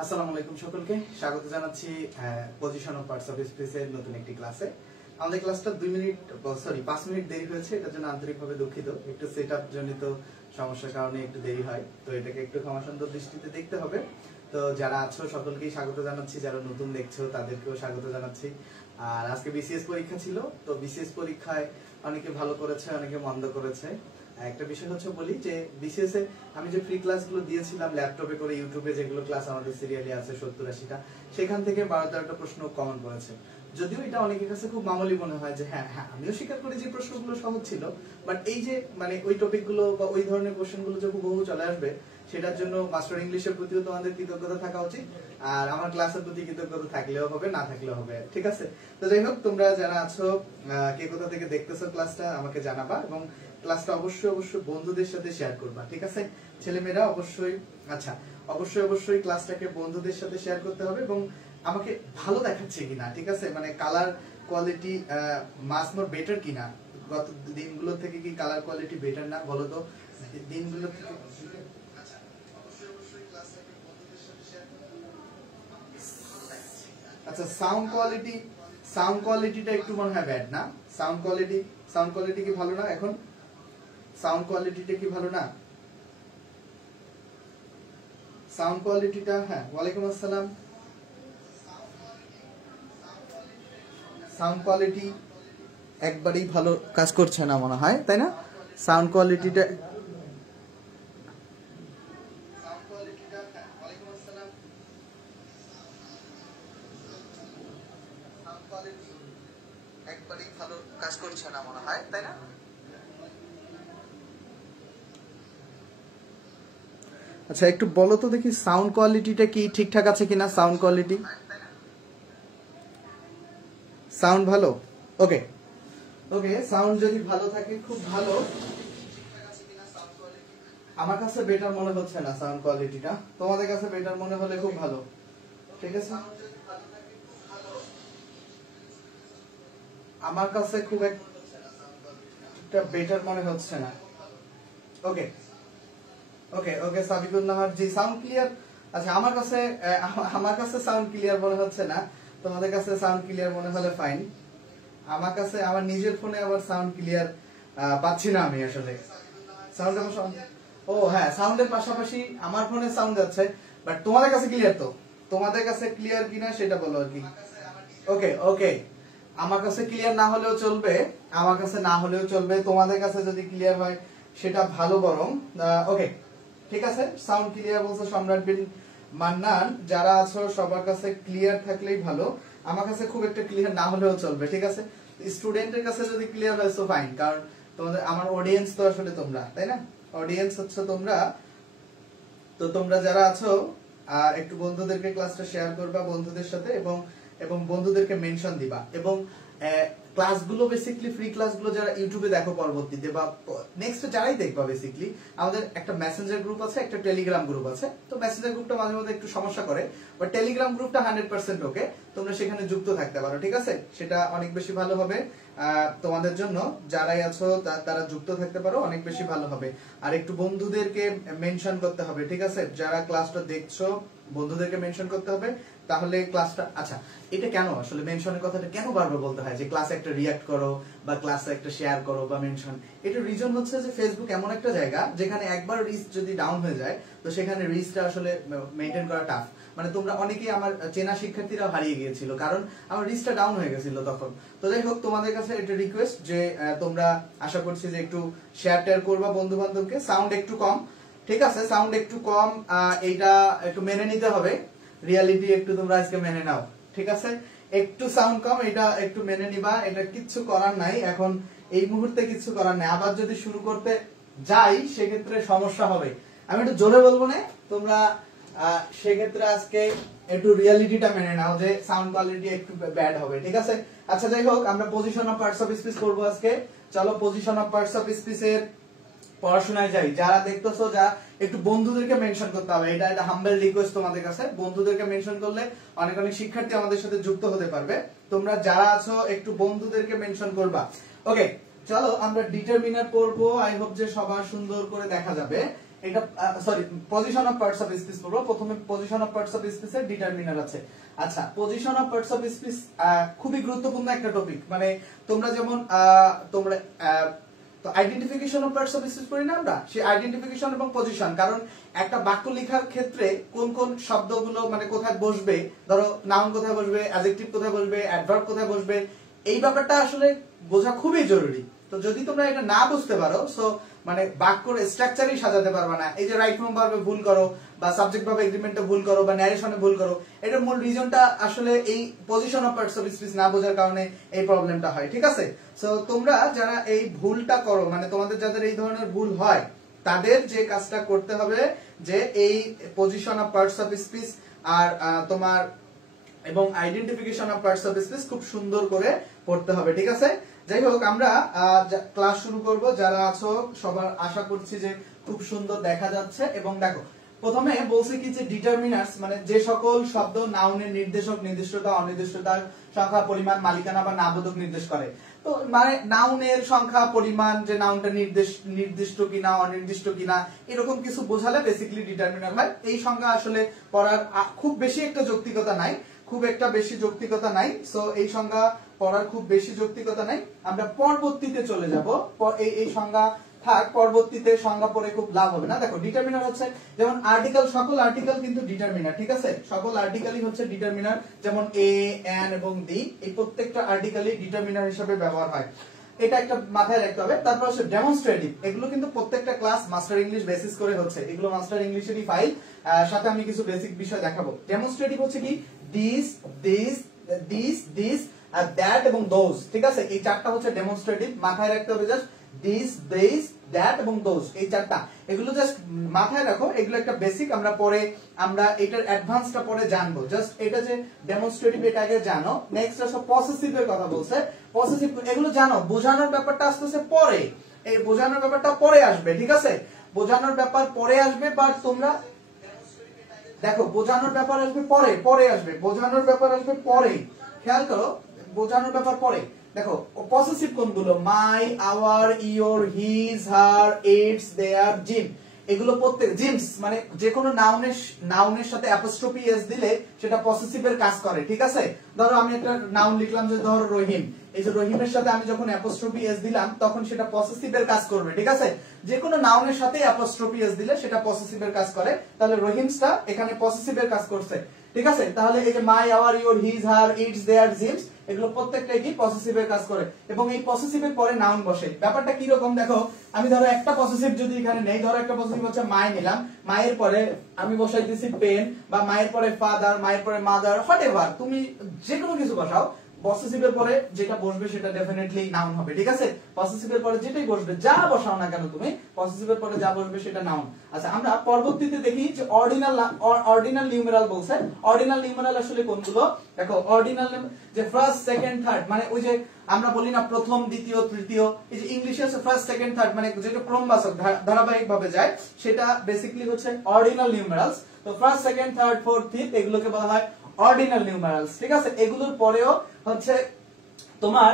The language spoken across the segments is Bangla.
আসসালামু আলাইকুম সকলকে স্বাগত জানাচ্ছি position of parts of speech এর নতুন একটি ক্লাসে। আমাদের ক্লাসটা 5 মিনিট দেরি হয়েছে, এটার জন্য আন্তরিকভাবে দুঃখিত। একটু সেটআপ জনিত সমস্যার কারণে একটু দেরি হয়, তো এটাকে একটু ক্ষমাসুন্দর দৃষ্টিতে দেখতে হবে। তো যারা আছো সকলকেই স্বাগত জানাচ্ছি, যারা নতুন দেখছো তাদেরকেও স্বাগত জানাচ্ছি। আর আজকে বিসিএস পরীক্ষা ছিল, তো বিসিএস পরীক্ষায় অনেকে ভালো করেছে, অনেকে মন্দ করেছে। একটা বিষয় হচ্ছে বলি যে বিসিএস এ আমি যে ফ্রি ক্লাসগুলো দিয়েছিলাম ল্যাপটপে করে, ইউটিউবে যেগুলো ক্লাস আমাদের সিরিয়ালি আছে 70-80টা, সেখান থেকে 12-13টা প্রশ্ন কমন পড়েছে। যদিও এটা অনেকের কাছে খুব মামুলি মনে হয় যে হ্যাঁ আমিও স্বীকার করি যে প্রশ্নগুলো সহজ ছিল, বাট এই যে মানে ওই টপিকগুলো বা ওই ধরনের কোশ্চেনগুলো যখন বহু চলে আসবে, সেটার জন্য মাস্টার ইংলিশের প্রতিও তোমাদের কৃতজ্ঞতা থাকা উচিত, আর আমার ক্লাসের প্রতি কৃতজ্ঞতা থাকলেও হবে, না থাকলেও হবে, ঠিক আছে? তো যাই হোক, তোমরা যারা আছো কে কোথা থেকে দেখতেছো ক্লাসটা আমাকে জানাবা, এবং ক্লাসটা অবশ্যই বন্ধুদের সাথে শেয়ার করবা, ঠিক আছে? ছেলেমেয়েরা অবশ্যই ক্লাসটাকে বন্ধুদের সাথে শেয়ার করতে হবে, এবং আমাকে ভালো দেখাচ্ছে কিনা, ঠিক আছে? মানে কালার কোয়ালিটি মাস মোর বেটার কিনা, গত দিনগুলো থেকে কি কালার কোয়ালিটি বেটার না বলো তো? দিনগুলো থেকে আচ্ছা, সাউন্ড কোয়ালিটিটা একটু মনে হয় ব্যাড না? সাউন্ড কোয়ালিটি কি ভালো না এখন? সাউন্ড কোয়ালিটিটা কি ভালো না? সাউন্ড কোয়ালিটিটা, হ্যাঁ, ওয়ালাইকুম আসসালাম। সাউন্ড কোয়ালিটি একবারেই ভালো কাজ করছে না মনে হয়, তাই না? সাউন্ড কোয়ালিটিটা একবারেই ভালো কাজ করছে না মনে হয়, তাই না? আচ্ছা, একটু বলো তো দেখি সাউন্ড কোয়ালিটিটা কি ঠিকঠাক আছে কিনা। সাউন্ড কোয়ালিটি, সাউন্ড ভালো? ওকে, সাউন্ড যদি ভালো থাকে খুব ভালো। আমার কাছে বেটার মনে হচ্ছে না সাউন্ড কোয়ালিটিটা, তোমাদের কাছে বেটার মনে হলে খুব ভালো, ঠিক আছে? আমার কাছে খুব একটা বেটার মনে হচ্ছে না। ওকে সাবিকুল নাহার জি, সাউন্ড ক্লিয়ার। আচ্ছা, আমার কাছে সাউন্ড ক্লিয়ার মনে হচ্ছে না, তোমাদের কাছে সাউন্ড ক্লিয়ার মনে হলে ফাইন। আমার কাছে আমার নিজের ফোনে আবার সাউন্ড ক্লিয়ার পাচ্ছি না আমি আসলে। সাউন্ড ও হ্যাঁ, সাউন্ডের পাশাপাশি আমার ফোনে সাউন্ড যাচ্ছে, বাট তোমাদের কাছে ক্লিয়ার তো? তোমাদের কাছে ক্লিয়ার কিনা সেটা বলো আর কি। ওকে, আমার কাছে ক্লিয়ার না হলেও চলবে, আমার কাছে না হলেও চলবে, তোমাদের কাছে যদি ক্লিয়ার হয় সেটা ভালো বরং। ওকে, ঠিক আছে, সাউন্ড ক্লিয়ার বলছে সম্রাট বিন মান্নান। যারা আছো সবার কাছে ক্লিয়ার থাকলেই ভালো, আমার কাছে খুব একটা ক্লিয়ার না হলেও চলবে, ঠিক আছে? স্টুডেন্টের কাছে যদি ক্লিয়ার হয় সো ফাইন, কারণ তোমাদের আমার অডিয়েন্স তো আসলে তোমরা, তাই না? অডিয়েন্স হচ্ছে তোমরা। তো তোমরা যারা আছো একটু বন্ধুদেরকে ক্লাসটা শেয়ার করবা বন্ধুদের সাথে, এবং বন্ধুদেরকে মেনশন দিবা। এবং ক্লাসগুলো বেসিক্যালি ফ্রি ক্লাসগুলো যারা ইউটিউবে দেখো পরবর্তীতে বা নেক্সট যারাই দেখবা, বেসিক্যালি আমাদের একটা মেসেঞ্জার গ্রুপ আছে, একটা টেলিগ্রাম গ্রুপ আছে। তো মেসেঞ্জার গ্রুপটা মাঝে মধ্যে একটু সমস্যা করে, বাট টেলিগ্রাম গ্রুপটা 100% ওকে, তোমরা সেখানে যুক্ত থাকতে পারো, ঠিক আছে? সেটা অনেক বেশি ভালো হবে তোমাদের জন্য। যারাই আছো তারা যুক্ত থাকতে পারো, অনেক বেশি ভালো হবে। আর একটু বন্ধুদেরকে মেনশন করতে হবে, ঠিক আছে? যারা ক্লাসটা দেখছো বন্ধুদেরকে মেনশন করতে হবে, তাহলে ক্লাসটা, আচ্ছা এটা কেন আসলে মেনশনের কথাটা কেন বারবার বলতে হয় যে ক্লাসে একটা রিঅ্যাক্ট করো বা ক্লাসে একটা শেয়ার করো বা মেনশন? এটার রিজন হচ্ছে যে ফেসবুক এমন একটা জায়গা যেখানে একবার রিচ যদি ডাউন হয়ে যায়, তো সেখানে রিচটা আসলে মেইনটেইন করা টাফ। মানে তোমরা অনেকেই, আমার চেনা শিক্ষার্থীরাও হারিয়ে গিয়েছিল, কারণ আমার রিচটা ডাউন হয়ে গেছিল তখন। তো যাই হোক, তোমাদের কাছে একটা রিকোয়েস্ট যে তোমরা আশা করছি যে একটু শেয়ার টেয়ার করবা বন্ধু বান্ধবকে। সাউন্ড একটু কম, ঠিক আছে? সাউন্ড একটু কম, এইটা একটু মেনে নিতে হবে। রিয়ালিটি একটু তোমরা আজকে মেনে নাও, ঠিক আছে? একটু সাউন্ড কম, এটা একটু মেনে নিবা, এটা কিচ্ছু করার নাই, এখন এই মুহূর্তে কিচ্ছু করার নাই। আবার যদি শুরু করতে যাই সেক্ষেত্রে সমস্যা হবে। আমি একটু জোরে বলবো না, তোমরা সেক্ষেত্রে আজকে একটু রিয়ালিটিটা মেনে নাও যে সাউন্ড কোয়ালিটি একটু ব্যাড হবে, ঠিক আছে? আচ্ছা, যাই হোক, আমরা position of parts of speech করবো আজকে। চলো position of parts of speech এর পড়াশোনায় যাই। যারা দেখতেছো, যা একটু বন্ধুদেরকে মেনশন করতে হবে, এটা একটা হাম্বল রিকোয়েস্ট তোমাদের কাছে। বন্ধুদেরকে মেনশন করলে অনেক শিক্ষার্থী আমাদের সাথে যুক্ত হতে পারবে। তোমরা যারা আছো একটু বন্ধুদেরকে মেনশন করবা। ওকে, চলো আমরা ডিটারমিনার পড়বো। আই হোপ যে সবার সুন্দর করে দেখা যাবে। এটা sorry position of parts of speech পড়বো। প্রথমে position of parts of speech এর ডিটারমিনার আছে। আচ্ছা, position of parts of speech খুবই গুরুত্বপূর্ণ একটা টপিক। মানে তোমরা যেমন তোমরা তো identification of parts of speech পড়ি না আমরা, সেই আইডেন্টিফিকেশন এবং পজিশন। কারণ একটা বাক্য লেখার ক্ষেত্রে কোন কোন শব্দগুলো মানে কোথায় বসবে, ধরো নাউন কোথায় বসবে, অ্যাডজেক্টিভ কোথায় বসবে, অ্যাডভার্ব কোথায় বসবে, এই ব্যাপারটা আসলে বোঝা খুবই জরুরি। তো যদি তোমরা এটা না বুঝতে পারো, সো মানে বাক্যর স্ট্রাকচারই সাজাতে পারবে না। এই যে রাইট ফর্ম ভার্বে ভুল করো, বা সাবজেক্ট ভার্ব এগ্রিমেন্টে ভুল করো, বা ন্যারেশনে ভুল করো, এটার মূল রিজনটা আসলে এই position of parts of speech না বোঝার কারণে এই প্রবলেমটা হয়। ঠিক আছে? সো তোমরা যারা এই ভুলটা করো, মানে তোমাদের যাদের এই ধরনের ভুল হয়, তাদের যে কাজটা করতে হবে যে এই position of parts of speech আর তোমার এবং identification of parts of speech খুব সুন্দর করে পড়তে হবে। ঠিক আছে? যাই হোক, আমরা ক্লাস শুরু করব। যারা আছো সবার আশা করছি যে খুব সুন্দর দেখা যাচ্ছে। এবং দেখো, প্রথমে বলছি কি যে ডিটারমিনার্স মানে যে সকল শব্দ নাউনের নির্দেশক, নির্দিষ্টতা, অনির্দিষ্টতার সংখ্যা, পরিমাণ, মালিকানা বা নামবোধক নির্দেশ করে। তো মানে নাউনের সংখ্যা, পরিমাণ, যে নাউনটা নির্দিষ্ট কিনা, অনির্দিষ্ট কিনা, এরকম কিছু বোঝালে বেসিক্যালি ডিটারমিনার হয়। এই সংখ্যা আসলে পড়ার খুব বেশি একটা যৌক্তিকতা নাই, সো এই সংজ্ঞা পড়ার খুব বেশি যৌক্তিকতা নাই। আমরা পরবর্তীতে চলে যাব। এই সংজ্ঞা থাক, পরবর্তীতে সংজ্ঞা পড়ে খুব লাভ হবে না। দেখো, ডিটারমিনার হচ্ছে যেমন আর্টিকেল, সকল আর্টিকেল কিন্তু ডিটারমিনার। ঠিক আছে? সকল আর্টিকেলই হচ্ছে ডিটারমিনার। যেমন এ, এন এবং দি, এই প্রত্যেকটা আর্টিকেলই ডিটারমিনার হিসেবে ব্যবহার হয়। এটা একটা মাথায় রাখতে হবে। তারপর হচ্ছে ডেমনস্ট্রেটিভ। এগুলো কিন্তু প্রত্যেকটা ক্লাস মাস্টার ইংলিশ বেসিস করে হচ্ছে। এগুলো মাস্টার ইংলিশেরই ফাইল, সাথে আমি কিছু বেসিক বিষয় দেখাবো। ডেমনস্ট্রেটিভ হচ্ছে কি দিস, আর দ্যাট এবং দোজ। ঠিক আছে? এই চারটা হচ্ছে ডেমনস্ট্রেটিভ। মাথায় রাখতে হবে জাস্ট দিস, দ্যাট এবং দোজ, এই চারটা। এগুলো জাস্ট মাথায় রাখো। এগুলো একটা বেসিক। আমরা এটার অ্যাডভান্সটা পরে জানবো। জাস্ট এটা যে ডেমনস্ট্রেটিভ, এটা আগে জানো। নেক্সট আসো পসেসিভ এর কথা বলছে। পসেসিভ এগুলো জানো, বোঝানোর ব্যাপারটা আসতেছে পরে। এই বোঝানোর ব্যাপারটা পরে আসবে। ঠিক আছে? বোঝানোর ব্যাপার পরে আসবে। বাট তোমরা দেখো, বোঝানোর ব্যাপার আসবে পরে আসবে। বোঝানোর ব্যাপার আসবে পরে। খেয়াল করো, বোঝানোর ব্যাপার পরে। দেখো, পসেসিভ কোনগুলো? My, our, your, his, her, its, their, জিম। এগুলো প্রত্যেক জিমস মানে যে কোনো নাউনের সাথে অ্যাপোস্ট্রফি এস দিলে সেটা পসেসিভ এর কাজ করে। ঠিক আছে? ধরো আমি একটা নাউন লিখলাম যে ধরো রহিম। এই যে রহিমের সাথে আমি যখন অ্যাপোস্ট্রফি এস দিলাম তখন সেটা পসেসিভ এর কাজ করবে। ঠিক আছে? যে কোনো নাউনের সাথে অ্যাপোস্ট্রফি এস দিলে সেটা পসেসিভ এর কাজ করে। তাহলে রহিমসটা এখানে পসেসিভ এর কাজ করছে। ঠিক আছে? তাহলে এই যে my, our, your, his, her, its, their, জিমস, এগুলো প্রত্যেকটাই কি পসেসিভ এর কাজ করে। এবং এই পসেসিভ এর পরে নাউন বসে। ব্যাপারটা কি রকম দেখো, আমি ধরো একটা পসেসিভ যদি এখানে নেই, ধরো একটা পসেসিভ হচ্ছে মাই নিলাম, মায়ের পরে আমি বসাইতেছি পেন, বা মায়ের পরে ফাদার, মায়ের পরে মাদার, হোয়াটএভার, তুমি যে কোনো কিছু বসাও। পসেসিভ এর পরে যেটা বসবে সেটা ডেফিনেটলি নাউন হবে। ঠিক আছে? পসেসিভ এর পরে যেটাই বসবে, যা বসাও না কেন তুমি, পসেসিভ এর পরে যা বসবে সেটা নাউন। আচ্ছা, আমরা পরবর্তীতে দেখি যে অর্ডিনাল নিউমেরাল বলছে। অর্ডিনাল নিউমেরাল আসলে কোনগুলো? দেখো, অর্ডিনাল যে ফার্স্ট, সেকেন্ড, থার্ড, মানে ওই যে আমরা বলি না প্রথম, দ্বিতীয়, তৃতীয়, এই যে ইংলিশে আছে ফার্স্ট, সেকেন্ড, থার্ড, মানে যেটা ক্রমবাচক ধারাবাহিক ভাবে যায়, সেটা বেসিক্যালি হচ্ছে অর্ডিনাল নিউমেরালস। তো first, second, third, fourth, fifth, এগুলোকে বলা হয় অর্ডিনাল নিউমেরালস। ঠিক আছে? এগুলোর পরেও হচ্ছে তোমার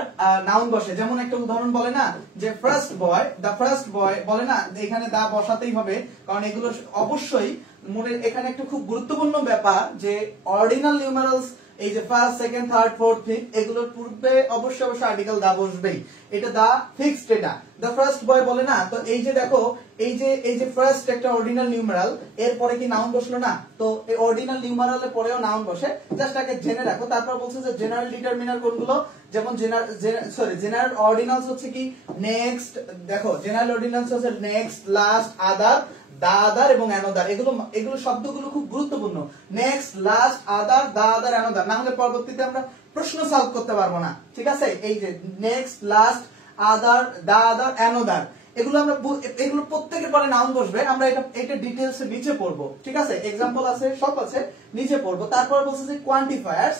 নাউন বসে। যেমন একটা উদাহরণ বলে না যে first boy, the first boy, বলে না এখানে দা বসাতেই হবে, কারণ এগুলো অবশ্যই মনে। এখানে একটা খুব গুরুত্বপূর্ণ ব্যাপার যে অর্ডিনাল নিউমেরালস, এই যে first, second, third, fourth, fifth, এগুলোর পূর্বে অবশ্যই আর্টিকেল দা বসবেই। এটা দা ফিক্সড। এটা দা ফার্স্ট বয় বলে না। তো এই যে দেখো, এই যে ফার্স্ট একটা অর্ডিনাল নিউমেরাল, এরপরে কি নাউন বসলো না? তো এই অর্ডিনাল নিউমেরালের পরেও নাউন বসে। জাস্ট আগে জেনে রাখো। তারপর বলছে যে জেনারেল ডিটারমিনার কোনগুলো? যেমন জেনারেল অর্ডিনালস হচ্ছে কি নেক্সট। দেখো, জেনারেল অর্ডিনালস হচ্ছে নেক্সট, লাস্ট, আদার, দা আদার এবং অ্যানোদার। এগুলো শব্দগুলো খুব গুরুত্বপূর্ণ। নেক্সট, লাস্ট, আদার, দা আদার, অ্যানোদার, না হলে পরবর্তীতে আমরা প্রশ্ন সলভ করতে পারবো না। ঠিক আছে? এই যে নেক্সট, লাস্ট, আদার, দা আদার, অ্যানোদার, এগুলো প্রত্যেকের পরে নাউন বসবে। আমরা এটা ডিটেইলস নিচে পড়বো। ঠিক আছে? এক্সাম্পল আছে, সব আছে, নিচে পড়বো। তারপর বলছে যে কোয়ান্টিফায়ার্স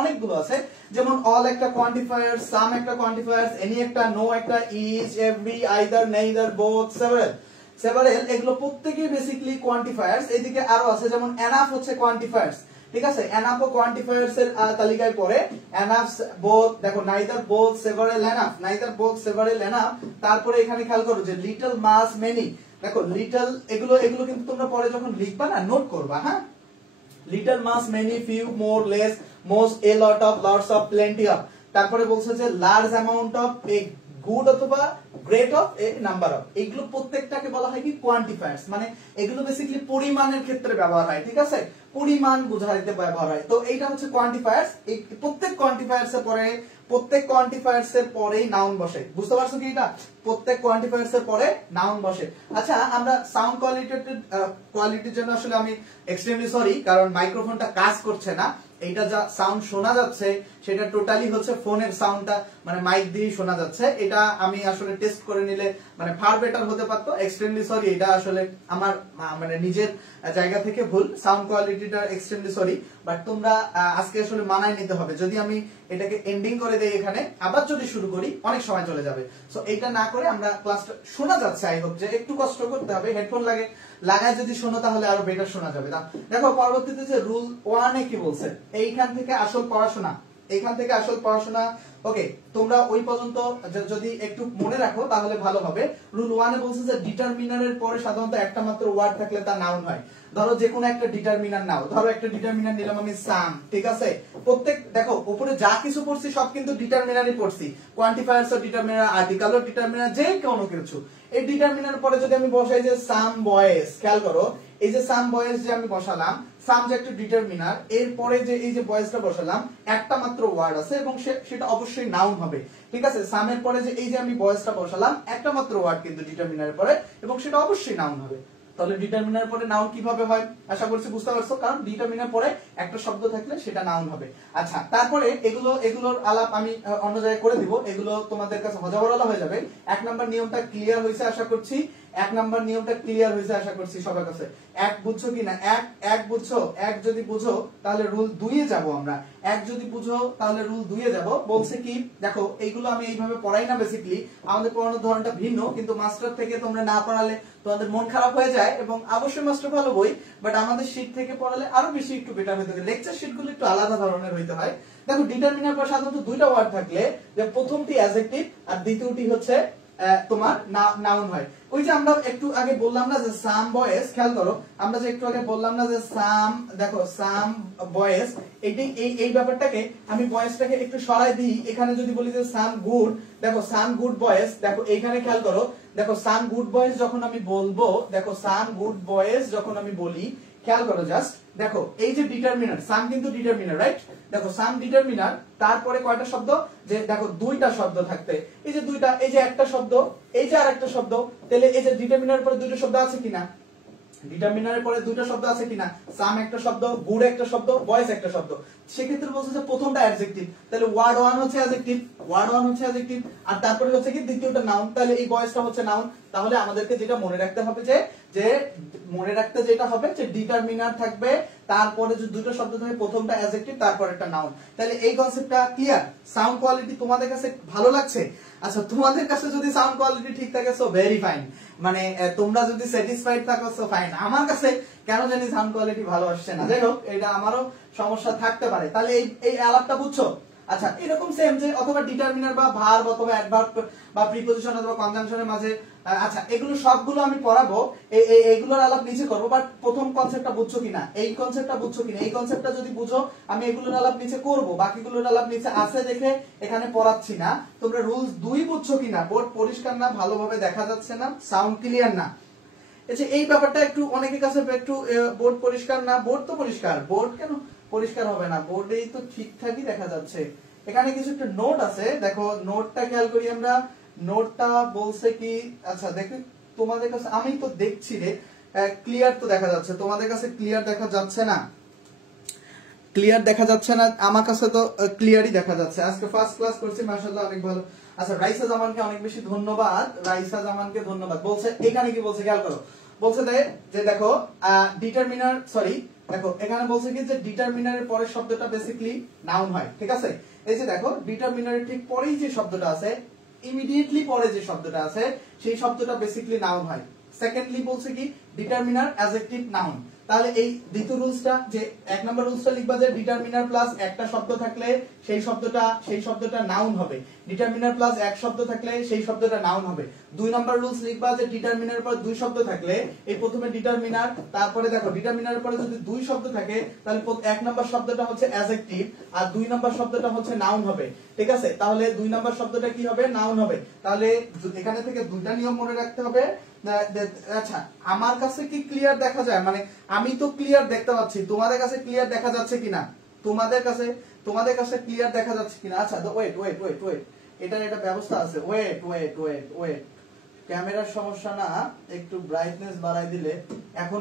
অনেকগুলো আছে। যেমন অল একটা কোয়ান্টিফায়ার, সাম একটা কোয়ান্টিফায়ার, এনি একটা, নো একটা, each, every, either, neither, both, several, এগুলো প্রত্যেকই বেসিক্যালি কোয়ান্টিফায়ার্স। এদিকে আরো আছে, যেমন এনাফ হচ্ছে কোয়ান্টিফায়ার্স, ঠিক আছে, এনাফ ও কোয়ান্টিফায়ার্স এর তালিকায় পড়ে এনাফ বোথ, দেখো neither both several enough, neither both several enough. তারপরে এখানে খেয়াল করো যে লিটল মাস মেনি, দেখো লিটল এগুলো কিন্তু তোমরা পরে যখন লিখবা না নোট করবা, হ্যাঁ, little much many few more less most a lot of lots of plenty of. তারপরে বলছে যে large amount of a good অথবা great of a number of, এগুলো প্রত্যেকটাকে বলা হয় কি কোয়ান্টিফায়ার্স, মানে এগুলো বেসিক্যালি পরিমাণের ক্ষেত্রে ব্যবহার হয়, ঠিক আছে, পরিমাণ বোঝাইতে ব্যবহার হয়। তো এইটা হচ্ছে কোয়ান্টিফায়ার্স, এই প্রত্যেক কোয়ান্টিফায়ার্স এর পরে, প্রত্যেক কোয়ান্টিফায়ার্স এর পরেই নাউন বসে, বুঝতে পারছো কি এটা, প্রত্যেক কোয়ান্টিফায়ার্স এর পরে নাউন বসে। আচ্ছা আমরা সাউন্ড কোয়ালিটির জন্য আসলে আমি এক্সট্রিমলি সরি, কারণ মাইক্রোফোনটা কাজ করছে না, এইটা যা সাউন্ড শোনা যাচ্ছে সেটা টোটালি হচ্ছে ফোনের সাউন্ডটা, মানে মাইক দিয়ে শোনা যাচ্ছে, এটা আমি আসলে টেস্ট করে নিলে মানে ফার বেটার হতে পারতো, এক্সট্রিমলি সরি, এটা আসলে আমার মানে নিজের জায়গা থেকে ভুল, সাউন্ড কোয়ালিটিটা এক্সট্রিমলি সরি, বাট তোমরা আজকে আসলে মানায় নিতে হবে, যদি আমি এটাকে এন্ডিং করে দেই এখানে আবার যদি শুরু করি অনেক সময় চলে যাবে। সো এইটা না করে আমরা ক্লাসটা শোনা যাচ্ছে, আই হোপ যে একটু কষ্ট করতে হবে, হেডফোন লাগায় যদি শোনো তাহলে আরো বেটার শোনা যাবে। দেখো পরবর্তীতে যে রুল 1 এ কি বলছে, এইখান থেকে আসল পড়াশোনা, এইখান থেকে আসল পড়াশোনা, ওকে, তোমরা ওই পর্যন্ত যদি একটু মনে রাখো তাহলে ভালো হবে। রুল 1 এ বলছে যে ডিটারমিনারের পরে সাধারণত একটা মাত্র ওয়ার্ড থাকলে তা নাউন হয়। ধরো যে কোনো একটা ডিটারমিনার নাও, ধরো একটা ডিটারমিনার নিলাম আমি সাম, ঠিক আছে, প্রত্যেক দেখো উপরে যা কিছু পড়ছি সব কিন্তু ডিটারমিনারই পড়ছি, কোয়ান্টিফায়ার্স ও ডিটারমিনার, আর্টিকেল ও ডিটারমিনার, যে কোনো কিছু। এই ডিটারমিনার পরে যদি আমি বসাই যে সাম বয়েস, খেয়াল করো এই যে সাম বয়েস যে আমি বসালাম, সাম যে একটা ডিটারমিনার, এরপরে যে এই যে বয়েসটা বসালাম একটা মাত্র ওয়ার্ড আছে এবং সেটা অবশ্যই নাউন হবে, ঠিক আছে, সামের পরে যে এই যে আমি বয়েসটা বসালাম একটা মাত্র ওয়ার্ড কিন্তু ডিটারমিনারের পরে এবং সেটা অবশ্যই নাউন হবে। তাহলে ডিটারমিনার পরে নাউন কিভাবে হয় আশা করছি বুঝতে পারছো, কারণ ডিটারমিনার পরে একটা শব্দ থাকলে সেটা নাউন হবে। আচ্ছা তারপরে এগুলোর আলাপ আমি অন্য জায়গায় করে দিব, এগুলো তোমাদের কাছে হজাবরলা হয়ে যাবে। 1 নাম্বার নিয়মটা ক্লিয়ার হয়েছে আশা করছি, 1 নাম্বার নিয়মটা ক্লিয়ার হয়েছে আশা করছি সবার কাছে। এক বুঝছো কিনা, এক বুঝছো, এক যদি বুঝো তাহলে রুল 2 এ যাব আমরা, এক যদি বুঝো তাহলে রুল 2 এ যাব। বলছে কি দেখো এইগুলো আমি এইভাবে পড়াই না, বেসিক্যালি আমাদের পড়ানোর ধরনটা ভিন্ন, কিন্তু মাস্টার থেকে তোমরা না পড়ালে তোমাদের মন খারাপ হয়ে যায় এবং অবশ্যই মাস্টার ভালো বই, বাট আমাদের শীট থেকে পড়ালে আরো বেশি একটু বেটার হতে হবে, লেকচার শীটগুলো একটু আলাদা ধরনের হইতে হয়। দেখো ডিটারমিনার পর সাধারণত দুইটা ওয়ার্ড থাকলে, যে প্রথমটি অ্যাডজেক্টিভ আর দ্বিতীয়টি হচ্ছে তোমার নাউন হয়। ওই যে আমরা একটু আগে বললাম না যে সাম বয়েস, খেয়াল করো আমরা যে একটু আগে বললাম না যে সাম, দেখো সাম বয়েস, এই ব্যাপারটাকে আমি বয়েসটাকে একটু সরাই দিই, এখানে যদি বলি যে সাম গুড, দেখো সাম গুড বয়েস, দেখো এইখানে খেয়াল করো, দেখো সাম গুড বয়েস যখন আমি বলবো, দেখো সাম গুড বয়েস যখন আমি বলি, খেয়াল করো জাস্ট দেখো এই যে ডিটারমিনার, সাম কিন্তু ডিটারমিনার, রাইট, দেখো সাম ডিটারমিনার, তারপরে কয়টা শব্দ, যে দেখো দুইটা শব্দ থাকতে, এই যে দুইটা, এই যে একটা শব্দ, এই যে আরেকটা শব্দ, তাহলে এই যে ডিটারমিনার পরে দুইটা শব্দ আছে কিনা, ডিটারমিনারের পরে দুইটা শব্দ আছে কিনা, সাম একটা শব্দ, গুড একটা শব্দ, বয়েস একটা শব্দ, সেক্ষেত্রে বলছে যে প্রথমটা অ্যাডজেক্টিভ, তাহলে ওয়ার্ড 1 হচ্ছে অ্যাডজেক্টিভ, ওয়ার্ড 1 হচ্ছে অ্যাডজেক্টিভ, আর তারপরে হচ্ছে কি দ্বিতীয়টা নাউন, তাহলে এই বয়েসটা হচ্ছে নাউন। তাহলে আমাদেরকে যেটা মনে রাখতে হবে যে মনে রাখতে যেটা হবে যে ডিটারমিনার থাকবে, তারপরে যে দুটো শব্দ থাকে, প্রথমটা অ্যাডজেক্টিভ তারপর একটা নাউন। তাহলে এই কনসেপ্টটা ক্লিয়ার? সাউন্ড কোয়ালিটি তোমাদের কাছে ভালো লাগছে? আচ্ছা তোমাদের কাছে যদি সাউন্ড কোয়ালিটি ঠিক থাকে সো ভেরি ফাইন, মানে তোমরা যদি স্যাটিসফাইড থাকো সো ফাইন। আমার কাছে কেন জানি সাউন্ড কোয়ালিটি ভালো আসছে না, যাই হোক এটা আমারও সমস্যা থাকতে পারে। তাহলে এই আলাপটা বুঝছো? আচ্ছা এরকম সেম যে অথবা ডিটারমিনার বা ভার্ব অথবা অ্যাডভার্ব বা প্রিপজিশন অথবা কনজাংশনের মাঝে, আচ্ছা এগুলো সবগুলো আমি পড়াবো, এইগুলোর আলাপ নিচে করবো, বাট প্রথম কনসেপ্টটা বুঝছো কিনা, এই কনসেপ্টটা বুঝছো কিনা, এই কনসেপ্টটা যদি বুঝো আমি এগুলোর আলাপ নিচে করবো, বাকিগুলোর আলাপ নিচে আছে দেখে এখানে পড়াচ্ছি না। তোমরা রুলস 2 বুঝছো কিনা, বোর্ড পরিষ্কার না, ভালোভাবে দেখা যাচ্ছে না, সাউন্ড ক্লিয়ার না, এই ব্যাপারটা একটু অনেকের কাছে একটু বোর্ড পরিষ্কার না, বোর্ড তো পরিষ্কার, বোর্ড কেন পরিষ্কার হবে না, বোর্ডেই তো ঠিকঠাকই দেখা যাচ্ছে। এখানে কিছু একটা নোট আছে, দেখো নোটটা খেয়াল করি আমরা, নোটটা বলছে কি, আচ্ছা দেখো তোমাদের কাছে আমি তো দেখছি রে, ক্লিয়ার তো দেখা যাচ্ছে, তোমাদের কাছে ক্লিয়ার দেখা যাচ্ছে না, ক্লিয়ার দেখা যাচ্ছে না, আমার কাছে তো ক্লিয়ারই দেখা যাচ্ছে। আজকে ফার্স্ট ক্লাস করছি মাশাআল্লাহ, অনেক ভালো। আচ্ছা রাইসা জামানকে অনেক বেশি ধন্যবাদ, রাইসা জামানকে ধন্যবাদ। বলছে এখানে কি বলছে খেয়াল করো, বলছে যে দেখো ডিটারমিনার, সরি দেখো এখানে বলছে কি যে ডিটারমিনারের পরের শব্দটা বেসিক্যালি নাউন হয়, ঠিক আছে, এই যে দেখো ডিটারমিনারের ঠিক পরেই যে শব্দটা আছে, ইমিডিয়েটলি পরে যে শব্দটা আছে সেই শব্দটা বেসিক্যালি নাউন হয়। সেকেন্ডলি বলছে কি ডিটারমিনার অ্যাডজেক্টিভ নাউন। তাহলে এই দ্বিতীয় রুলসটা যে এক নাম্বার রুলসটা লিখবা যে ডিটারমিনার প্লাস একটা শব্দ থাকলে সেই শব্দটা নাউন হবে, ডিটারমিনার প্লাস এক শব্দ থাকলে সেই শব্দটা নাউন হবে। দুই নাম্বার রুলস লিখবা যে ডিটারমিনার পর দুই শব্দ থাকলে এই প্রথমে ডিটারমিনার, তারপরে দেখো ডিটারমিনারের পরে যদি দুই শব্দ থাকে তাহলে এক নাম্বার শব্দটা হচ্ছে অ্যাডজেক্টিভ আর দুই নাম্বার শব্দটা হচ্ছে নাউন হবে। ঠিক আছে, তাহলে দুই নাম্বার শব্দটা কি হবে? নাউন হবে। তাহলে এখানে থেকে দুইটা নিয়ম মনে রাখতে হবে। আচ্ছা, আমার কাছে কি ক্লিয়ার দেখা যায়? মানে আমি তো ক্লিয়ার দেখতে পাচ্ছি, তোমাদের কাছে ক্লিয়ার দেখা যাচ্ছে কিনা? তোমাদের কাছে ক্লিয়ার দেখা যাচ্ছে কিনা? আচ্ছা, ওয়েট, এটা ব্যবস্থা আছে। ওয়েট, ক্যামেরার সমস্যা না, একটু ব্রাইটনেস বাড়াই দিলে এখন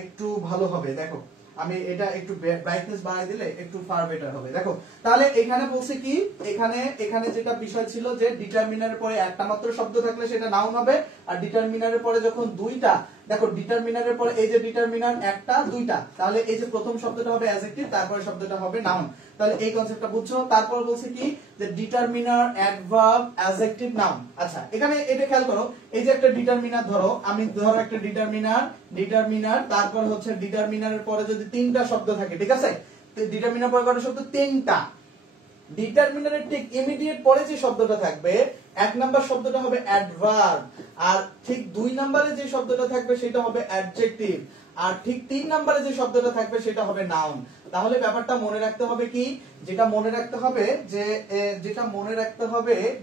একটু ভালো হবে। দেখো আমি এটা একটু ব্রাইটনেস বাড়াই দিলে একটু ফার বেটার হবে। দেখো তাহলে এখানে বলছে কি, এখানে যেটা বিষয় ছিল যে ডিটারমিনারের পরে একটা মাত্র শব্দ থাকলে সেটা নাউন হবে, আর ডিটারমিনারের পরে যখন দুইটা, দেখো ডিটারমিনারের পরে এই যে ডিটারমিনার একটা দুইটা, তাহলে এই যে প্রথম শব্দটা হবে অ্যাডজেক্টিভ, তারপরে শব্দটা হবে নাউন। তাহলে এই কনসেপ্টটা বুঝছো? তারপর বলছে কি যে ডিটারমিনার, অ্যাডভার্ব, অ্যাডজেক্টিভ, নাউন। আচ্ছা, এখানে এটা খেয়াল করো, এই যে একটা ডিটারমিনার ধরো, আমি ধরো একটা ডিটারমিনার, তারপর হচ্ছে ডিটারমিনারের পরে যদি তিনটা শব্দ থাকে, ঠিক আছে? ডিটারমিনার পরে কয়টা শব্দ? তিনটা। ডিটারমিনারের ঠিক ইমিডিয়েট পরে যে শব্দটা থাকবে, এক নাম্বার শব্দটা হবে অ্যাডভার্ব, আর ঠিক দুই নম্বরে যে শব্দটা থাকবে সেটা হবে অ্যাডজেক্টিভ, আর ঠিক তিন নম্বরে যে শব্দটা থাকবে সেটা হবে নাউন। তাহলে ব্যাপারটা মনে রাখতে হবে কি, যেটা মনে রাখতে হবে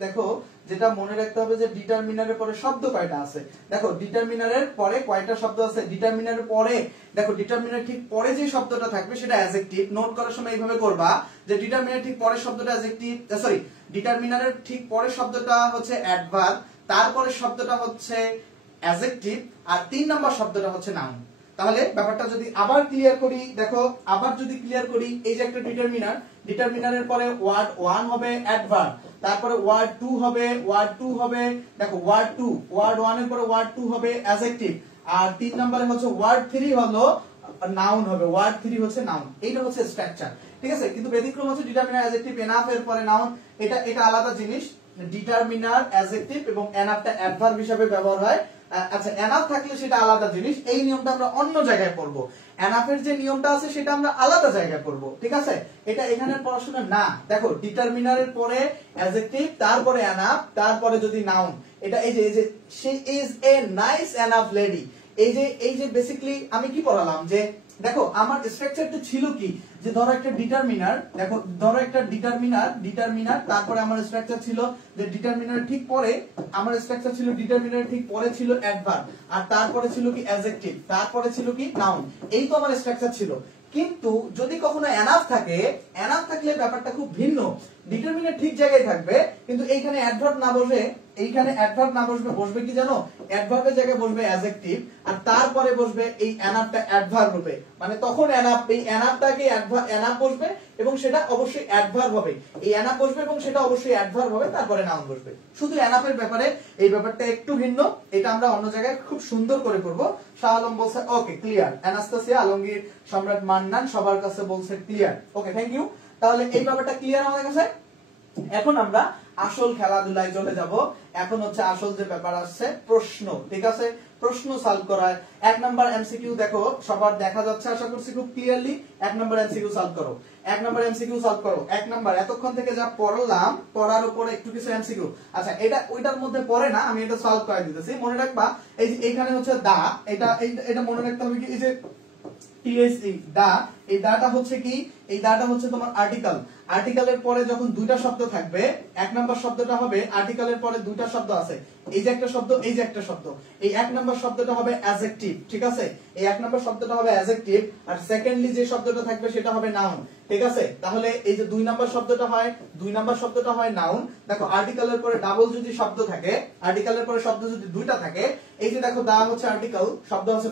দেখো যেটা মনে রাখতে হবে যে ডিটারমিনারের পরে শব্দ কয়টা আছে। দেখো ডিটারমিনারের পরে কয়টা শব্দ আছে, ডিটারমিনারের পরে দেখো ডিটারমিনার ঠিক পরে যে শব্দটা থাকবে সেটা অ্যাডজেক্টিভ। নোট করার সময় এইভাবে করবা যে ডিটারমিনার ঠিক পরের শব্দটা অ্যাডজেক্টিভ, সরি ডিটারমিনারের ঠিক পরের শব্দটা হচ্ছে অ্যাডভার্ব, তারপরে শব্দটা হচ্ছে অ্যাডজেক্টিভ, আর তিন নম্বর শব্দটা হচ্ছে নাউন। তাহলে ব্যাপারটা যদি আবার ক্লিয়ার করি, দেখো আবার যদি ক্লিয়ার করি, এই যে একটা ডিটারমিনারের পরে ওয়ার্ড 1 হবে অ্যাডভার্ব, তারপরে ওয়ার্ড 2 হবে দেখো ওয়ার্ড 1 এর পরে ওয়ার্ড 2 হবে অ্যাডজেক্টিভ, আর তিন নম্বরে হচ্ছে ওয়ার্ড 3 হলো নাউন হবে, ওয়ার্ড 3 হচ্ছে নাউন। এইটা হচ্ছে স্ট্রাকচার, ঠিক আছে? কিন্তু ব্যতিক্রম হচ্ছে ডিটারমিনার, অ্যাডজেক্টিভ, এনাফ এর পরে নাউন। এটা আলাদা জিনিস। ডিটারমিনার, অ্যাডজেক্টিভ এবং এনাফটা অ্যাডভার্ব হিসেবে ব্যবহার হয়। আচ্ছা, এনাফ থাকলে সেটা আলাদা জিনিস, এই নিয়মটা আমরা অন্য জায়গায় পড়বো। এনাফের যে নিয়মটা আছে সেটা আমরা আলাদা জায়গায় পড়বো, ঠিক আছে? এটা এখানের পড়াশোনা না। দেখো ডিটারমিনারের পরে অ্যাডজেক্টিভ, তারপরে এনাফ, তারপরে যদি নাউন। এটা এই যে she is a nice enough lady, এই যে বেসিক্যালি আমি কি পড়ালাম যে দেখো আমার স্ট্রাকচারটা ছিল কি, যে ধরো একটা ডিটারমিনার, দেখো ধরো একটা ডিটারমিনার, তারপরে আমার স্ট্রাকচার ছিল যে ডিটারমিনার ঠিক পরে আমার স্ট্রাকচার ছিল ডিটারমিনার ঠিক পরে ছিল অ্যাডভার্ব, আর তারপরে ছিল কি অ্যাডজেক্টিভ, তারপরে ছিল কি নাউন। এই তো আমার স্ট্রাকচার ছিল। কিন্তু যদি কখনো এনাফ থাকলে ব্যাপারটা খুব ভিন্ন। ডিটারমিনার ঠিক জায়গায় থাকবে, কিন্তু এইখানে অ্যাডভার্ব না বসবে, বসবে কি জানো? অ্যাডভার্বের জায়গায় বসবে অ্যাডজেক্টিভ, আর তারপরে বসবে এই এনাফটা অ্যাডভার্ব রূপে। মানে তখন এই এনাফটাকে এনাফ বসবে এবং সেটা অবশ্যই অ্যাডভার্ব হবে। এই এনাফ বসবে এবং সেটা অবশ্যই অ্যাডভার্ব হবে, তারপরে নাউন বসবে। শুধু এনাফের ব্যাপারে এই ব্যাপারটা একটু ভিন্ন, এটা আমরা অন্য জায়গায় খুব সুন্দর করে করব। শাহ আলম বলছে ওকে ক্লিয়ার, অ্যানাস্তাসিয়া, আলমগীর, সম্রাট মান্নান সবার কাছে বলছে ক্লিয়ার। Okay, thank you. তাহলে এই ব্যাপারটা ক্লিয়ার আমাদের কাছে। এখন আমরা আসল খেলাধুলায় চলে যাব। এখন হচ্ছে আসল যে ব্যাপার আসছে প্রশ্ন, ঠিক আছে? প্রশ্ন সলভ করা। এক নাম্বার এমসিকিউ দেখো সবার দেখা যাচ্ছে আশা করছি খুব ক্লিয়ারলি। এক নাম্বার এমসিকিউ সলভ করো, এক নাম্বার এতক্ষণ থেকে যা পড়লাম পড়ার উপরে একটু কিছু এমসিকিউ। আচ্ছা, এটা ওইটার মধ্যে পড়ে না, আমি এটা সলভ করে দিতেছি। মনে রাখবা এই যে এখানে হচ্ছে দা, এটা মনে রাখতে হবে কি, এই যে টিএসই দা, এই দাটা হচ্ছে কি, এই দাটা হচ্ছে তোমার আর্টিকেল। আর্টিকেলের পরে যখন দুইটা শব্দ থাকবে, এক নাম্বার শব্দটা হবে আর্টিকেলের পরে দুইটা শব্দ আছে, এই যে একটা শব্দ, এই যে একটা শব্দ, এই এক নাম্বার শব্দটা হবে অ্যাডজেক্টিভ, ঠিক আছে? এই এক নাম্বার শব্দটা হবে অ্যাডজেক্টিভ, আর সেকেন্ডলি যে শব্দটা থাকবে সেটা হবে নাউন, ঠিক আছে? তাহলে এই যে দুই নাম্বার শব্দটা হয় নাউন। দেখো আর্টিকেলের পরে ডাবল যদি শব্দ থাকে, আর্টিকেলের পরে শব্দ যদি দুইটা থাকে, এই যে দেখো দা হচ্ছে আর্টিকেল, শব্দ হচ্ছে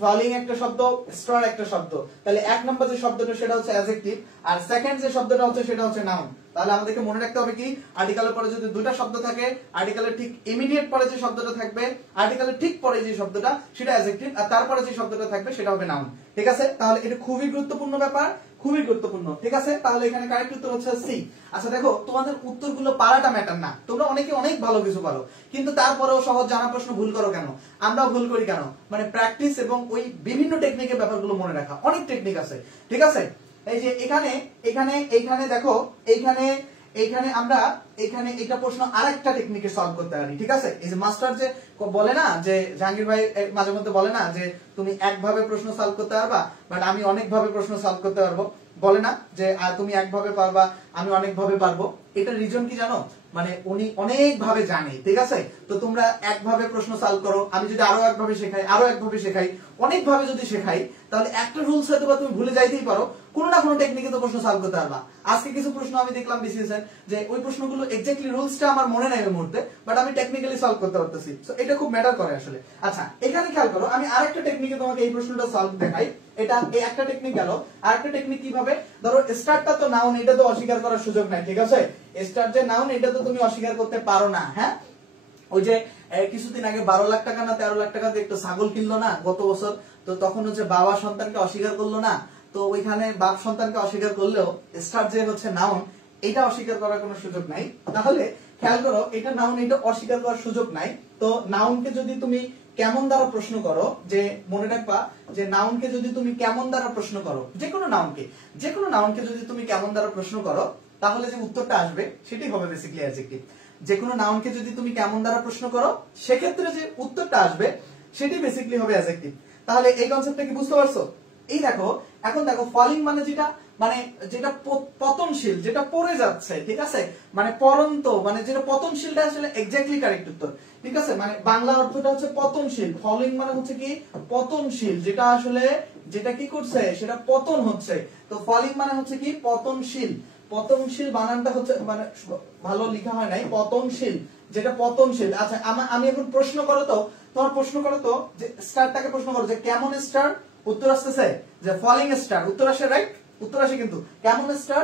ফলিং একটা শব্দ, স্ট্রার একটা শব্দ, তাহলে এক নাম্বার যে শব্দটা সেটা হচ্ছে অ্যাডজেক্টিভ, আর সেকেন্ড যে শব্দটা হচ্ছে সেটা হচ্ছে নাউন। তাহলে আমাদেরকে মনে রাখতে হবে কি, আর্টিকেলের পরে যদি দুইটা শব্দ থাকে, আর্টিকেলের ঠিক ইমিডিয়েট পরে যে শব্দটা থাকবে, আর্টিকেলের ঠিক পরে যে শব্দটা সেটা অ্যাডজেক্টিভ, আর তারপরে যে শব্দটা থাকবে সেটা হবে নাউন, ঠিক আছে? তাহলে এটা খুবই গুরুত্বপূর্ণ ব্যাপার। খুবই গুরুত্বপূর্ণ। ঠিক আছে, তাহলে এখানে কারেক্ট উত্তর হচ্ছে সি। আচ্ছা দেখো, তোমাদের উত্তরগুলো পারাটা ম্যাটার না, তোমরা অনেকে অনেক ভালো কিছু পারো, কিন্তু তারপরেও সহজ জানা প্রশ্ন ভুল করো কেন? আমরা ভুল করি কেন? মানে প্র্যাকটিস এবং ওই বিভিন্ন টেকনিকের ব্যাপারগুলো মনে রাখা, অনেক টেকনিক আছে। ঠিক আছে, এই যে এখানে এখানে এইখানে দেখো, এইখানে এইখানে আমরা এখানে এটা প্রশ্ন আরেকটা টেকনিকে সলভ করতে পারি। ঠিক আছে, এই যে মাস্টার যে বলে না, যে জাহাঙ্গীর ভাই মাঝে মধ্যে বলে না যে তুমি একভাবে প্রশ্ন সলভ করতে পারবা, বাট আমি অনেক ভাবে প্রশ্ন সলভ করতে পারবো, বলে না যে তুমি একভাবে পারবা আমি অনেক ভাবে পারবো। এটা রিজন কি জানো? মানে উনি অনেক ভাবে জানে। ঠিক আছে, তো তোমরা একভাবে প্রশ্ন সলভ করো, আমি যদি আরো একভাবে শেখাই, আরো একভাবে শেখাই, অনেক ভাবে যদি শেখাই, তাহলে একটা রুলস হয়তো বা তুমি ভুলে যাইতেই পারো, কোনো না কোনো টেকনিকে তো প্রশ্ন সলভ করতে পারবা। আজকে কিছু প্রশ্ন আমি দেখলাম বিসিএস এর, যে ওই প্রশ্নগুলো এক্স্যাক্টলি রুলসটা আমার মনে নাই ওই মুহূর্তে, বাট আমি টেকনিক্যালি সলভ করতে পারতেছি। সো এটা খুব ম্যাটার করে আসলে। আচ্ছা এখানে খেয়াল করো, আমি আরেকটা টেকনিকে তোমাকে এই প্রশ্নটা সলভ দেখাই। এটা এই একটা টেকনিক গেল, আরেকটা টেকনিক কিভাবে? ধরো স্টারটা তো নাউন, এটা তো অস্বীকার করার সুযোগ নাই। ঠিক আছে, স্টার যে নাউন এটা তো তুমি অস্বীকার করতে পারো না। হ্যাঁ, ওই যে কিছুদিন আগে 12 লাখ টাকা না 13 লাখ টাকা দিয়ে একটা ছাগল কিনলো না গত বছর, তো তখন হচ্ছে বাবা সন্তানকে অস্বীকার করলো না, তো ওইখানে বাপ সন্তানকে অস্বীকার করলেও স্টার যে হচ্ছে নাউন, এটা অস্বীকার করার কোনো সুযোগ নাই। তাহলে খেয়াল করো, এটা নাউন, এটা অস্বীকার করার সুযোগ নাই। তো নাউনকে যদি তুমি কেমন দ্বারা প্রশ্ন করো, যে মনে রাখবা যে নাউনকে যদি তুমি কেমন দ্বারা প্রশ্ন করো, যে কোনো নাউনকে যদি তুমি কেমন দ্বারা প্রশ্ন করো, তাহলে যে উত্তরটা আসবে সেটাই হবে বেসিক্যালি অ্যাডজেক্টিভ। যে কোনো নাউনকে যদি তুমি কেমন দ্বারা প্রশ্ন করো, সেক্ষেত্রে যে উত্তরটা আসবে সেটাই বেসিক্যালি হবে অ্যাডজেক্টিভ। তাহলে এই কনসেপ্টটা কি বুঝতে পারছো? এই দেখো, এখন দেখো ফলিং মানে যেটা, মানে যেটা পতনশীল, যেটা পড়ে যাচ্ছে। ঠিক আছে, মানে পরন্ত, মানে যেটা পতনশীলটা আসলে এক্স্যাক্টলি কারেক্ট উত্তর। ঠিক আছে, মানে বাংলা অর্থটা হচ্ছে পতনশীল। ফলিং মানে হচ্ছে কি পতনশীল, যেটা আসলে যেটা কি করছে, সেটা পতন হচ্ছে। তো ফলিং মানে হচ্ছে কি পতনশীল। পতনশীল বানানটা হচ্ছে মানে ভালো লেখা হয় নাই, পতনশীল, যেটা পতনশীল। আচ্ছা আমি এখন প্রশ্ন করো তো, তোমার প্রশ্ন করো তো, যে স্টারটাকে প্রশ্ন করো যে কেমন স্টার, উত্তর আসতেছে যে ফলিং স্টার, উত্তর আসে, রাইট? উত্তর আসে কিন্তু কেমন স্টার,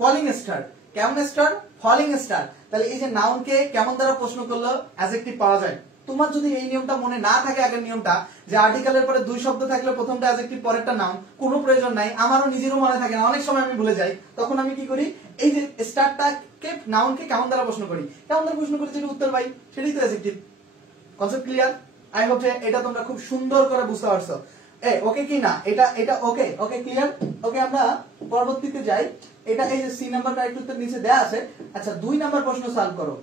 ফলিং স্টার, কেমন স্টার, ফলিং স্টার। তাহলে এই যে নাউনকে কেমন দ্বারা প্রশ্ন করলে অ্যাডজেক্টিভ পাওয়া যায়। তোমার যদি এই নিয়মটা মনে না থাকে, আগের নিয়মটা যে আর্টিকেলের পরে দুই শব্দ থাকলে প্রথমটা অ্যাডজেক্টিভ পরেরটা নাউন, কোনো প্রয়োজন নাই, আমারও নিজেরও মনে থাকে না, অনেক সময় আমি ভুলে যাই, তখন আমি কি করি, এই যে স্টারটাকে নাউনকে কেমন দ্বারা প্রশ্ন করি, কেমন দ্বারা প্রশ্ন করি, যেটা উত্তর পাই সেটাই তো adjective. Concept clear? I hope যে এটা তোমরা খুব সুন্দর করে বুঝতে পারছো। ওকে কি না, এটা ওকে? Okay clear? ওকে, আমরা পরবর্তীতে যাই। এটা এই যে সি নাম্বার কারেক্ট উত্তর নিচে দেয়া আছে। আচ্ছা 2 নাম্বার প্রশ্ন সলভ করো।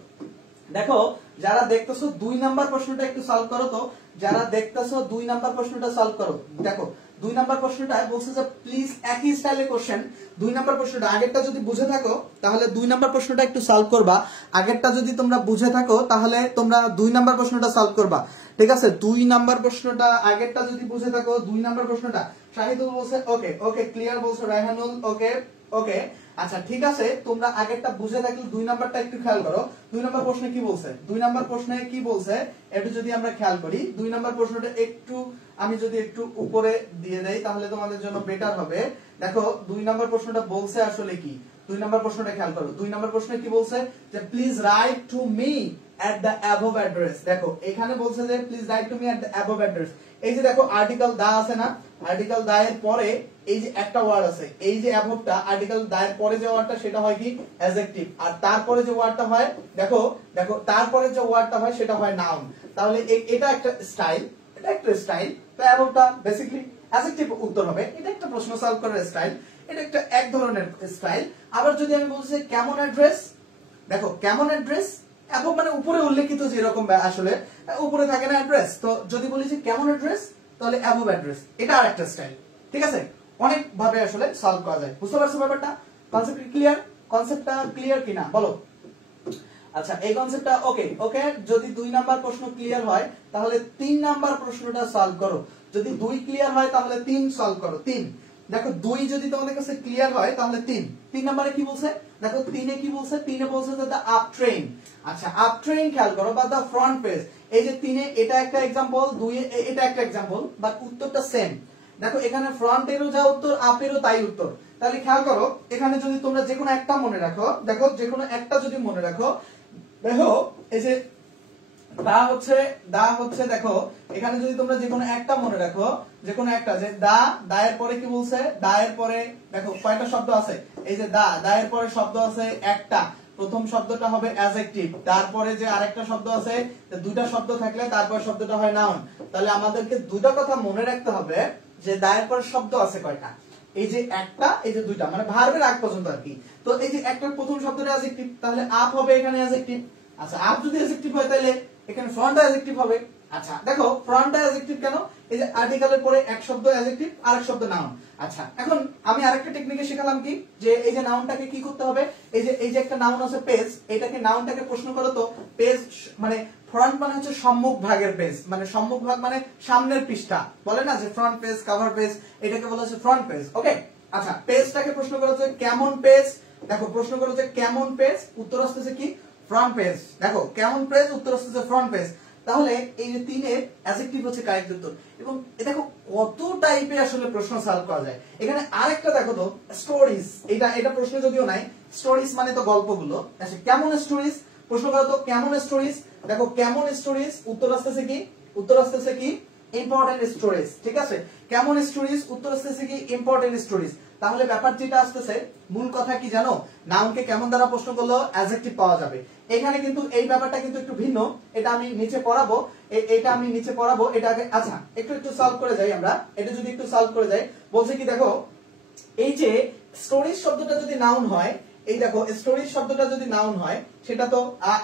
দেখো যারা দেখতেছো 2 নাম্বার প্রশ্নটা একটু সলভ করো তো, যারা দেখতেছো 2 নাম্বার প্রশ্নটা সলভ করো। দেখো 2 নাম্বার প্রশ্নটা বলছে যে প্লিজ একই স্টাইলে কোশ্চেন। 2 নাম্বার প্রশ্নটা আগেরটা যদি বুঝে থাকো তাহলে 2 নাম্বার প্রশ্নটা একটু সলভ করবা। আগেরটা যদি তোমরা বুঝে থাকো তাহলে তোমরা 2 নাম্বার প্রশ্নটা সলভ করবা। ঠিক আছে, 2 নাম্বার প্রশ্নটা আগেরটা যদি বুঝে থাকো, 2 নাম্বার প্রশ্নটা শাহিদুল বলছে ওকে, ওকে ক্লিয়ার বলছে রায়হানুল, ওকে ওকে। আচ্ছা ঠিক আছে, তোমরা আগেরটা বুঝে থাকলে 2 নাম্বারটা একটু খেয়াল করো। 2 নাম্বার প্রশ্নে কি বলছে, 2 নাম্বার প্রশ্নে কি বলছে একটু যদি আমরা খেয়াল করি। 2 নাম্বার প্রশ্নটা একটু আমি যদি একটু উপরে দিয়ে দেই তাহলে তোমাদের জন্য বেটার হবে। দেখো 2 নাম্বার প্রশ্নটা বলছে আসলে কি, 2 নাম্বার প্রশ্নটা খেয়াল করো। 2 নাম্বার প্রশ্নে কি বলছে যে please write to me at the above address। দেখো এখানে বলছে যে please write to me at the above address। এই যে দেখো আর্টিকেল দা আছে না, আর্টিকেল দা এর পরে এই যে একটা ওয়ার্ড আছে, এই যে অ্যাবভটা, আর্টিকেল দা এর পরে যে ওয়ার্ডটা সেটা হয় কি অ্যাডজেক্টিভ, আর তারপরে যে ওয়ার্ডটা হয় দেখো দেখো তারপরে যে ওয়ার্ডটা হয় সেটা হয় নাউন। তাহলে এটা একটা স্টাইল, এটা একটা স্টাইল। তো অ্যাবভটা বেসিক্যালি অ্যাডজেক্টিভ উত্তর হবে। এটা একটা প্রশ্ন সলভ করার স্টাইল, এটা একটা এক ধরনের স্টাইল। আবার যদি আমি বলছি কেমন অ্যাড্রেস, দেখো কেমন অ্যাড্রেস, এবং মানে উপরে উল্লেখিত যেরকম আসলে উপরে থাকে না অ্যাড্রেস, তো যদি বলি যে কেমন অ্যাড্রেস তাহলে অ্যাবভ অ্যাড্রেস, এটা আরেকটা স্টাইল। ঠিক আছে, অনেক ভাবে আসলে সলভ করা যায়। বুঝতে পারছো ব্যাপারটা? Concept clear? কনসেপ্টটা ক্লিয়ার কিনা বলো? আচ্ছা এই কনসেপ্টটা ওকে। ওকে, যদি 2 নাম্বার প্রশ্ন ক্লিয়ার হয় তাহলে 3 নাম্বার প্রশ্নটা সলভ করো। যদি 2 ক্লিয়ার হয় তাহলে 3 সলভ করো। 3 দেখো 2 যদি তোমাদের কাছে ক্লিয়ার হয় তাহলে 3 নাম্বারে কি বলছে, দেখো 3 এ কি বলছে, 3 এ বলছে যে দা আপ ট্রেন। আচ্ছা আপ ট্রেন খেয়াল করো, বা দা ফ্রন্ট পেজ। এই যে 3 এ এটা একটা एग्जांपल, 2 এ এটা একটা एग्जांपल, বাট উত্তরটা সেম। দেখো এখানে ফ্রন্ট এরও যা উত্তর, আপ এরও তাই উত্তর। তাহলে খেয়াল করো এখানে যদি তোমরা যে কোনো একটা মনে রাখো, দেখো যে কোনো একটা যদি মনে রাখো, দেখো এই যে দা হচ্ছে দেখো এখানে যদি তোমরা যে কোনো একটা মনে রাখো, যে কোনো একটা, যে দা এর পরে কি বলছে, দা এর পরে দেখো কয়টা শব্দ আছে, এই যে দা এর পরে শব্দ আছে একটা, প্রথম শব্দটা হবে অ্যাডজেক্টিভ, তারপরে যে আরেকটা শব্দ আছে, দুইটা শব্দ থাকলে তারপর শব্দটা হয় নাউন। তাহলে আমাদেরকে দুইটা কথা মনে রাখতে হবে যে দা এর পরে শব্দ আছে কয়টা, এই যে একটা, এই যে দুইটা, মানে ভার্বের আগ পর্যন্ত আর কি। তো এই যে একটা প্রথম শব্দটা অ্যাডজেক্টিভ, তাহলে আপ হবে এখানে অ্যাডজেক্টিভ। আচ্ছা আপ যদি অ্যাডজেক্টিভ হয় তাহলে এখানে ফ্রন্ট অ্যাডজেক্টিভ হবে। আচ্ছা দেখো ফ্রন্ট অ্যাডজেক্টিভ কেন, এই যে আর্টিকেলের পরে এক শব্দ অ্যাডজেক্টিভ আরেক শব্দ নাউন। আচ্ছা এখন আমি আরেকটা টেকনিকে শেখালাম কি, যে এই যে নাউনটাকে কি করতে হবে, এই যে একটা নাউন আছে পেজ, এটাকে নাউনটাকে প্রশ্ন করো তো পেজ মানে ফ্রন্ট মানে হচ্ছে সম্মুখ ভাগের পেজ, মানে সম্মুখ ভাগ মানে সামনের পৃষ্ঠা, বলে না যে ফ্রন্ট পেজ কভার পেজ, এটাকে বলা হচ্ছে ফ্রন্ট পেজ। ওকে আচ্ছা পেজটাকে প্রশ্ন করো যে কেমন পেজ, দেখো প্রশ্ন করো যে কেমন পেজ, উত্তর আসতেছে কি ফ্রন্ট পেজ। দেখো কেমন পেজ, উত্তর আসতেছে ফ্রন্ট পেজ। তাহলে এই যে তিনের অ্যাডজেক্টিভ হচ্ছে কারেক্ট উত্তর। এবং দেখো কত টাইপে আসলে প্রশ্ন সলভ করা যায়। এখানে আরেকটা দেখো তো স্টোরিজ, এটা প্রশ্ন যদিও নাই, স্টোরিজ মানে তো গল্পগুলো। আচ্ছা কেমন স্টোরিজ, প্রশ্ন করো তো কেমন স্টোরিজ, দেখো কেমন স্টোরিজ, উত্তর আসতেছে কি, উত্তর আসতেছে কি ইম্পর্টেন্ট স্টোরিজ। ঠিক আছে কেমন স্টোরিজ, উত্তর আসতেছে কি ইম্পর্টেন্ট স্টোরিজ। তাহলে ব্যাপার যেটা আসতেছে মূল কথা কি জানো, নাউনকে কেমন দ্বারা প্রশ্ন করলো অ্যাডজেক্টিভ পাওয়া যাবে। এখানে কিন্তু এই ব্যাপারটা কিন্তু একটু ভিন্ন, এটা আমি নিচে পড়াবো, এটা আগে। আচ্ছা একটু সলভ করে যাই আমরা, এটা যদি একটু সলভ করে যাই, বলছে কি দেখো এই যে স্টোরিজ শব্দটা যদি নাউন হয়, এই দেখো স্টোরিজ শব্দটা যদি নাউন হয়, সেটা তো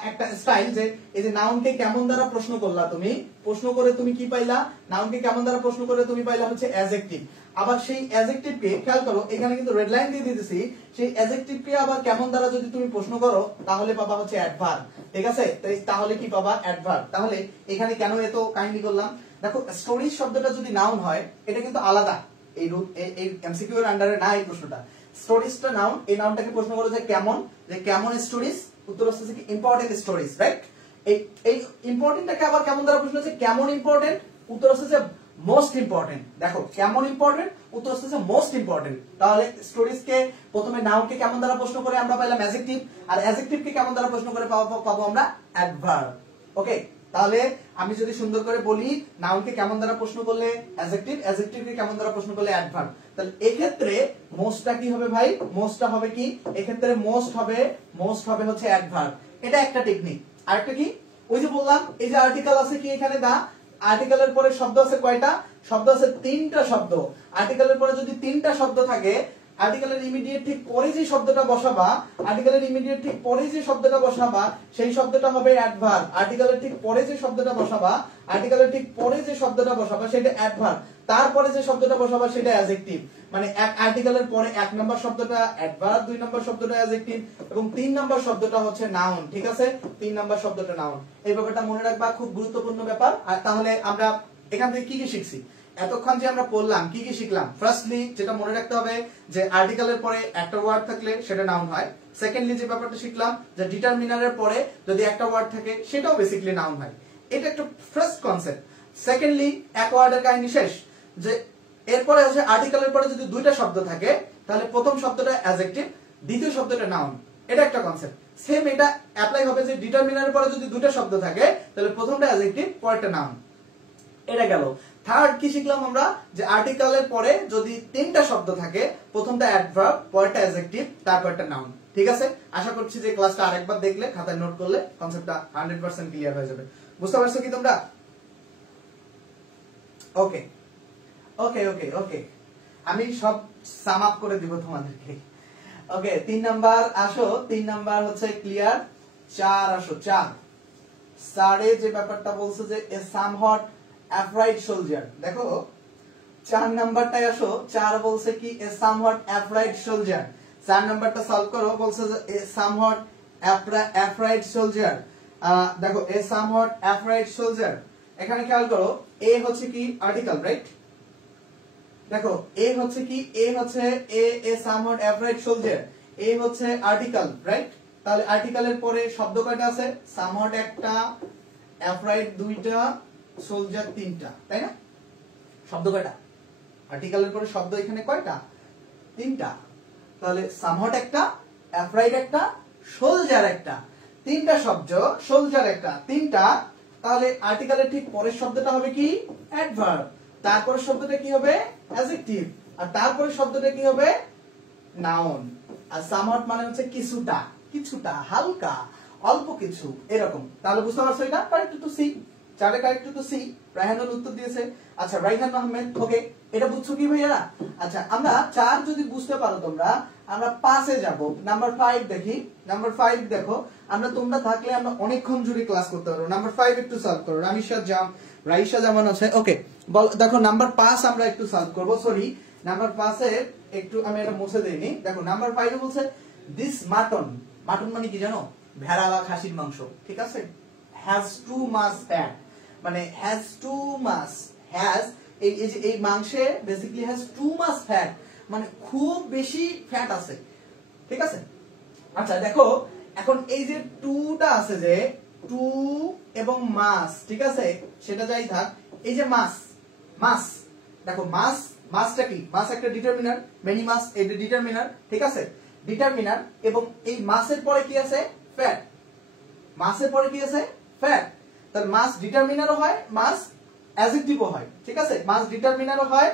একটা স্টাইল, যে এই যে নাউনকে কেমন দ্বারা প্রশ্ন করলা তুমি, প্রশ্ন করে তুমি কি পাইলা, নাউনকে কেমন দ্বারা প্রশ্ন করে তুমি পাইলা হচ্ছে অ্যাডজেক্টিভ। আবার সেই অ্যাডজেক্টিভকে খেয়াল করো, এখানে কিন্তু রেড লাইন দিয়ে দিতেছি, সেই অ্যাডজেক্টিভকে আবার কেমন দ্বারা যদি তুমি প্রশ্ন করো তাহলে পাবা হচ্ছে অ্যাডভার্ব। ঠিক আছে তাহলে কি পাবা অ্যাডভার্ব। তাহলে এখানে কেন এত কাহিনী করলাম, দেখো স্টোরিজ শব্দটা যদি নাউন হয় এটা কিন্তু আলাদা, এই এমসিকিউ এর আন্ডারে না এই প্রশ্নটা। স্টোরিজটা নাউন, এই নাউনটাকে প্রশ্ন করো যে কেমন স্টোরিজ, উত্তর আসছে কি ইম্পর্টেন্ট স্টোরিজ, রাইট। এই ইম্পর্টেন্টটাকে আবার কেমন দ্বারা প্রশ্ন হচ্ছে কেমন ইম্পর্টেন্ট, উত্তর আসছে মোস্ট ইম্পর্টেন্ট। দেখো কেমন ইম্পর্টেন্ট, উত্তর আসছে মোস্ট ইম্পর্টেন্ট। তাহলে স্টোরিজকে প্রথমে নাউনকে কেমন দ্বারা প্রশ্ন করে আমরা পাইলাম অ্যাডজেক্টিভ, আর অ্যাডজেক্টিভকে কেমন দ্বারা প্রশ্ন করে পাবো আমরা অ্যাডভার্ব। ওকে তাহলে আমি যদি সুন্দর করে বলি নাউনকে কেমন দ্বারা প্রশ্ন করলে অ্যাডজেক্টিভ, অ্যাডজেক্টিভকে কেমন দ্বারা প্রশ্ন করলে অ্যাডভার্ব, তাহলে এক্ষেত্রে মোস্টটা কি হবে ভাই, মোস্টটা হবে কি, এক্ষেত্রে মোস্ট হবে হচ্ছে অ্যাডভার্ব। এটা একটা টেকনিক। আরেকটা কি, ওই যে বললাম এই যে আর্টিকেল আছে কি এখানে দা, আর্টিকেলের পরে শব্দ আছে কয়টা, শব্দ আছে তিনটা শব্দ। আর্টিকেলের পরে যদি তিনটা শব্দ থাকে, আর্টিকেলের ইমিডিয়েট ঠিক পরে যে শব্দটা বসাবা, আর্টিকেলের ইমিডিয়েট ঠিক পরে যে শব্দটা বসাবা সেই শব্দটা হবে অ্যাডভার্ব। আর্টিকেলের ঠিক পরে যে শব্দটা বসাবা, আর্টিকেলের ঠিক পরে যে শব্দটা বসাবা সেটা অ্যাডভার্ব, তারপরে যে শব্দটা বসাবা সেটা অ্যাডজেক্টিভ। মানে এক আর্টিকেলের পরে এক নাম্বার শব্দটা অ্যাডভার্ব, দুই নাম্বার শব্দটা অ্যাডজেক্টিভ এবং তিন নাম্বার শব্দটা হচ্ছে নাউন। ঠিক আছে তিন নাম্বার শব্দটা নাউন। এই ব্যাপারটা মনে রাখবা, খুব গুরুত্বপূর্ণ ব্যাপার। আর তাহলে আমরা এখান থেকে কি কি শিখছি, এতক্ষণ যে আমরা পড়লাম কি কি শিখলাম। ফার্স্টলি যেটা মনে রাখতে হবে যে আর্টিকেলের পরে একটা ওয়ার্ড থাকলে সেটা নাউন হয়। সেকেন্ডলি যে ব্যাপারটা শিখলাম যে ডিটারমিনারের পরে যদি একটা ওয়ার্ড থাকে সেটাও বেসিক্যালি নাউন হয়। এটা একটা ফার্স্ট কনসেপ্ট। সেকেন্ডলি এক ওয়ার্ডের কাহিনী শেষ। যে এরপরে হচ্ছে আর্টিকেলের পরে যদি দুইটা শব্দ থাকে তাহলে প্রথম শব্দটা অ্যাডজেক্টিভ, দ্বিতীয় শব্দটা নাউন। এটা একটা কনসেপ্ট। সেম এটা অ্যাপ্লাই হবে যে ডিটারমিনারের পরে যদি দুইটা শব্দ থাকে তাহলে প্রথমটা অ্যাডজেক্টিভ, পরেরটা নাউন। এটা গেল। থার্ড কি শিখলাম আমরা, যে আর্টিকেলের পরে যদি তিনটা শব্দ থাকে, প্রথমটা অ্যাডভার্ব, পরেরটা অ্যাডজেক্টিভ, তারপরটা নাউন। ঠিক আছে আশা করছি যে ক্লাসটা আরেকবার দেখলে খাতায় নোট করলে কনসেপ্টটা 100% ক্লিয়ার হয়ে যাবে। বুঝতে পারছো কি তোমরা? ওকে ওকে ওকে ওকে আমি সব সাম আপ করে দিব তোমাদেরকে। ওকে 3 নাম্বার আসো, 3 নাম্বার হচ্ছে ক্লিয়ার। 4 আসো, 4 যে ব্যাপারটা বলছে যে এ সামহট অ্যাফ্রাইড সোলজার। দেখো 4 নাম্বারটাই আসো, 4 বলছে কি এ সামহট অ্যাফ্রাইড সোলজার। 4 নাম্বারটা সলভ করো, বলছে যে এ সামহট অ্যাফ্রাইড সোলজার। দেখো এ সামহট অ্যাফ্রাইড সোলজার, এখানে খেয়াল করো এ হচ্ছে কি আর্টিকেল, রাইট। দেখো এ হচ্ছে কি, এ হচ্ছে এ সামহট অ্যাফ্রাইড সোলজার, এ হচ্ছে আর্টিকেল, রাইট। তাহলে আর্টিকেলের পরে শব্দ কয়টা আছে, সামহট একটা, অ্যাফ্রাইড দুইটা, সোলজার তিনটা, তাই না? শব্দ কয়টা, আর্টিকেলের পরে শব্দ এখানে কয়টা, তিনটা। তাহলে সামহট একটা, অ্যাফ্রাইড একটা, সোলজার একটা, তিনটা শব্দ, সোলজার একটা, তিনটা, তাহলে আর্টিকেলের ঠিক পরের শব্দটা হবে কি অ্যাডভার্ব, তারপরের শব্দটা কি হবে অ্যাডজেক্টিভ, আর তারপরের শব্দটা কি হবে নাউন। আর সামহাট মানে হচ্ছে কিছুটা, কিছুটা, হালকা, অল্প কিছু, এরকম। তাহলে বুঝতে পারছো এটা? কারেক্ট টু সি, চারে কারেক্ট টু সি। রায়হানুল উত্তর দিয়েছে। আচ্ছা রায়হান আহমেদ, ওকে, এটা বুঝছো কি ভাইয়া? আচ্ছা আমরা 4 যদি বুঝতে পারো তোমরা, আমরা 5 এ যাব। নাম্বার 5 দেখি। নাম্বার 5 দেখো, আমরা তোমরা থাকলে আমরা অনেকক্ষণ জুড়ে ক্লাস করতে পারবো। নাম্বার 5 একটু সলভ করো। রাইসা জামান আছে, ওকে। বল দেখো নাম্বার 5 আমরা একটু সলভ করব। সরি, নাম্বার 5 এর একটু আমি এটা মুছে দেইনি। দেখো নাম্বার 5 এ বলছে দিস মাটন, মাটন মানে কি জানো? ভেড়া বা খাসির মাংস, ঠিক আছে? হ্যাজ টু মাচ ফ্যাট, মানে হ্যাজ টু মাচ, হ্যাজ এই মাংসে basically has too much fat, মানে খুব বেশি ফ্যাট আছে, ঠিক আছে? আচ্ছা দেখো এখন এই যে টুটা আছে, যে টু এবং মাস, ঠিক আছে, সেটা যাই থাক। এই যে মাস, মাস, দেখো মাস, মাসটা কি? মাস একটা ডিটারমিনার, মেনি মাস এটা ডিটারমিনার, ঠিক আছে? ডিটারমিনার, এবং এই মাসের পরে কি আছে? ফ্যাট। মাসের পরে কি আছে? ফ্যাট। তাহলে মাস ডিটারমিনারও হয়, মাস অ্যাডজেক্টিভও হয়, ঠিক আছে? মাস ডিটারমিনারও হয়,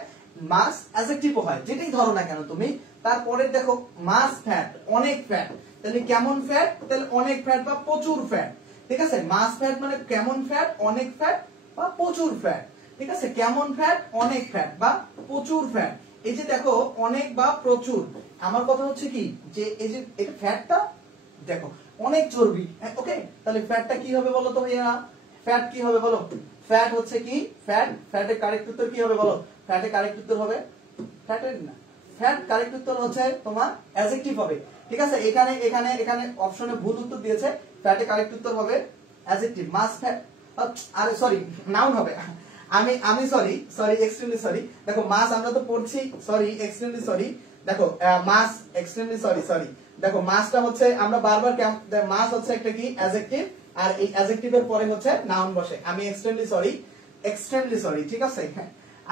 মাস অ্যাডজেক্টিভও হয়, যেটাই ধরো না কেন তুমি। তারপরে দেখো মাস ফ্যাট, অনেক ফ্যাট, তাহলে কেমন ফ্যাট? তাহলে অনেক ফ্যাট বা প্রচুর ফ্যাট, ঠিক আছে? মাস ফ্যাট মানে কেমন ফ্যাট, অনেক ফ্যাট বা প্রচুর ফ্যাট, ঠিক আছে? কেমন ফ্যাট, অনেক ফ্যাট বা প্রচুর ফ্যাট। এই যে দেখো অনেক বা প্রচুর, আমার কথা হচ্ছে কি যে এই যে এটা ফ্যাটটা দেখো অনেক চর্বি, ওকে, তাহলে ফ্যাটটা কি হবে বলো তো ভাইয়া? ফ্যাট কি হবে বলো? ফ্যাট হচ্ছে কি? ফ্যাট, ফ্যাটের কারেক্ট উত্তর কি হবে বলো? ফ্যাটের কারেক্ট উত্তর হবে, ফ্যাটের না, ফ্যাট কারেক্ট উত্তর হচ্ছে তোমার অ্যাডজেক্টিভ হবে, ঠিক আছে? এখানে এখানে এখানে অপশনে ভুল উত্তর দিয়েছে, ফ্যাটের কারেক্ট উত্তর হবে অ্যাডজেক্টিভ। মাস ফ্যাট, আরে সরি, নাউন হবে। আমি সরি, এক্সট্রিমলি সরি। দেখো মাস আমরা তো পড়ছি, সরি এক্সট্রিমলি সরি। দেখো মাস, এক্সট্রিমলি সরি। দেখো মাসটা হচ্ছে আমরা বারবার মাস হচ্ছে একটা কি অ্যাডজেক্টিভ, আর এই অ্যাডজেক্টিভের পরে হচ্ছে নাউন বসে। আমি এক্সট্রিমলি সরি, ঠিক আছে?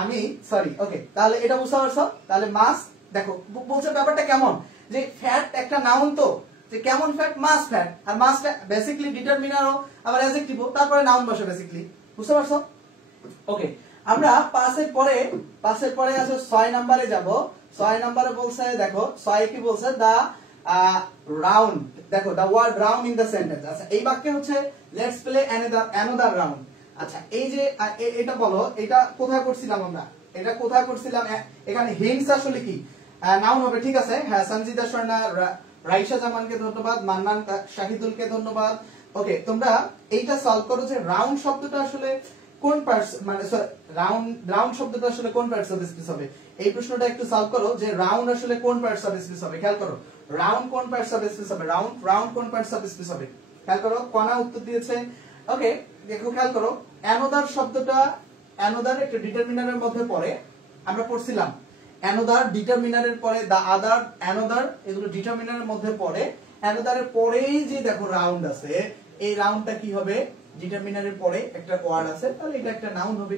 আমি সরি, ওকে। তাহলে এটা বুঝতে পারছো? তাহলে মাস, দেখো বলছে ব্যাপারটা কেমন, যে ফ্যাট একটা নাউন, তো যে কেমন ফ্যাট? মাস ফ্যাট, আর মাসটা বেসিক্যালি ডিটারমিনারও আবার অ্যাডজেক্টিভও, তারপরে নাউন বসে বেসিক্যালি, বুঝতে পারছো? ওকে, আমরা পাঁচের পরে আছে 6 নম্বরে যাব। 6 নম্বরে বলছে, দেখো 6 কি বলছে? দা রাউন্ড, দেখো the word round in the sentence. আচ্ছা এই বাক্যে হচ্ছে লেটস প্লে অ্যানাদার রাউন্ড। আচ্ছা এই যে এটা বলো, এটা কোথায় করছিলাম আমরা? এটা কোথায় করছিলাম? এখানে হিন্টস আসলে কি? নাউন হবে, ঠিক আছে? হ্যাঁ, সঞ্জিদা স্বর্ণা, রাইসা জামানকে ধন্যবাদ, মান্নান শাহিদুলকে ধন্যবাদ। ওকে, তোমরা এইটা সলভ করো যে রাউন্ড শব্দটা আসলে কোন পার্টস, মানে রাউন্ড শব্দটা আসলে কোন পার্টস অফ স্পিচ হবে? এই প্রশ্নটা একটু সলভ করো যে রাউন্ড আসলে কোন পার্টস অফ স্পিচ হবে। খেয়াল করো, রাউন্ড কোন পার্টস অফ স্পিচ হবে? রাউন্ড কোন পার্টস অফ স্পিচ হবে? খেয়াল করো, কণা উত্তর দিয়েছে। ওকে, দেখো খেয়াল করো, অ্যানোদার শব্দটা, অ্যানোদার একটা ডিটারমিনারের মধ্যে পড়ে, আমরা পড়ছিলাম অ্যানোদার ডিটারমিনারের পরে দা আদার, অ্যানোদার, এগুলো ডিটারমিনারের মধ্যে পড়ে। অ্যানোদারের পরেই যে দেখো রাউন্ড আছে, এই রাউন্ডটা কি হবে? ডিটারমিনারের পরে একটা ওয়ার্ড আছে, তাহলে এটা একটা নাউন হবে,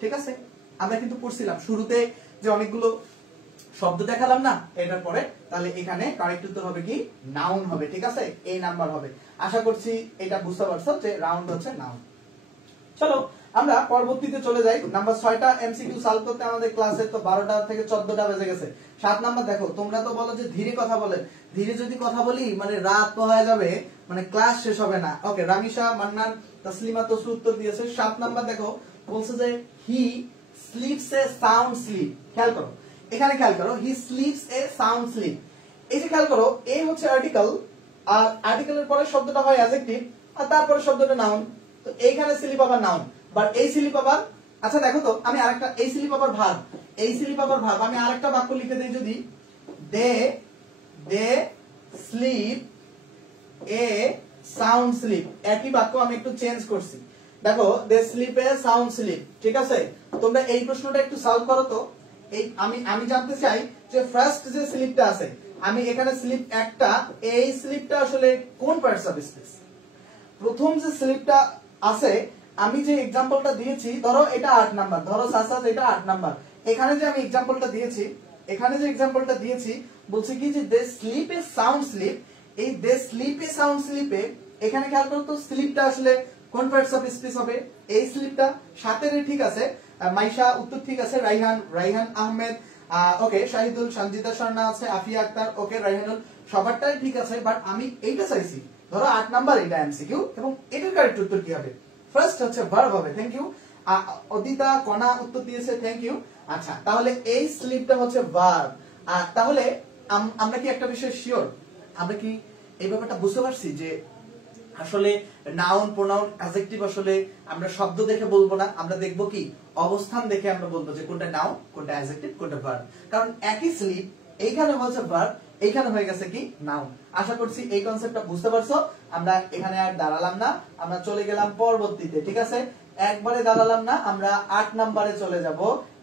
ঠিক আছে? আমরা কিন্তু পড়ছিলাম শুরুতে যে অনেকগুলো শব্দ দেখালাম না এটার পরে, তাহলে এখানে কারেক্ট উত্তর হবে কি? নাউন হবে, ঠিক আছে? এই নাম্বার হবে। আশা করছি এটা বুঝতে পারছো যে রাউন্ড হচ্ছে নাউন। চলো আমরা পরবর্তীতে চলে যাই। নাম্বার 6টা এমসিকিউ সলভ করতে আমাদের ক্লাসে তো 12টা থেকে 14টা বেজে গেছে। 7 নাম্বার দেখো, তোমরা তো বলো যে ধীরে কথা বলেন, ধীরে যদি কথা বলি মানে রাত তো হয়ে যাবে, মানে ক্লাস শেষ হবে না। ওকে, রামিশা, মান্নান, তাসলিমা তসু উত্তর দিয়েছে। 7 নাম্বার দেখো বলছে যে হি স্লিপস এ সাউন্ড স্লিপ। খেয়াল করো, এখানে খেয়াল করো, হি স্লিপস এ সাউন্ড স্লিপ। এই যে খেয়াল করো, এই হচ্ছে আর্টিকেল, আর আর্টিকেলের পরে শব্দটা হয় অ্যাডজেক্টিভ, আর তারপরে শব্দটা নাউন। তো এইখানে স্লিপ আবার নাউন, বাট এই স্লিপ আবার, আচ্ছা দেখো তো আমি আরেকটা, এই স্লিপ আবার ভার্ব, এই স্লিপ আবার ভার্ব। আমি আরেকটা বাক্য লিখে দেই যদি, দে স্লিপ এ সাউন্ড স্লিপ। একই বাক্য আমি একটু চেঞ্জ করছি। দেখো দে স্লিপ এ সাউন্ড স্লিপ, ঠিক আছে? তোমরা এই প্রশ্নটা একটু সলভ করো তো। এই আমি জানতে চাই যে ফার্স্ট যে স্লিপটা আছে, আমি এখানে স্লিপ একটা, এই স্লিপটা আসলে কোন পার্টস অফ স্পিচ? প্রথম যে স্লিপটা আছে, আমি যে এক্সাম্পলটা দিয়েছি, ধরো এটা 8 নাম্বার, ধরো সাসাস এটা 8 নাম্বার। এখানে যে আমি এক্সাম্পলটা দিয়েছি, বলছি কি যে দে স্লিপ এ সাউন্ড স্লিপ। এই দে স্লিপ এ সাউন্ড স্লিপে এখানে খেয়াল করো তো স্লিপটা আসলে কোন পার্টস অফ স্পিচ হবে এই স্লিপটা? 7 এর ঠিক আছে, মাইশা উত্তর ঠিক আছে, রাইহান আহমেদ ওকে, শাহিদুল, সঞ্জিতা স্বর্ণা আছে, আফিয়া আক্তার ওকে, রাইহানুল সবারটাই ঠিক আছে, বাট আমি এইটা চাইছি ধরো 8 নাম্বার এটা এমসিকিউ, এবং এটার কারেক্ট উত্তর কি হবে? ফার্স্ট হচ্ছে ভার্ব হবে। Thank you. অদিতা কণা উত্তর দিয়েছে, থ্যাংক ইউ। আচ্ছা, তাহলে এই স্লিপটা হচ্ছে ভার্ব। তাহলে আমরা কি একটা বিষয় শিওর, আমরা কি এই ব্যাপারটা বুঝতে পারছি যে আসলে নাউন, প্রোনাউন, অ্যাডজেক্টিভ আসলে আমরা শব্দ দেখে বলবো না, আমরা দেখবো কি অবস্থান দেখে আমরা বলবো যে কোনটা নাউন, কোনটা অ্যাডজেক্টিভ, কোনটা ভার্ব। কারণ একই স্লিপ এইখানে হচ্ছে ভার্ব, এইখানে হয়ে গেছে কি নাউন। আশা করছি এই কনসেপ্টটা বুঝতে পারছো। আমরা এখানে আর দাঁড়ালাম না, আমরা চলে গেলাম পরবর্তীতে। ঠিক আছে, একবারে দাঁড়ালাম না, আমরা 8 নম্বরে চলে যাব।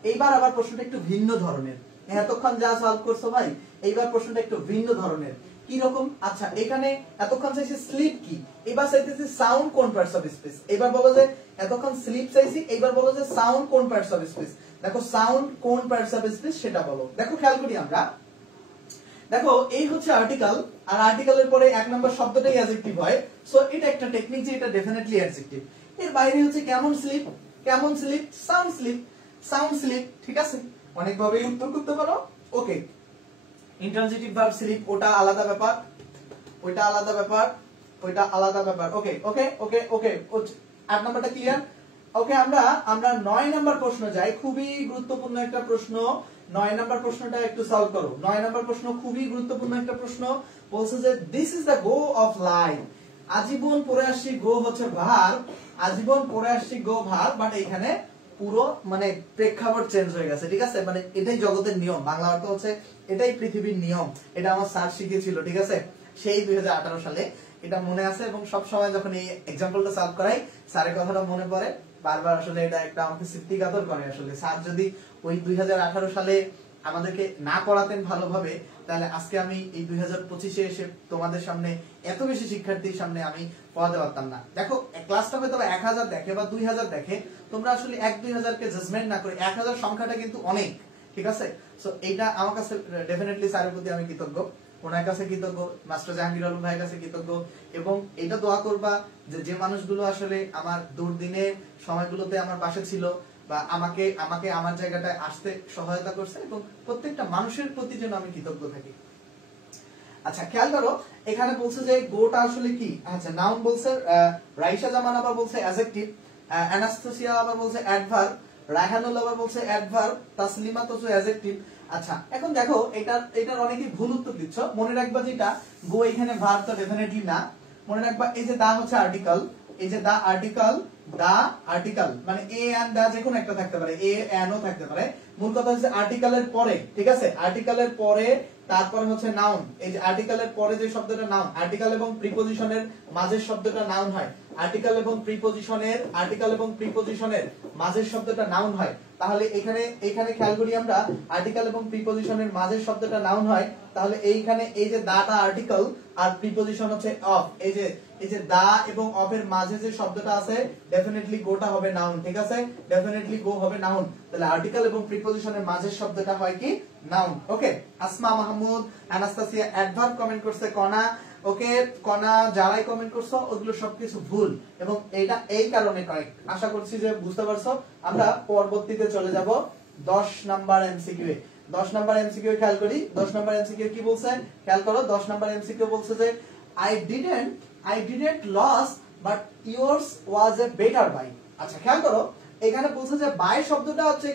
এইবার আবার প্রশ্নটা একটু ভিন্ন ধরনের। এতক্ষণ যা সলভ করছো ভাই, এইবার প্রশ্নটা একটু ভিন্ন ধরনের। কি রকম? আচ্ছা, এখানে এতক্ষণ চাইছি স্লিপ কি, এবার চাইতেছি সাউন্ড কোন পার্টস অফ স্পিচ। এবার বলো যে এতক্ষণ স্লিপ চাইছি, এবার বলো যে সাউন্ড কোন পার্টস অফ স্পিচ। দেখো সাউন্ড কোন পার্টস অফ স্পিচ সেটা বলো। দেখো খেয়াল করি আমরা, দেখো এই হচ্ছে আর্টিকেল, আর আর্টিকেলের পরে 1 নম্বর শব্দটাই অ্যাডজেক্টিভ হয়। সো এটা একটা টেকনিক যে এটা ডেফিনেটলি অ্যাডজেক্টিভ। এর বাইরে হচ্ছে কেমন স্লিপ, কেমন slip, sound slip, sound slip. ঠিক আছে, অনেক ভাবে উত্তর করতে পারো। ওকে, ইন্ট্রানজিটিভ ভার্ব স্লিপ ওটা আলাদা ব্যাপার, ওইটা আলাদা ব্যাপার, ওইটা আলাদা ব্যাপার। ওকে ওকে ওকে ওকে 8 নাম্বারটা ক্লিয়ার। ওকে, আমরা 9 নাম্বার প্রশ্ন যাই। খুবই গুরুত্বপূর্ণ একটা প্রশ্ন। 9 নাম্বার প্রশ্নটা একটু সলভ করো। 9 নাম্বার প্রশ্ন খুবই গুরুত্বপূর্ণ একটা প্রশ্ন। বলছে যে this is the go of life. আজীবন পরে আসছি গো হচ্ছে ভার্ব, আজীবন পরে আসছি গো ভার্ব, বাট এখানে পুরো মানে প্রেক্ষাপট চেঞ্জ হয়ে গেছে। ঠিক আছে, মানে এটাই জগতের নিয়ম, বাংলা অর্থ হচ্ছে এটাই পৃথিবীর নিয়ম। এটা আমার স্যার শিখিয়েছিল। ঠিক আছে, সেই 2018 সালে। এটা মনে আছে, এবং সব সময় যখন এই এক্সাম্পলটা সলভ করাই স্যারের কথাটা মনে পড়ে বারবার। আসলে এটা একটা আমাকে স্মৃতিকাতর করে। আসলে স্যার যদি ওই 2018 সালে আমাদেরকে না পড়াতেন ভালোভাবে, তাহলে আজকে আমি এই 2025-এ এসে তোমাদের সামনে এত বেশি শিক্ষার্থীর সামনে আমি পড়াতে পারতাম না। দেখো ক্লাসটা হয়তো 1000 দেখে বা 2000 দেখে, তোমরা আসলে 1-2000 কে জাজমেন্ট না করে, 1000 সংখ্যাটা কিন্তু অনেক। ঠিক আছে, সো এইটা আমার কাছে ডেফিনেটলি স্যারের প্রতি আমি কৃতজ্ঞ, ওনার কাছে কৃতজ্ঞ, মাস্টার জাহাঙ্গীর আলম ভাইয়ের কাছে কৃতজ্ঞ। এবং এটা দোয়া করবা যে মানুষগুলো আসলে আমার দুর্দিনের সময়গুলোতে আমার পাশে ছিল, বা আমাকে আমার জায়গাটায় আসতে সহায়তা করছে, এবং প্রত্যেকটা মানুষের প্রতি যেন আমি কৃতজ্ঞ থাকি। আচ্ছা, খেয়াল করো এখানে বলছে যে গোটা আসলে কি। আচ্ছা, নাউন বলছে, রাইসা জামান আবার বলছে অ্যাডজেক্টিভ, অ্যানাস্তাসিয়া আবার বলছে অ্যাডভার্ব, রায়হানুল আবার বলছে অ্যাডভার্ব, তাসলিমা তো অ্যাডজেক্টিভ। আচ্ছা, এখন দেখো এটার অনেকেই ভুল উত্তর দিচ্ছ। মনে রাখবা যেটা গো এখানে ভার্ব তো ডেফিনেটলি না। মনে রাখবা এই যে দা হচ্ছে আর্টিকেল, এই যে দা আর্টিকেল, দা আর্টিকেল মানে এ এন্ড দা যে কোনো একটা থাকতে পারে, এ এন ও থাকতে পারে। মূল কথা হচ্ছে আর্টিকেলের পরে। ঠিক আছে, আর্টিকেলের পরে তারপরে হচ্ছে নাউন। এই যে আর্টিকেলের পরে যে শব্দটা নাউন, আর্টিকেল এবং প্রিপজিশনের মাঝের শব্দটা নাউন হয়। আর্টিকেল এবং প্রিপজিশনের মাঝের শব্দটা নাউন হয়। তাহলে এখানে খেয়াল করি আমরা, আর্টিকেল এবং প্রিপজিশনের মাঝের শব্দটা নাউন হয়। তাহলে এইখানে এই যে দাটা আর্টিকেল আর প্রিপজিশন হচ্ছে অফ। এই যে দা এবং অফ এর মাঝে যে শব্দটা আছে, ডেফিনেটলি গোটা হবে নাউন। ঠিক আছে, ডেফিনেটলি গো হবে নাউন। তাহলে আর্টিকেল এবং প্রিপজিশনের মাঝের শব্দটা হয় কি নাউন। ওকে, Asma Mahmud, Anastasia adverb comment করছে, কণা ওকে, কণা যারাই কমেন্ট করছো ওগুলো সবকিছু ভুল, এবং এইটা এই কারণে কারেক্ট। আশা করছি যে বুঝতে পারছো। আমরা পরবর্তীতে চলে যাব 10 নাম্বার এমসিকিউ এ। 10 নাম্বার এমসিকিউ খেয়াল করি। 10 নাম্বার এমসিকিউ কি বলছে খেয়াল করো। 10 নাম্বার এমসিকিউ বলছে যে I didn't lose but yours was a better buy। আচ্ছা, খেয়াল করো এখানে বলছে যে বাই শব্দটা হচ্ছে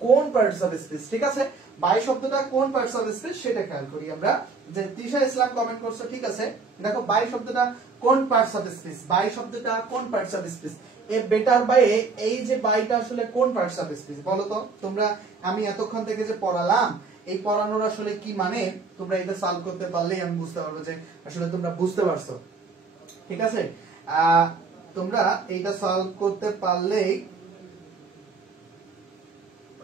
কোন পার্টস অফ স্পিচ। ঠিক আছে, বাই শব্দটা কোন পার্টস অফ স্পিচ সেটা খেয়াল করি আমরা। যে তিশা ইসলাম কমেন্ট করছো, ঠিক আছে। দেখো বাই শব্দটা কোন পার্টস অফ স্পিচ, বাই শব্দটা কোন parts of speech. A better buy, এই যে বাইটা আসলে কোন পার্টস অফ স্পিচ বলো তো তোমরা। আমি এতক্ষণ থেকে যে পড়ালাম, এই পড়ানোর আসলে কি মানে, তোমরা এটা সলভ করতে পারলেই আমি বুঝতে পারবো যে আসলে তোমরা বুঝতে পারছো। ঠিক আছে, তোমরা এইটা সলভ করতে পারলেই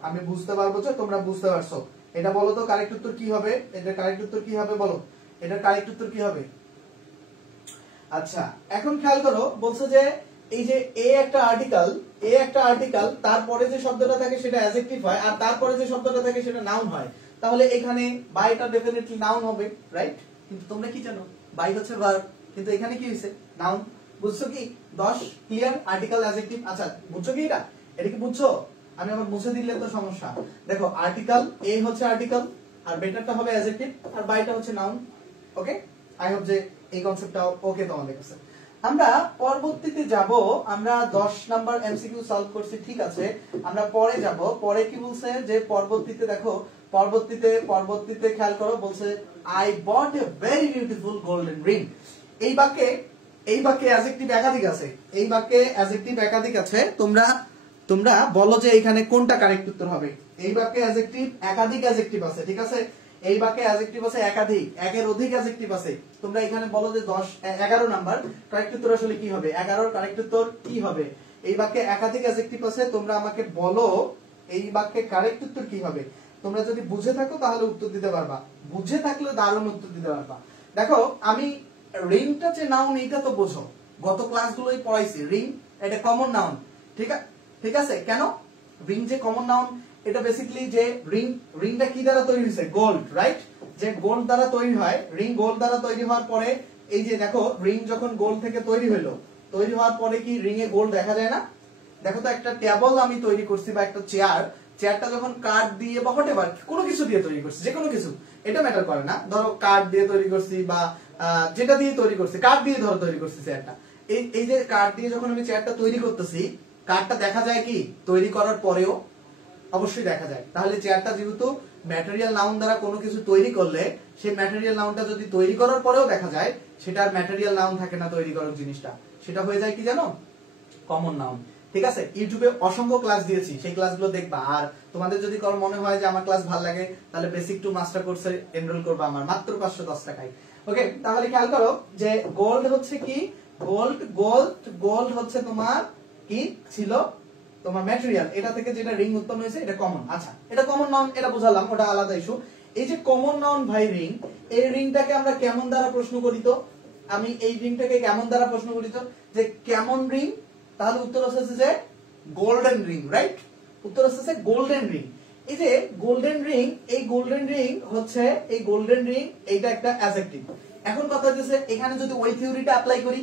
আমি বুঝতে পারবো যে তোমরা বুঝতে পারছো। এটা বলো তো কারেক্ট উত্তর কি হবে, এটা কারেক্ট উত্তর কি হবে বলো, এটা কারেক্ট উত্তর কি হবে। আচ্ছা, এখন খেয়াল করো বলছে যে এই যে এ একটা আর্টিকেল, তারপরে যে শব্দটা থাকে সেটা অ্যাডজেক্টিভ হয়, আর তারপরে যে শব্দটা থাকে সেটা নাউন হয়। তাহলে এখানে বাইটা ডেফিনেটলি নাউন হবে, রাইট। কিন্তু তোমরা কি জানো বাই হচ্ছে ভার্ব, কিন্তু এখানে কি হইছে নাউন। বুঝছো কি 10 ক্লিয়ার আর্টিকেল অ্যাডজেক্টিভ আচ্ছা বুঝছো কি এটা কি বুঝছো আমি আবার মুছে দিলে তো সমস্যা দেখো আর্টিকেল এ হচ্ছে আর্টিকেল আর বেটারটা হবে অ্যাডজেক্টিভ আর বাইটা হচ্ছে নাউন ওকে আই হোপ যে এই কনসেপ্টটা ওকে তোমাদের কাছে আমরা পরবর্তীতে যাব আমরা 10 নাম্বার এমসিকিউ সলভ করছি ঠিক আছে আমরা পরে যাব পরে কি বলছে যে পরবর্তীতে দেখো পরবর্তীতে খেয়াল করো বলছে I bought a very beautiful golden ring এই বাক্যে অ্যাডজেক্টিভ একাধিক আছে তোমরা বলো যে এখানে কোনটা কারেক্ট উত্তর হবে এই বাক্যে একাধিক অ্যাডজেক্টিভ আছে ঠিক আছে এই বাক্যে অ্যাডজেক্টিভ আছে একাধিক একের অধিক অ্যাডজেক্টিভ আছে তোমরা এখানে বলো যে 11 নাম্বার কারেক্ট উত্তর আসলে কি হবে 11 কারেক্ট উত্তর কি হবে এই বাক্যে একাধিক অ্যাডজেক্টিভ আছে তোমরা আমাকে বলো এই বাক্যে কারেক্ট উত্তর কি হবে তোমরা যদি বুঝে থাকো তাহলে উত্তর দিতে পারবা বুঝে থাকলে দারুণ উত্তর দিতে পারবা দেখো আমি রিংটা যে নাউন এটা তো বোঝো গত ক্লাসগুলোই পড়াইছি রিং এটা কমন নাউন ঠিক আছে কেন রিং যে কমন নাউন এটা বেসিক্যালি যে রিংটা কি দ্বারা তৈরি হয়েছে গোল্ড রাইট যে গোল্ড দ্বারা তৈরি হয় রিং গোল্ড দ্বারা তৈরি হওয়ার পরে এই যে দেখো রিং যখন গোল্ড থেকে তৈরি হওয়ার পরে কি রিং এ গোল্ড দেখা যায় না দেখো তো একটা টেবল আমি তৈরি করছি বা একটা চেয়ারটা যখন কাঠ দিয়ে বা হোয়াটএভার কোনো কিছু দিয়ে তৈরি করছি যে কোনো কিছু এটা ম্যাটার করে না ধরো কাঠ দিয়ে তৈরি করছি বা যেটা দিয়ে তৈরি করছি কাঠ দিয়ে ধরো তৈরি করছি চেয়ারটা এই যে কাঠ দিয়ে যখন আমি চেয়ারটা তৈরি করতেছি কাঠটা দেখা যায় কি তৈরি করার পরেও অবশ্যই দেখা যায় তাহলে চেয়ারটা যেহেতু ম্যাটেরিয়াল নাউন দ্বারা কোনো কিছু তৈরি করলে সেই ম্যাটেরিয়াল নাউনটা যদি তৈরি করার পরেও দেখা যায় সেটা ম্যাটেরিয়াল নাউন থাকে না তৈরি করার জিনিসটা সেটা হয়ে যায় কি জানো কমন নাউন ঠিক আছে ইউটিউবে অসংখ্য ক্লাস দিয়েছি সেই ক্লাসগুলো দেখবা আর তোমাদের যদি কারো মনে হয় যে আমার ক্লাস ভালো লাগে তাহলে বেসিক টু মাস্টার কোর্সে এনরোল করবা আমার মাত্র 510 টাকায় ওকে তাহলে খেয়াল করো যে গোল্ড হচ্ছে কি গোল্ড হচ্ছে তোমার কি ছিল তোমার ম্যাটেরিয়াল এটা থেকে যেটা রিং উৎপন্ন হয়েছে এটা কমন আচ্ছা এটা কমন নাউন এটা বুঝালাম ওটা আলাদা ইস্যু এই যে কমন নাউন ভাই রিং এই রিংটাকে আমরা কেমন দ্বারা প্রশ্ন করি তো আমি এই রিংটাকে কেমন দ্বারা প্রশ্ন করি তো যে কেমন রিং তাহলে উত্তর আসছে যে গোল্ডেন রিং রাইট উত্তর আসছে গোল্ডেন রিং এই যে গোল্ডেন রিং এই গোল্ডেন রিং হচ্ছে এই গোল্ডেন রিং এইটা একটা অ্যাডজেক্টিভ এখন কথা হচ্ছে এখানে যদি ওই থিওরিটা অ্যাপ্লাই করি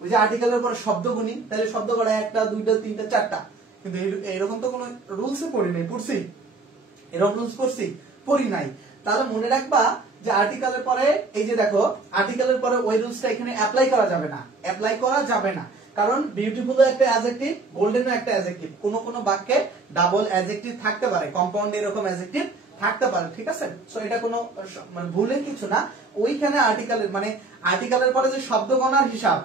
ওই যে আর্টিকেলের পরে শব্দ গুনি তাহলে শব্দ গড়া একটা দুইটা তিনটা চারটা কিন্তু এরকম তো কোনো রুলসে পড়ি নাই পড়ছি এরকম রুলস পড়ি নাই তাহলে মনে রাখবা যে আর্টিকেলের পরে এই যে দেখো আর্টিকেলের পরে ওই রুলসটা এখানে অ্যাপ্লাই করা যাবে না কারণ বিউটিফুল একটা অ্যাডজেক্টিভ গোল্ডেনও একটা অ্যাডজেক্টিভ কোন বাক্যে ডাবল অ্যাডজেক্টিভ থাকতে পারে কম্পাউন্ড এরকম অ্যাডজেক্টিভ থাকতে পারে ঠিক আছে সো এটা কোনো মানে ভুলের কিছু না ওইখানে আর্টিকেলের পরে যে শব্দ গণার হিসাব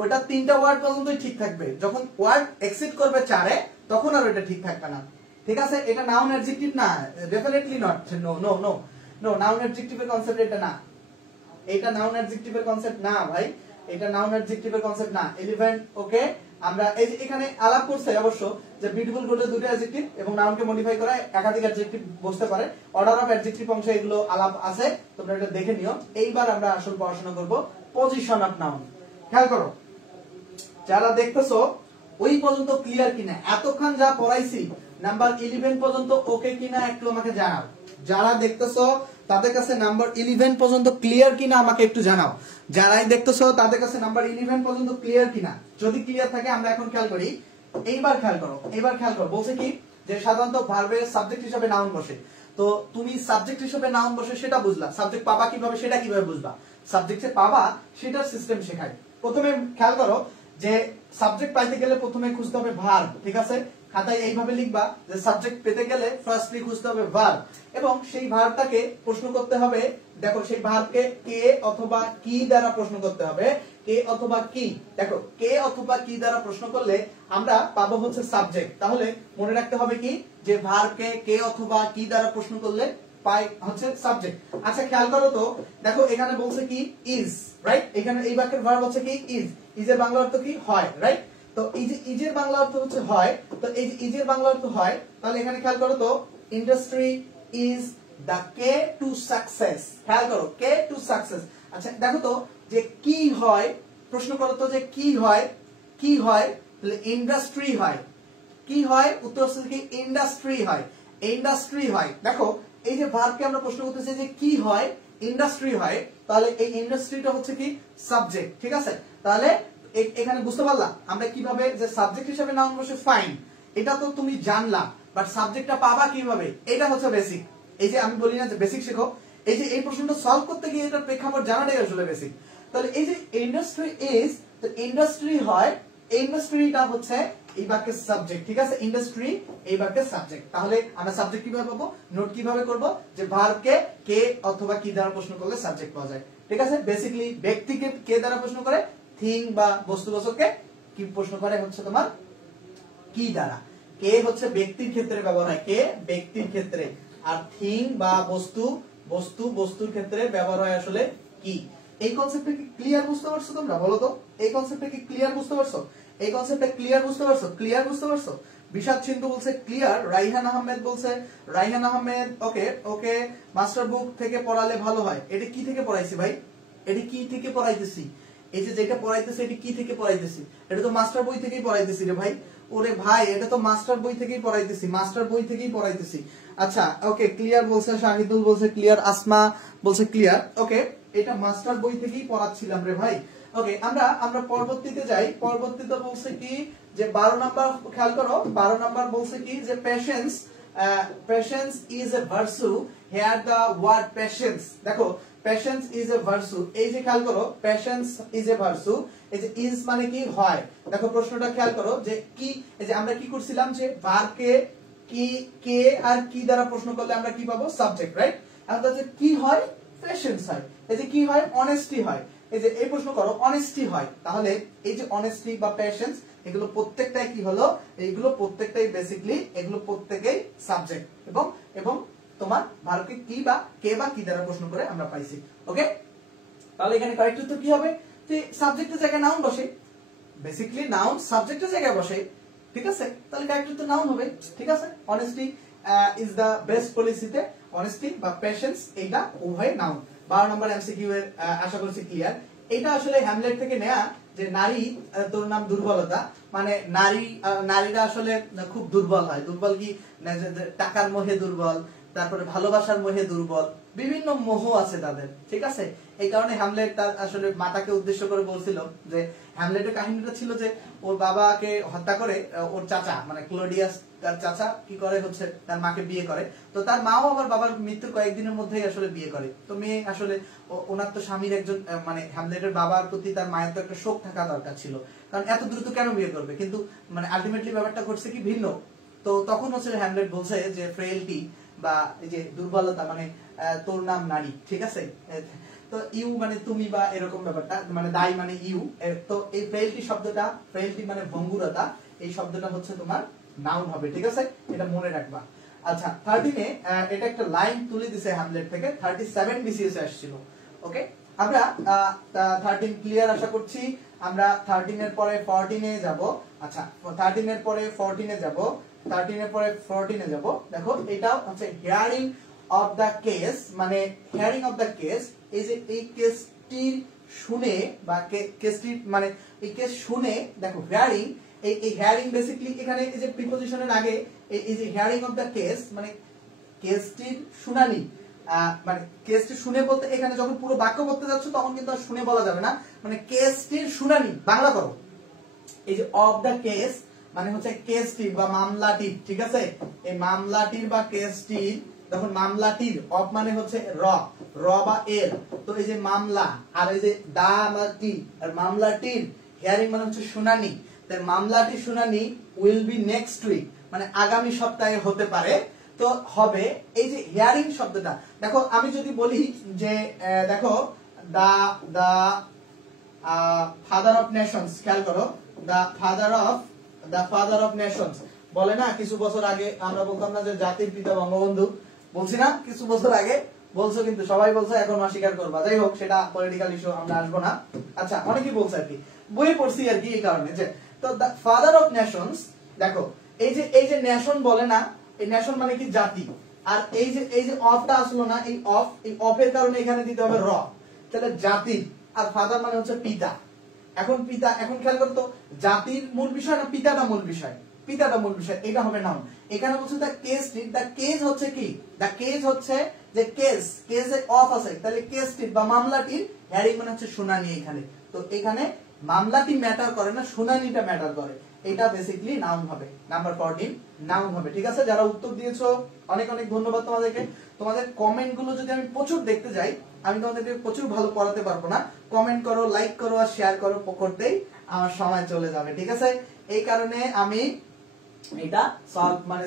ওটা 3টা ওয়ার্ড পর্যন্তই ঠিক থাকবে যখন ওয়ার্ড এক্সিড করবে 4-এ তখন আর ওটা ঠিক থাকবে না ঠিক আছে এটা নাউন অ্যাডজেক্টিভ না ডেফিনেটলি নট নো নাউন অ্যাডজেক্টিভের কনসেপ্ট এটা না এটা নাউন অ্যাডজেক্টিভের কনসেপ্ট না ভাই এটা নাউন অ্যাডজেক্টিভের কনসেপ্ট না এলিফ্যান্ট ওকে আমরা এই যে এখানে আলাপ করছে অবশ্য যে বিউটিফুল গোল্ডের দুটো অ্যাডজেক্টিভ এবং নাউনকে মডিফাই করা একাধিক অ্যাডজেক্টিভ বসতে পারে অর্ডার অফ অ্যাডজেক্টিভ অংশে এগুলো আলাপ আছে তোমরা এটা দেখে নিও এইবার আমরা আসল পড়াশোনা করব পজিশন অফ নাউন খেয়াল করো যারা দেখতেছো ওই পর্যন্ত ক্লিয়ার কিনা এতক্ষণ যা পড়াইছি নাম্বার 11 পর্যন্ত ওকে কিনা একটু আমাকে জানাও যারা দেখতেছো তাদের কাছে নাম্বার 11 পর্যন্ত ক্লিয়ার কিনা আমাকে একটু জানাও যারাই দেখতেছো তাদের কাছে নাম্বার 11 পর্যন্ত ক্লিয়ার কিনা যদি ক্লিয়ার থাকে আমরা এখন খেয়াল করি এইবার খেয়াল করো বলছে কি যে সাধারণত ভার্বের সাবজেক্ট হিসেবে নাউন বসে তো তুমি সাবজেক্ট হিসেবে নাউন বসে সেটা বুঝলা সাবজেক্ট পাবা কিভাবে সেটা কিভাবে বুঝবা সাবজেক্টে পাবা সেটার সিস্টেম শেখায় প্রথমে খেয়াল করো যে সাবজেক্ট পাইতে গেলে প্রথমে খুঁজতে হবে ভার্ব ঠিক আছে খাতায় এইভাবে লিখবা যে সাবজেক্ট পেতে গেলে ফার্স্টলি খুঁজতে হবে ভার্ব এবং সেই ভার্বটাকে প্রশ্ন করতে হবে দেখো সেই ভার্বকে কে অথবা কি দ্বারা প্রশ্ন করতে হবে কে অথবা কি দেখো কে অথবা কি দ্বারা প্রশ্ন করলে আমরা পাবো হচ্ছে সাবজেক্ট তাহলে মনে রাখতে হবে কি যে ভার্বকে কে অথবা কি দ্বারা প্রশ্ন করলে পাই হচ্ছে সাবজেক্ট আচ্ছা খেয়াল করো তো দেখো এখানে বলছে কি ইজ রাইট এখানে এই বাক্যের ভার্ব হচ্ছে কি ইজ এর বাংলা অর্থ কি হয় রাইট তো এই যে ইজের বাংলা অর্থ হচ্ছে হয় তো এই যে ইজের বাংলা অর্থ হয় তাহলে এখানে খেয়াল করো তো industry is the K to success খেয়াল করো কে টু সাকসেস আচ্ছা দেখো তো যে কি হয় প্রশ্ন করো তো যে কি হয় তাহলে ইন্ডাস্ট্রি হয় কি হয় উত্তর হচ্ছে কি ইন্ডাস্ট্রি হয় দেখো এই যে ভার্বকে আমরা প্রশ্ন করতেছি যে কি হয় ইন্ডাস্ট্রি হয় তাহলে এই ইন্ডাস্ট্রিটা হচ্ছে কি সাবজেক্ট ঠিক আছে তাহলে এখানে বুঝতে পারলা আমরা কিভাবে যে সাবজেক্ট হিসেবে নাউন বসে ফাইন, এটা তো তুমি জানলা, বাট সাবজেক্টটা পাবা কিভাবে, এটা হচ্ছে বেসিক। এই যে আমি বলি না যে বেসিক শেখো, এই যে এই প্রশ্নটা সলভ করতে গিয়ে এটার প্রেক্ষাপট জানাটাই আসলে বেসিক। তাহলে এই যে ইন্ডাস্ট্রি ইজ, তো ইন্ডাস্ট্রি হয়, ইন্ডাস্ট্রিটা হচ্ছে এই বাক্যের সাবজেক্ট, ঠিক আছে, ইন্ডাস্ট্রি এই বাক্যের সাবজেক্ট। তাহলে আমরা সাবজেক্ট কিভাবে পাবো, নোট কিভাবে করব, যে ভার্বকে কে অথবা কি দ্বারা প্রশ্ন করলে সাবজেক্ট পাওয়া যায়, ঠিক আছে। বেসিক্যালি ব্যক্তিকে কে দ্বারা প্রশ্ন করে, থিং বা বস্তুবাচককে কি প্রশ্ন করে হচ্ছে তোমার কি দ্বারা। কে হচ্ছে ব্যক্তির ক্ষেত্রে ব্যবহার হয়, কে ব্যক্তির ক্ষেত্রে, আর থিং বা বস্তুর ক্ষেত্রে ব্যবহার হয় আসলে কি। এই কনসেপ্টটা কি ক্লিয়ার বুঝতে পারছো তোমরা, বলো তো এই কনসেপ্টটা কি ক্লিয়ার বুঝতে পারছো, এই কনসেপ্টটা ক্লিয়ার বুঝতে পারছো, ক্লিয়ার বুঝতে পারছো। বিষাদ সিন্ধু বলছে ক্লিয়ার, রাইহান আহমেদ বলছে, রাইহান আহমেদ ওকে ওকে মাস্টার বুক থেকে পড়ালে ভালো হয়। এটা কি থেকে পড়াইছি ভাই, এটা কি থেকে পড়াইতেছি, এই যে যেটা পড়াইতেছি এটা কি থেকে পড়াইতেছি, এটা তো মাস্টার বই থেকেই পড়াইতেছি রে ভাই। ওরে ভাই এটা তো মাস্টার বই থেকেই পড়াইতেছি, মাস্টার বই থেকেই পড়াইতেছি। আচ্ছা ওকে ক্লিয়ার বলছে, শাহিদুল বলছে ক্লিয়ার, আসমা বলছে ক্লিয়ার, ওকে এটা মাস্টার বই থেকেই পড়াচ্ছিলাম রে ভাই। ওকে আমরা পরবর্তীতে যাই। পরবর্তীতে বলছে কি যে 12 নাম্বার খেয়াল করো, 12 নাম্বার বলছে কি যে patience is a virtue, here the word patience, দেখো patience is a virtue, এই যে খেয়াল করো patience is a virtue, এই যে is মানে কি হয়, দেখো প্রশ্নটা খেয়াল করো যে কি, এই যে আমরা কি করছিলাম যে ভার্বকে কি কে আর কি দ্বারা প্রশ্ন করলে আমরা কি পাবো, সাবজেক্ট, রাইট। এখন যে কি হয়, পেশেন্স হয়, এই যে কি হয়, অনেস্টি হয়, এই যে এই প্রশ্ন করো অনেস্টি হয়, তাহলে এই যে অনেস্টি বা পেশেন্স এগুলো প্রত্যেকটাই কি হলো, এইগুলো প্রত্যেকটাই বেসিক্যালি এগুলো প্রত্যেকটাই সাবজেক্ট, এবং এবং তোমার ভার্বকে কি বা কে বা কি দ্বারা প্রশ্ন করে আমরা পাইছি। ওকে তাহলে এখানে কারেক্ট উত্তর কি হবে, যে সাবজেক্টের জায়গায় নাউন বসে, বেসিক্যালি নাউন সাবজেক্টের জায়গায় বসে, ঠিক আছে, তাহলে কারেক্ট উত্তর নাউন হবে, ঠিক আছে। অনেস্টি ইজ দা বেস্ট পলিসিতে অনেস্টি বা পেশেন্স এইটা উভয় নাউন। 12 নম্বর এমসিকিউ এর আশা করছি ক্লিয়ার। এটা আসলে হ্যামলেট থেকে নেয়া, যে নারী তোর নাম দুর্বলতা, মানে নারীরা আসলে খুব দুর্বল হয়, দুর্বল কি টাকার মোহে দুর্বল, তারপরে ভালোবাসার মোহে দুর্বল, বিভিন্ন মোহ আছে তাদের, ঠিক আছে। এই কারণে হ্যামলেট তার আসলে মাতাকে উদ্দেশ্য করে বলছিল যে, হ্যামলেটের কাহিনীটা ছিল যে ওর বাবাকে হত্যা করে ওর চাচা মানে ক্লোডিয়াস তার চাচা কি করে হচ্ছে তার মাকে বিয়ে করে, তো তার মাও আবার বাবার মৃত্যুর কয়েকদিনের মধ্যেই আসলে বিয়ে করে। তো মেয়ে আসলে ওনার তো স্বামীর একজন মানে হ্যামলেটের বাবার প্রতি তার মায়ের তো একটা শোক থাকা দরকার ছিল, কারণ এত দ্রুত কেন বিয়ে করবে, কিন্তু মানে আলটিমেটলি ব্যাপারটা ঘটছে কি ভিন্ন। তো তখন হচ্ছে হ্যামলেট বলছে যে ফ্রেইলটি বা এই যে দুর্বলতা মানে তোর নাম নারী, ঠিক আছে, তো ইউ মানে তুমি বা এরকম ব্যাপারটা, মানে দাই মানে ইউ, তো এই ফ্রেইলটি শব্দটা, ফ্রেইলটি মানে ভঙ্গুরতা, এই শব্দটা হচ্ছে তোমার নাউন হবে, ঠিক আছে, এটা মনে রাখবা। আচ্ছা 13 এ এটা একটা লাইন তুলে দিছে হ্যামলেট থেকে, 37 বিসিএস আসছিল। ওকে আমরা 13 ক্লিয়ার আশা করছি। আমরা 13 এর পরে 14 এ যাব। আচ্ছা 13 এর পরে 14 এ যাব, 13 এর পরে 14 এ যাব। দেখো এটা হচ্ছে হিয়ারিং অফ দা কেস, মানে হিয়ারিং অফ দা কেস, এই যে এই কেসটির শুনে বা কেসটির মানে এই কেস শুনে, দেখো হিয়ারিং, এই হিয়ারিং বেসিক্যালি এখানে এই যে প্রিপজিশনের আগে এই যে হিয়ারিং অফ দা কেস মানে কেসটির শুনানি, মানে কেসটি শুনে বলতে এখানে যখন পুরো বাক্য করতে যাচ্ছ তখন কিন্তু আর শুনে বলা যাবে না, মানে কেসটির শুনানি, বাংলা করো, এই যে অফ দা কেস মানে হচ্ছে কেসটির বা মামলাটির, ঠিক আছে, এই মামলাটির বা কেসটির, তখন মামলাটির অফ মানে হচ্ছে র বা এর, তো এই যে মামলা আর এই যে দা বা টি, আর মামলাটির হিয়ারিং মানে হচ্ছে শুনানি, তাই মামলাটির শুনানি উইল বি নেক্সট উইক, মানে আগামী সপ্তাহে হতে পারে, তো হবে। এই যে হিয়ারিং শব্দটা দেখো, আমি যদি বলি যে দেখো দা ফাদার অফ নেশনস, খেয়াল করো, দা ফাদার অফ নেশনস, বলে না কিছু বছর আগে আমরা বলতাম না যে জাতির পিতা বঙ্গবন্ধু, বলছি না কিছু বছর আগে, বলছো কিন্তু সবাই বলছো, এখন অস্বীকার করবা, যাই হোক সেটা পলিটিক্যাল ইস্যু, আমরা আসবো না। আচ্ছা অনেকেই বলছে আর কি, বইয়ে পড়ছি আর কি, এই কারণে যে তো দা ফাদার অফ নেশনস, দেখো এই যে নেশন বলে না, এই নেশন মানে কি জাতি, আর এই যে অফটা আসলো না, এই অফের কারণে এখানে দিতে হবে র, তাহলে জাতি, আর ফাদার মানে হচ্ছে পিতা। এখন খেয়াল করো তো, জাতির মূল বিষয় না পিতাটা মূল বিষয়, পিতাটা মূল বিষয়, এটা হবে নাউন। এখানে বলছে দা কেসটির, দা কেস হচ্ছে কি, দা কেস হচ্ছে যে কেসে অফ আছে, তাহলে কেসটির বা মামলাটির হিয়ারিং মানে হচ্ছে শুনানি এখানে, তো এখানে মামলাটি ম্যাটার করে না, শুনানিটা ম্যাটার করে। এটা বেসিক্যালি নাউন হবে। নাম্বার 14 নাউন হবে। ঠিক আছে, যারা উত্তর দিয়েছো অনেক অনেক ধন্যবাদ তোমাদেরকে। তোমাদের কমেন্ট গুলো যদি আমি প্রচুর দেখতে যাই, আমি তোমাদেরকে প্রচুর ভালো পড়াতে পারবো না। কমেন্ট করো, লাইক করো আর শেয়ার করো, করতেই আমার সময় চলে যাবে। ঠিক আছে, এই কারণে আমি এটা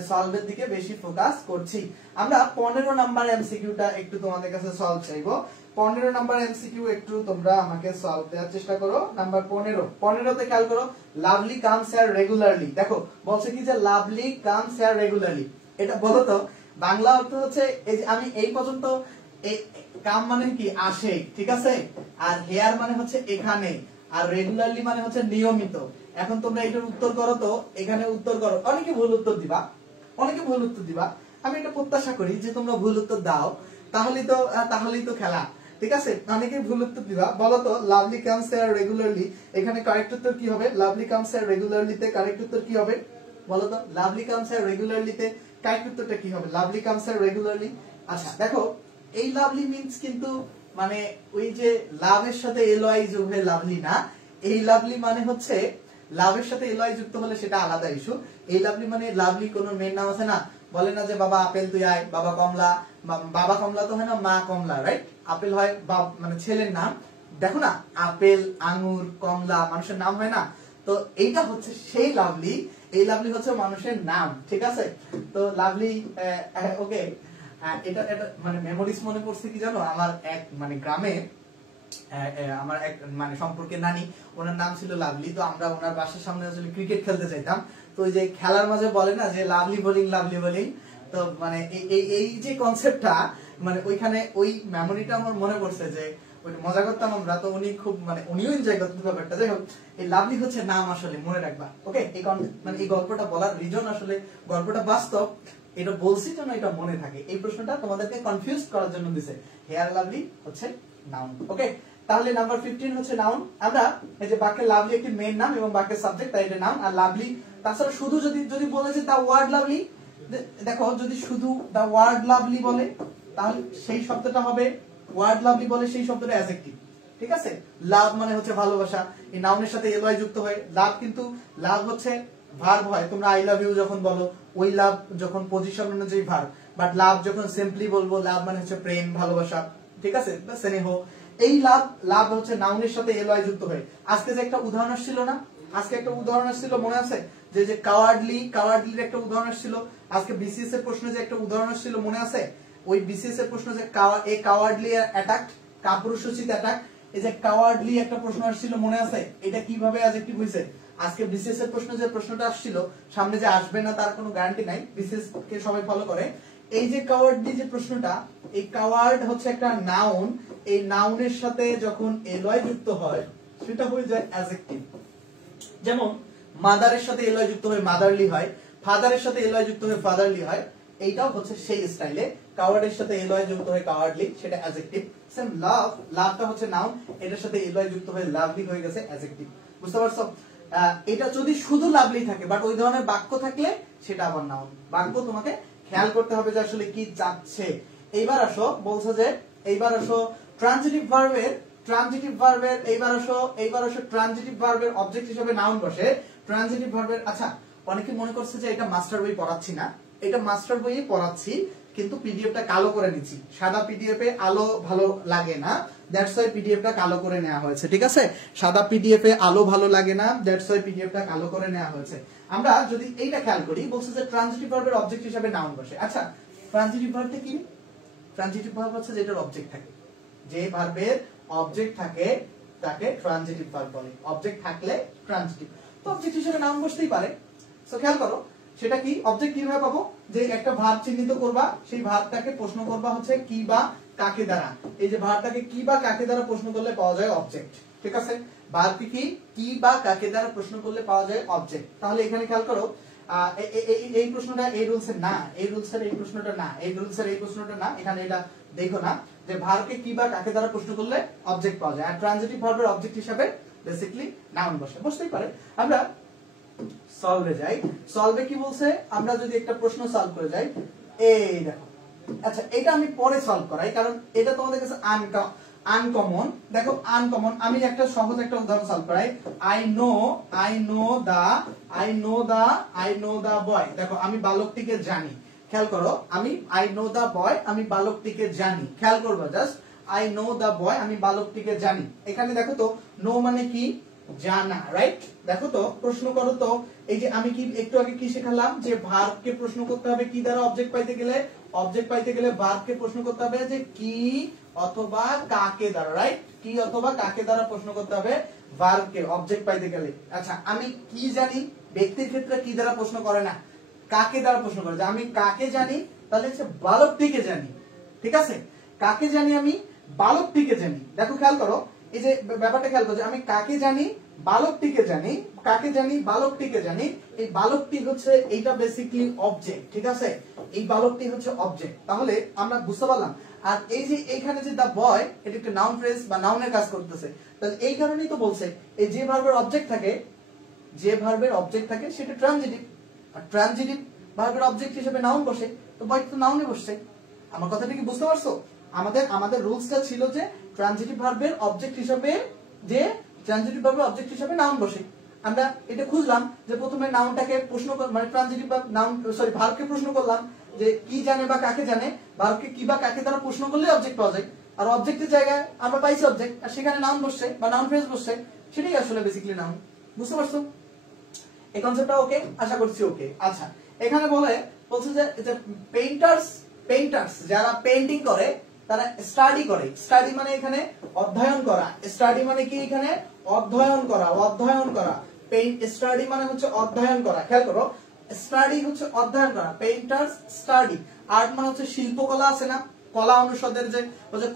সলভের দিকে বেশি ফোকাস করছি। আমরা 15 নাম্বার এমসিকিউটা একটু তোমাদের কাছে সলভ চাইবো। 15 নাম্বার এমসিকিউ একটু তোমরা আমাকে সলভ দেওয়ার চেষ্টা করো। নাম্বার 15 তে খেয়াল করো, লাভলি কামস হিয়ার রেগুলারলি। দেখো বলছে কি যে লাভলি কামস হিয়ার রেগুলারলি, এটা বলো তো বাংলা অর্থ হচ্ছে এই যে আমি এই পর্যন্ত, কাম মানে কি আসে, ঠিক আছে, আর হেয়ার মানে হচ্ছে এখানে, আর রেগুলারলি মানে হচ্ছে নিয়মিত। এখন তোমরা এটার উত্তর করো তো, এখানে উত্তর করো। অনেকে ভুল উত্তর দিবা, অনেকে ভুল উত্তর দিবা, আমি এটা প্রত্যাশা করি যে তোমরা ভুল উত্তর দাও, তাহলেই তো খেলা। ঠিক আছে, অনেকে ভুল উত্তর দিবা। বলো তো লাভলি কামস হিয়ার রেগুলারলি, এখানে কারেক্ট উত্তর কি হবে? লাভলি কামস হিয়ার রেগুলারলি তে কারেক্ট উত্তর কি হবে বলো তো? লাভলি কামস হিয়ার রেগুলারলি তে কারেক্ট উত্তরটা কি হবে? Lovely comes here regularly. আচ্ছা দেখো, এই লাভলি মিন্স কিন্তু মানে ওই যে লাভের সাথে এলওয়াই যোগ হয়ে লাভলি না। এই লাভলি মানে হচ্ছে লাভের সাথে এলওয়াই যুক্ত হলে সেটা আলাদা ইস্যু। এই লাভলি মানে লাভলি কোন মেয়ের নাম আছে না, বলে না যে বাবা আপেল তুই আয়, বাবা কমলা। বাবা কমলা তো হয় না, মা কমলা, রাইট? আপেল হয় মানে ছেলের নাম। দেখো না, আপেল, আঙ্গুর, কমলা মানুষের নাম হয় না? তো এইটা হচ্ছে সেই লাভলি। এই লাভলি হচ্ছে মানুষের নাম। ঠিক আছে, তো লাভলি ওকে। এটা মানে মেমোরিজ মনে পড়ছে কি জানো, আমার এক মানে গ্রামে আমার এক মানে সম্পর্কে নানি, ওনার নাম ছিল লাভলি। তো আমরা ওনার বাসার সামনে আসলে ক্রিকেট খেলতে যাইতাম। তো ওই যে খেলার মাঝে বলে না যে লাভলি বোলিং, লাভলি বোলিং। তো মানে এই যে কনসেপ্টটা, মানে ওইখানে ওই মেমোরিটা আমার মনে পড়ছে যে মজা করতাম আমরা। তো উনি খুব মানে উনিও এনজয় করতেন ব্যাপারটা। যাই হোক, এই লাভলি হচ্ছে নাম, আসলে মনে রাখবা। ওকে, এই মানে এই গল্পটা বলার রিজন আসলে গল্পটা বাস্তব, এটা বলছি যেন এটা মনে থাকে। এই প্রশ্নটা তোমাদেরকে কনফিউজ করার জন্য দিছে। হেয়ার লাভলি হচ্ছে নাউন। ওকে, তাহলে নাম্বার 15 হচ্ছে নাউন। আমরা এই যে বাক্যে লাভলি একটি মেইন নাম এবং বাক্যের সাবজেক্ট, তাই এটা নাউন। আর লাভলি তাছাড়া শুধু যদি বলে যে দা ওয়ার্ড লাভলি, দেখো যদি শুধু দা ওয়ার্ড লাভলি বলে তাহলে সেই শব্দটা হবে ওয়ার্ড লাভলি বলে সেই শব্দটা অ্যাডজেক্টিভ। ঠিক আছে, লাভ মানে হচ্ছে ভালোবাসা, এই নাউনের সাথে এলওয়াই যুক্ত হয়। লাভ কিন্তু লাভ হচ্ছে ভার্ব হয়। তোমরা আই লাভ ইউ যখন বলো, ওই লাভ যখন পজিশন অনুযায়ী ভার্ব। বাট লাভ যখন সিম্পলি বলবো, লাভ মানে হচ্ছে প্রেম, ভালোবাসা। ঠিক আছে, স্নেহ। এই লাভ হচ্ছে নাউনের সাথে এলওয়াই যুক্ত হয়। আজকে যে একটা উদাহরণ আসছিল না, আজকে একটা উদাহরণ আসছিল মনে আছে, যে কাওয়ার্ডলির একটা উদাহরণ আসছিল। আজকে বিসিএস এর প্রশ্নে যে একটা উদাহরণ আসছিল মনে আছে, ওই বিসিএস এর প্রশ্ন যে কাওয়ার্ডলি অ্যাটাক, কাপুরুষোচিত অ্যাটাক। এই যে কাওয়ার্ডলি একটা প্রশ্ন আসছিল মনে আছে, এটা কিভাবে অ্যাডজেক্টিভ হইছে? আজকে বিসিএস এর প্রশ্ন যে প্রশ্নটা আসছিল, সামনে যে আসবে না তার কোনো গ্যারান্টি নাই, বিসিএস কে সবাই ফলো করে। এই যে কাওয়ার্ডলি যে প্রশ্নটা, এই কাওয়ার্ড হচ্ছে একটা নাউন। এই নাউনের সাথে যখন এলওয়াই যুক্ত হয় সেটা হয়ে যায় অ্যাডজেক্টিভ। যেমন মাদারের সাথে এলওয়াই যুক্ত হয়ে মাদারলি হয়, ফাদারের সাথে এলওয়াই যুক্ত হয়ে ফাদারলি হয়। এইটাও হচ্ছে সেই স্টাইলে। কাওয়ার্ডের সাথে এলওয়াই যুক্ত হয়ে কাওয়ার্ডলি, সেটা অ্যাডজেক্টিভ। সেম লাভটা হচ্ছে নাউন, এটার সাথে এলওয়াই যুক্ত হয়ে লাভলি হয়ে গেছে অ্যাডজেক্টিভ। বুঝতে পারছো? এটা যদি শুধু লাভলি থাকে, বাট ওই ধরনের বাক্য থাকলে সেটা আবার নাউন। বাক্য তোমাকে খেয়াল করতে হবে যে আসলে কি চাচ্ছে। এইবার আসো, বলছো যে এইবার আসো ট্রানজিটিভ ভার্বের এইবার আসো ট্রানজিটিভ ভার্বের অবজেক্ট হিসেবে নাউন বসে। ট্রানজিটিভ ভার্বের, আচ্ছা অনেকে মনে করছে যে এটা মাস্টার বই পড়াচ্ছি না, এটা মাস্টার বইয়ে পড়াচ্ছি, কিন্তু পিডিএফটা কালো করে নিচ্ছি। সাদা পিডিএফ এ আলো ভালো লাগে না, দ্যাটস ওয়াই পিডিএফটা কালো করে নেওয়া হয়েছে। ঠিক আছে, সাদা পিডিএফ এ আলো ভালো লাগে না, দ্যাটস ওয়াই পিডিএফটা কালো করে নেওয়া হয়েছে। আমরা যদি এইটা খেয়াল করি, বলছে যে ট্রানজিটিভ ভার্বের অবজেক্ট হিসেবে নাউন বসে। আচ্ছা, ট্রানজিটিভ ভার্বটা কি? ট্রানজিটিভ ভার্ব হচ্ছে যেটার অবজেক্ট থাকে, যে ভার্বের অবজেক্ট থাকে তাকে ট্রানজিটিভ ভার্ব বলে। অবজেক্ট থাকলে ট্রানজিটিভ, তো অবজেক্ট হিসেবে নাউন বসতেই পারে। সো খেয়াল করো, সেটা কি? অবজেক্ট কিভাবে পাবো? যে একটা ভার্ব চিহ্নিত করবা, সেই ভার্বটাকে প্রশ্ন করবা হচ্ছে কি বা কাকে দ্বারা। এই যে ভার্বটাকে কি বা কাকে দ্বারা প্রশ্ন করলে পাওয়া যায় অবজেক্ট। ঠিক আছে, ভার্বকে কি বা কাকে দ্বারা প্রশ্ন করলে পাওয়া যায় অবজেক্ট। তাহলে এখানে খেয়াল করো, এই প্রশ্নটা এই রুলসের না, এই রুলসের এই প্রশ্নটা না, এই রুলসের এই প্রশ্নটা না। এখানে এটা দেখো না যে ভার্বকে কি বা কাকে দ্বারা প্রশ্ন করলে অবজেক্ট পাওয়া যায়। আর ট্রানজিটিভ ভার্বের অবজেক্ট হিসেবে বেসিক্যালি নাউন বসতেই পারে। আমরা সলভে যাই। সলভে কি বলছে? আমরা যদি একটা প্রশ্ন সলভ করে যাই, এই দেখো। আচ্ছা, এটা আমি পরে সলভ করাই, কারণ এটা তোমাদের কাছে আনকমন, দেখো আনকমন, আমি একটা সহজ একটা উদাহরণ সলভ করাই। আই নো দা বয়, দেখো আমি বালকটিকে জানি, খেয়াল করো, আমি আই নো দা বয়, আমি বালকটিকে জানি, খেয়াল করবে জাস্ট, আই নো দা বয়, আমি বালকটিকে জানি। এখানে দেখো তো নো মানে কি, জানা, রাইট? দেখো তো, প্রশ্ন করো তো, এই যে আমি কি একটু আগে কি শেখালাম, যে ভার্বকে প্রশ্ন করতে হবে কি দ্বারা, অবজেক্ট পাইতে গেলে, অবজেক্ট পাইতে গেলে ভার্বকে প্রশ্ন করতে হবে যে কি অথবা কাকে দ্বারা, রাইট? কি অথবা কাকে দ্বারা প্রশ্ন করতে হবে ভার্বকে অবজেক্ট পাইতে গেলে। আচ্ছা, আমি কি জানি, ব্যক্তির ক্ষেত্রে কি দ্বারা প্রশ্ন করে না, কাকে দ্বারা প্রশ্ন করে, যে আমি কাকে জানি, তাহলে হচ্ছে বালকটিকে জানি, ঠিক আছে? কাকে জানি, আমি বালকটিকে জানি। দেখো খেয়াল করো, এই যে ব্যাপারটা খেয়াল করো, যে আমি কাকে জানি, বালকটিকে জানি, কাকে জানি, বালকটিকে জানি। এই বালকটি হচ্ছে এইটা বেসিক্যালি অবজেক্ট, ঠিক আছে? এই বালকটি হচ্ছে অবজেক্ট, তাহলে আমরা বুঝতে পারলাম। আর এই যে এইখানে যে দা বয়, এটা একটা নাউন ফ্রেজ বা নাউনের কাজ করতেছে, তাহলে এই কারণেই তো বলছে এই যে ভার্বের অবজেক্ট থাকে, যে ভার্বের অবজেক্ট থাকে সেটা ট্রানজিটিভ, আর ট্রানজিটিভ ভার্বের অবজেক্ট হিসেবে নাউন বসে, তো বয় তো নাউনে বসছে। আমার কথাটা কি বুঝতে পারছো? আমাদের রুলসটা ছিল যে ট্রানজিটিভ ভার্বের অবজেক্ট হিসেবে, যে ট্রানজিটিভ ভার্বের অবজেক্ট হিসেবে নাউন বসে। আমরা এটা খুঁজলাম যে প্রথমে নাউনটাকে প্রশ্ন, মানে ট্রানজিটিভ ভার্ব নাউন সরি ভার্বকে প্রশ্ন করলাম যে কি জানে বা কাকে জানে, ভার্বকে কি বা কাকে দ্বারা প্রশ্ন করলে অবজেক্ট পাওয়া যায়, আর অবজেক্টের জায়গায় আমরা পাইছি অবজেক্ট, আর সেখানে নাউন বসছে বা নাউন ফ্রেজ বসছে, সেটাই আসলে বেসিক্যালি নাউন। বুঝতে পারছো এই কনসেপ্টটা? ওকে, আশা করছি ওকে। আচ্ছা, এখানে বলছে যে পেইন্টার্স যারা পেইন্টিং করে তারা স্টাডি করে। স্টাডি মানে এখানে অধ্যয়ন করা, স্টাডি মানে কি এখানে অধ্যয়ন করা, অধ্যয়ন করা। স্টাডি মানে হচ্ছে অধ্যয়ন করা, খেয়াল করো, স্টাডি হচ্ছে অধ্যয়ন করা, পেইন্টার্স স্টাডি। আর্ট মানে হচ্ছে শিল্পকলা, আছে না কলা অনুষদের যে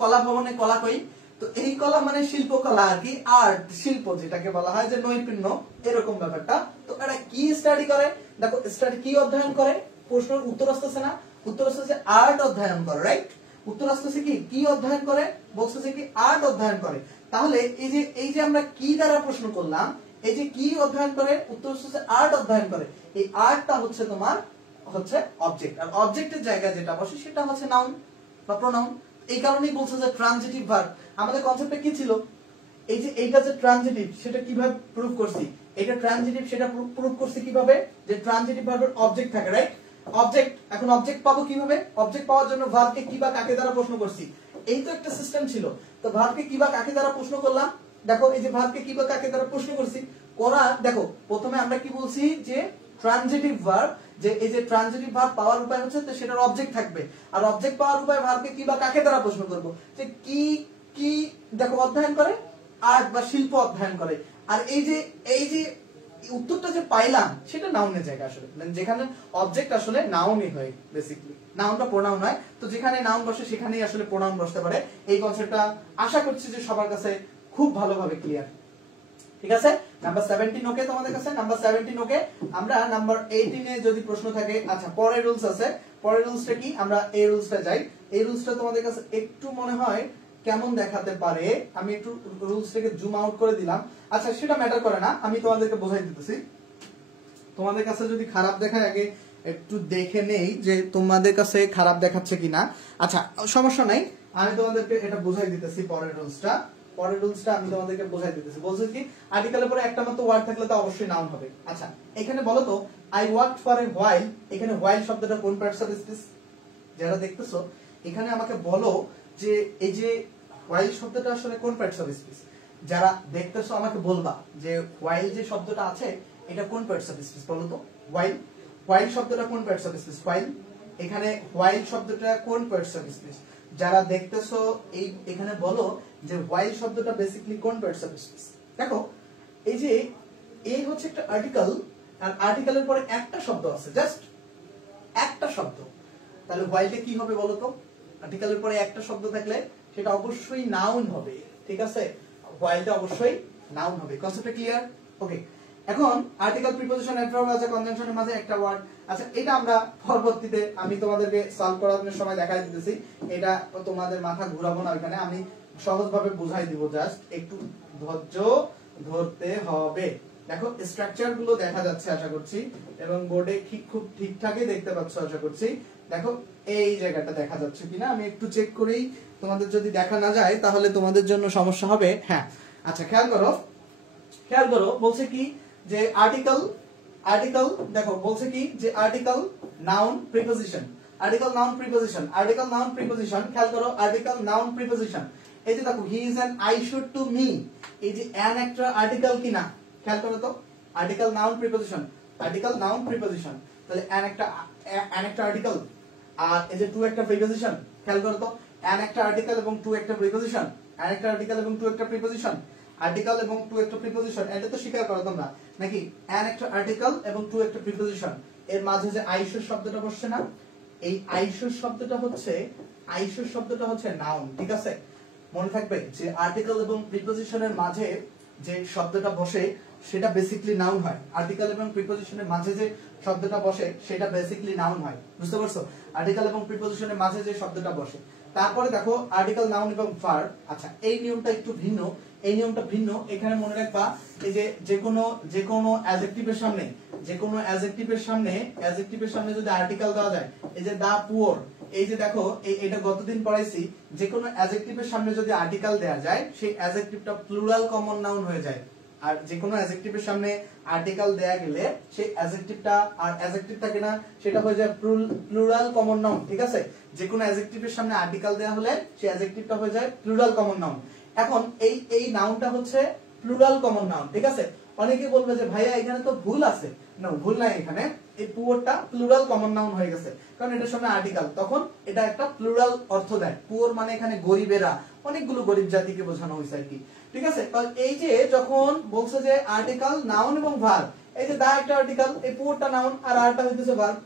কলা ভবনে কলা কই, তো এই কলা মানে শিল্পকলা আর কি, আর্ট শিল্প যেটাকে বলা হয়, যে নৈপুণ্য, এরকম ব্যাপারটা। তো এরা কি স্টাডি করে, দেখো স্টাডি কি অধ্যয়ন করে, প্রশ্ন উত্তর আসতেছে না, উত্তর আসতেছে আর্ট অধ্যয়ন করে, রাইট? উত্তর আসতেছে কি অধ্যয়ন করে, বলছে যে কি আর্ট অধ্যয়ন করে। তাহলে এই যে আমরা কি দ্বারা প্রশ্ন করলাম, এই যে কি অধ্যয়ন করে, উত্তর আসতেছে আর্ট অধ্যয়ন করে, এই আর্টটা হচ্ছে তোমার হচ্ছে অবজেক্ট, আর অবজেক্টের জায়গায় যেটা বসে সেটা হচ্ছে নাউন বা প্রোনাউন। এই কারণেই বলছে যে ট্রানজিটিভ ভার্ব। আমাদের কনসেপ্টে কি ছিল, এই যে এইটা যে ট্রানজিটিভ, সেটা কিভাবে প্রুভ করছি, এটা ট্রানজিটিভ সেটা প্রুভ করছি কিভাবে, যে ট্রানজিটিভ ভার্বের অবজেক্ট থাকে, রাইট? অবজেক্ট, এখন অবজেক্ট পাবো কিভাবে, অবজেক্ট পাওয়ার জন্য ভার্বকে কি বা কাকে দ্বারা প্রশ্ন করছি, এই তো একটা সিস্টেম ছিল। তো ভার্বকে কি বা কাকে দ্বারা প্রশ্ন করলাম, দেখো এই যে ভার্বকে কি বা কাকে দ্বারা প্রশ্ন করছি, করার দেখো প্রথমে আমরা কি বলছি, যে ট্রানজিটিভ ভার্ব, যে এই যে ট্রানজিটিভ ভার্ব পাওয়ার উপায় হচ্ছে তো সেটার অবজেক্ট থাকবে, আর অবজেক্ট পাওয়ার উপায় ভার্বকে কি বা কাকে দ্বারা প্রশ্ন করব, যে কি দেখো অধ্যয়ন করে, আর্ট বা শিল্প অধ্যয়ন করে। আর এই যে উত্তরটা যে পাইলাম সেটা নাউনের জায়গা, আসলে যেখানে অবজেক্ট আসলে নাউনই হয়, বেসিক্যালি নাউন বা প্রোনাউন হয়, তো যেখানে নাউন বসে সেখানেই আসলে প্রোনাউন বসতে পারে। এই কনসেপ্টটা আশা করছি যে সবার কাছে খুব ভালোভাবে ক্লিয়ার, ঠিক আছে? নাম্বার 17 ওকে তোমাদের কাছে, নাম্বার 17 ওকে। আমরা নাম্বার 18 এ যদি প্রশ্ন থাকে, আচ্ছা পরের রুলস আছে, পরের রুলসটা কি, আমরা এই রুলসটা যাই। এই রুলসটা তোমাদের কাছে একটু মনে হয় কেমন দেখাতে পারে, আমি একটু রুলসটাকে জুম আউট করে দিলাম। আচ্ছা সেটা ম্যাটার করে না, আমি তোমাদেরকে বোঝাই দিতেছি। তোমাদের কাছে যদি খারাপ দেখায় আগে একটু দেখে নেই যে তোমাদের কাছে খারাপ দেখাচ্ছে কিনা। আচ্ছা সমস্যা নাই, আমি তোমাদেরকে এটা বোঝাই দিতেছি। পরের রুলসটা আমি তোমাদেরকে বোঝাই দিতেছি। বলছি কি, আর্টিকেলের পরে একটা মাত্র ওয়ার্ড থাকলে তো অবশ্যই নাউন হবে। আচ্ছা এখানে বলো তো, I worked for a while, এখানে হোয়াইল শব্দটা কোন পার্টস অফ স্পিচ, যারা দেখতেছো এখানে আমাকে বলো যে এই যে হোয়াইল শব্দটা আসলে কোন পার্টস অফ স্পিচ, যারা দেখতেছো আমাকে বলবা যে হোয়াইল যে শব্দটা আছে এটা কোন পার্টস অফ স্পিচ, বলো তো। হোয়াইল শব্দটা কোন পার্টস অফ স্পিচ, হোয়াইল, এখানে হোয়াইল শব্দটা কোন পার্টস অফ স্পিচ, যারা দেখতেছো এখানে বলো যে হোয়াইল শব্দটা বেসিক্যালি কোন পার্টস অফ স্পিচ। দেখো এই যে এই হচ্ছে একটা আর্টিকেল, আর আর্টিকেলের পরে একটা শব্দ আছে, জাস্ট একটা শব্দ, তাহলে হোয়াইলটা কি হবে বলো তো। আর্টিকেলের পরে একটা শব্দ থাকলে সেটা অবশ্যই নাউন হবে, ঠিক আছে? হোয়াইলটা অবশ্যই নাউন হবে। কনসেপ্টটা ক্লিয়ার? ওকে। এখন আর্টিকেল, প্রিপজিশন, অ্যাডভার্ব আছে কনজাংশনের মাঝে একটা ওয়ার্ড। আচ্ছা এটা আমরা পরবর্তীতে আমি তোমাদেরকে সলভ করানোর সময় দেখাই দিতেছি, এটা তোমাদের মাথা ঘুরাবো না, ওইখানে আমি সহজভাবে বুঝাই দিব, জাস্ট একটু ধৈর্য ধরতে হবে। দেখো স্ট্রাকচার গুলো দেখা যাচ্ছে আশা করছি, এবং বোর্ডে খুব ঠিকঠাকই দেখতে পাচ্ছ আশা করছি। দেখো এই জায়গাটা দেখা যাচ্ছে কিনা আমি একটু চেক করেই তোমাদের যদি দেখা না যায় তাহলে তোমাদের জন্য সমস্যা হবে। হ্যাঁ আচ্ছা খেয়াল করো বলছে কি যে আর্টিকেল দেখো বলছে কি যে আর্টিকেল নাউন প্রিপোজিশন খেয়াল করো আর্টিকেল নাউন প্রিপোজিশন। এই যে দেখো he is an I should to me, এই যে অ্যান একটা আর্টিকেল কিনা খেয়াল করো তো, আর্টিকেল নাউন প্রিপোজিশন তাহলে অ্যান একটা আর্টিকেল আর এই যে টু একটা প্রিপোজিশন। খেয়াল করো তো অ্যান একটা আর্টিকেল এবং টু একটা প্রিপোজিশন, আর্টিকেল এবং টু একটা প্রিপোজিশন। এটা তো স্বীকার করো তোমরা নাকি? অ্যান একটা আর্টিকেল এবং টু একটা প্রিপোজিশন, এর মাঝে যে আইশুড শব্দটা বসছে না, এই আইশুড শব্দটা হচ্ছে নাউন। ঠিক আছে, মনে থাকবে যে আর্টিকেল এবং প্রিপোজিশনের মাঝে যে শব্দটা বসে সেটা বেসিক্যালি নাউন হয়। আর্টিকেল এবং প্রিপোজিশনের মাঝে যে শব্দটা বসে সেটা বেসিক্যালি নাউন হয়, বুঝতে পারছো? আর্টিকেল এবং প্রিপোজিশনের মাঝে যে শব্দটা বসে। তারপরে দেখো আর্টিকেল নাউন এবং ভার্ব। আচ্ছা এই নিয়মটা একটু ভিন্ন, এখানে মনে রাখবা এই যে যে কোনো অ্যাডজেক্টিভের সামনে যদি আর্টিকেল দেওয়া যায়, এই যে দা পুয়ার, এই যে দেখো এটা গতদিন পড়াইছি, যে কোনো অ্যাডজেক্টিভের সামনে যদি আর্টিকেল দেওয়া যায় সেই অ্যাডজেক্টিভটা প্লুরাল কমন নাউন হয়ে যায়। আর যে কোনো অ্যাডজেক্টিভের সামনে আর্টিকেল দেয়া গেলে সেই অ্যাডজেক্টিভটা আর অ্যাডজেক্টিভ থাকে না, সেটা হয়ে যায় প্লুরাল কমন নাউন। ঠিক আছে, যে কোনো অ্যাডজেক্টিভের সামনে আর্টিকেল দেয়া হলে সেই অ্যাডজেক্টিভটা হয়ে যায় প্লুরাল কমন নাউন। এখন এই নাউনটা হচ্ছে প্লুরাল কমন নাউন। ঠিক আছে, অনেকে বলবে যে ভাইয়া এখানে তো ভুল আছে। না, ভুল নাই, এখানে এই পুয়ারটা প্লুরাল কমন নাউন হয়ে গেছে, কারণ এটার সামনে আর্টিকেল, তখন এটা একটা প্লুরাল অর্থ দেয়। পুয়ার মানে এখানে গরিবেরা, অনেকগুলো গরিব জাতিকে বোঝানো হয়েছে আর কি। ঠিক আছে, এই যে যখন বলছে যে আর্টিকেল নাউন এবং ভার্ব, এই যে দা একটা আর্টিকেল, এই পুয়ারটা নাউন আর আরটা হইতেছে ভার্ব।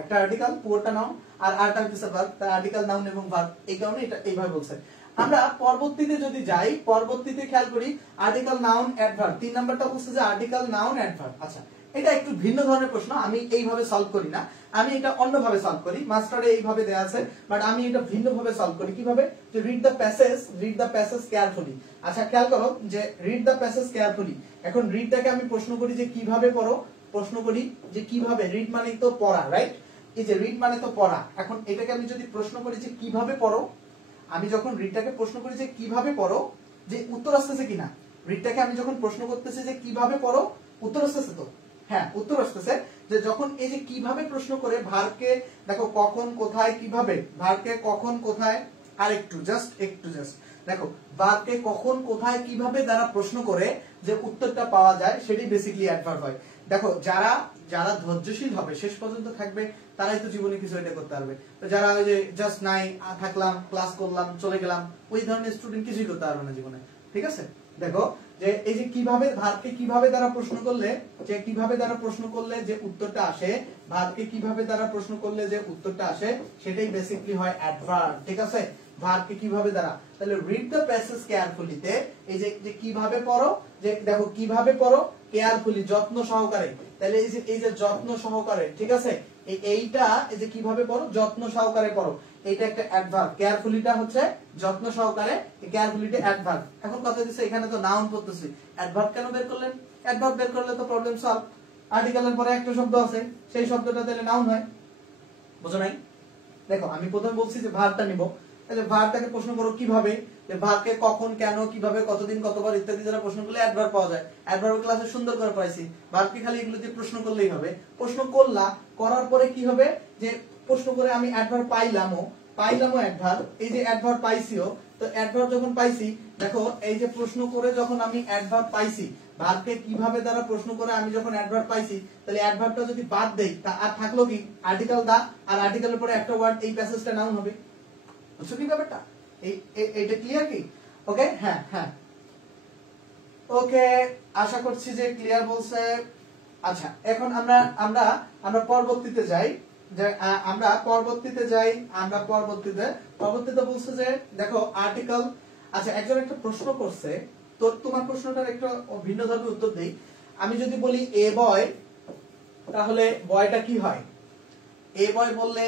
একটা আর্টিকেল, পুয়ারটা নাউন আর আরটা হইতেছে ভার্ব, তাই আর্টিকেল নাউন এবং ভার্ব, এই কারণে এটা এইভাবে বলছে। আমরা পরবর্তীতে যদি যাই, পরবর্তীতে খেয়াল করি আর্টিকেল নাউন অ্যাডভার্ব। 3 নাম্বারটা বলছে যে আর্টিকেল নাউন অ্যাডভার্ব। আচ্ছা এটা একটু ভিন্ন ধরনের প্রশ্ন, আমি এইভাবে সলভ করি না, আমি এটা অন্যভাবে সলভ করি। মাস্টারে এইভাবে দেয়া আছে, বাট আমি এটা ভিন্নভাবে সলভ করি। কিভাবে? যে রিড দ্য প্যাসেজ কেয়ারফুলি। আচ্ছা খেয়াল করো যে রিড দ্য প্যাসেজ কেয়ারফুলি, এখন রিডটাকে আমি প্রশ্ন করি যে কিভাবে পড়ো, রিড মানে তো পড়া, রাইট? এই যে রিড মানে তো পড়া, এখন এটাকে আমি যদি প্রশ্ন করি যে কিভাবে পড়ো, আমি যখন রিডটাকে প্রশ্ন করি যে কিভাবে পড়ো, যে উত্তর আসতেছে কিনা? রিডটাকে আমি যখন প্রশ্ন করতেছি যে কিভাবে পড়ো, উত্তর আসতেছে তো? হ্যাঁ উত্তর আসতেছে। যে যখন এই যে কিভাবে প্রশ্ন করে ভার্বকে দেখো কখন কোথায় কিভাবে, ভার্বকে কখন কোথায়, আর একটু জাস্ট দেখো ভার্বকে কখন কোথায় কিভাবে দ্বারা প্রশ্ন করে যে উত্তরটা পাওয়া যায়, সেটাই বেসিক্যালি অ্যাডভার্ব হয়। দেখো যারা ধৈর্যশীল হবে, শেষ পর্যন্ত থাকবে, তারাই তো জীবনে কিছু এটা করতে পারবে। তো যারা ওই যে জাস্ট নাই থাকলাম, ক্লাস করলাম, চলে গেলাম, ওই ধরনের স্টুডেন্ট কিছুই করতে পারবে না জীবনে। ঠিক আছে, দেখো যে এই যে কিভাবে ভার্বকে কিভাবে দ্বারা প্রশ্ন করলে যে উত্তরটা আসে, ভার্বকে কিভাবে দ্বারা প্রশ্ন করলে যে উত্তরটা আসে, সেটাই বেসিক্যালি হয় অ্যাডভার্ব। ঠিক আছে, ভার্বকে কিভাবে দ্বারা, তাহলে রিড দ্য প্যাসেজ কেয়ারফুলিতে এই যে কিভাবে পড়ো, যে দেখো কিভাবে পড়ো কেয়ারফুলি, যত্ন সহকারে, তাহলে এই যে যত্ন সহকারে, ঠিক আছে, এইটা এই যে কিভাবে পড়ো, যত্ন সহকারে পড়ো, এইটা একটা অ্যাডভার্ব। কেয়ারফুলিটা হচ্ছে যত্ন সহকারে, কেয়ারফুলিটা অ্যাডভার্ব। এখন কথা দিচ্ছে এখানে তো নাউন পড়তেছি, অ্যাডভার্ব কেন বের করলেন? অ্যাডভার্ব বের করলে তো প্রবলেম সলভ। আর্টিকেলের পরে একটা শব্দ আছে, সেই শব্দটা তাহলে নাউন হয়, বুঝো নাই? দেখো আমি প্রথমে বলছি যে ভার্বটা নিব, তাহলে ভার্বটাকে প্রশ্ন করো কিভাবে, যে ভার্বকে কখন, কেন, কিভাবে, কতদিন, কতবার ইত্যাদি দ্বারা প্রশ্ন করলে অ্যাডভার্ব পাওয়া যায়। অ্যাডভার্ব ক্লাসে সুন্দর করে পড়াইছি, ভার্বকে খালি এগুলো দিয়ে প্রশ্ন করলেই হবে। প্রশ্ন করার পরে কি হবে, যে প্রশ্ন করে আমি অ্যাডভার্ব পাইলামও অ্যাডভার্ব, এই যে অ্যাডভার্ব পাইছিও, তো অ্যাডভার্ব যখন পাইছি, দেখো এই যে প্রশ্ন করে যখন আমি অ্যাডভার্ব পাইছি, ভার্বকে কিভাবে দ্বারা প্রশ্ন করে আমি যখন অ্যাডভার্ব পাইছি, তাহলে অ্যাডভার্বটা যদি বাদ দেই, তা আর থাকলো কি? আর্টিকেল দা, আর আর্টিকেলের পরে একটা ওয়ার্ড, এই প্যাসেজটা নাউন হবে। বুঝছো কি ব্যাপারটা? এইটা ক্লিয়ার কি? ওকে, হ্যাঁ ওকে, আশা করছি যে ক্লিয়ার বলছে। আচ্ছা এখন আমরা পরবর্তীতে যাই, যে আমরা পরবর্তীতে বলছে যে দেখো আর্টিকেল। আচ্ছা একজন একটা প্রশ্ন করছে, তো তোমার প্রশ্নটার একটা ভিন্ন ধর্মী উত্তর দেই। আমি যদি বলি এ বয়, তাহলে বয়টা কি হয়? এ বয় বললে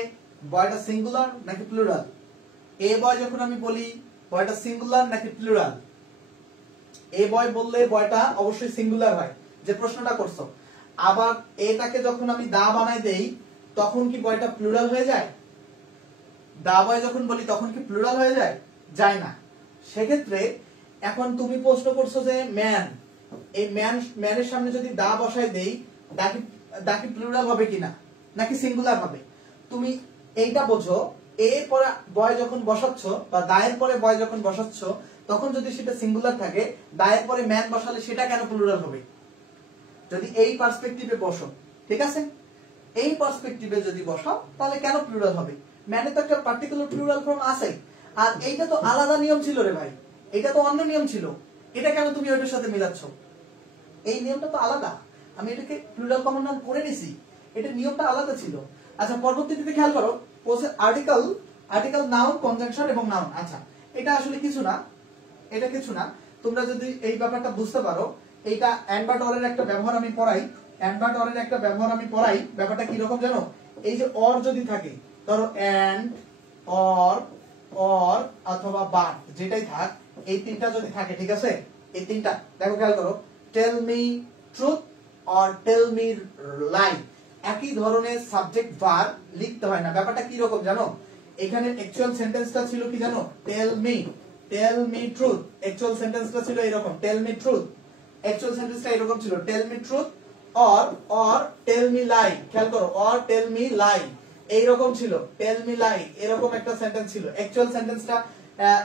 বয়টা সিঙ্গুলার নাকি প্লুরাল? এ বয় যখন আমি বলি, বয়টা সিঙ্গুলার নাকি প্লুরাল? এ বয় বললে বয়টা অবশ্যই সিঙ্গুলার হয়, যে প্রশ্নটা করছো। আবার এটাকে যখন আমি দা বানাই দেই, তখন কি বয়টা প্লুরাল হয়ে যায়? দা বয় যখন বলি তখন কি প্লুরাল হয়ে যায়? যায় না। সেক্ষেত্রে এখন তুমি প্রশ্ন করছো যে ম্যান, এই ম্যানের সামনে যদি দা বসায় দেই, দা কি প্লুরাল হবে কিনা নাকি সিঙ্গুলার হবে? তুমি এইটা বোঝো, এর পরে বয় যখন বসাচ্ছ বা দায়ের পরে বয় যখন বসাচ্ছ, তখন যদি সেটা সিঙ্গুলার থাকে, দায়ের পরে ম্যান বসালে সেটা কেন প্লুরাল হবে? যদি এই পার্সপেক্টিভে বসো, ঠিক আছে, এই পার্সপেক্টিভে যদি বসাও তাহলে কেন প্লুরাল হবে? ম্যানে তো একটা পার্টিকুলার প্লুরাল ফর্ম আছে, আর এইটা তো আলাদা নিয়ম ছিল রে ভাই, এটা তো অন্য নিয়ম ছিল, এটা কেন তুমি ওইটার সাথে মিলাচ্ছ? এই নিয়মটা তো আলাদা, আমি এটাকে প্লুরাল কমন নাউন করে নিছি, এটা নিয়মটা আলাদা ছিল। আচ্ছা পরবর্তীতে খেয়াল করো, আর্টিকেল নাউন কনজাংশন এবং নাউন। আচ্ছা এটা আসলে কিছু না, এটা কিছু না, তোমরা যদি এই ব্যাপারটা বুঝতে পারো, এইটা এন্ড বাট অর এর একটা ব্যবহার আমি পড়াই, এন্ড বাট অর এর একটা ব্যবহার আমি পড়াই। ব্যাপারটা কি রকম জানো? এই যে অর যদি থাকে, ধরো এন্ড, অর অথবা বাট, যেটাই থাক, এই তিনটা যদি থাকে, ঠিক আছে, এই তিনটা দেখো খেয়াল করো, tell me truth or tell me lie, একই ধরনের সাবজেক্ট ভার্ব লিখতে হয় না। ব্যাপারটা কি রকম জানো? এখানে অ্যাকচুয়াল সেন্টেন্সটা ছিল কি জানো? টেল মি ট্রুথ, অ্যাকচুয়াল সেন্টেন্সটা ছিল এরকম, টেল মি ট্রুথ, অ্যাকচুয়াল সেন্টেন্সটা এরকম ছিল, tell me truth or tell me lie. খেয়াল করো, অর টেল মি লাই এইরকম ছিল, টেল মি লাই এরকম একটা সেন্টেন্স ছিল। অ্যাকচুয়াল সেন্টেন্সটা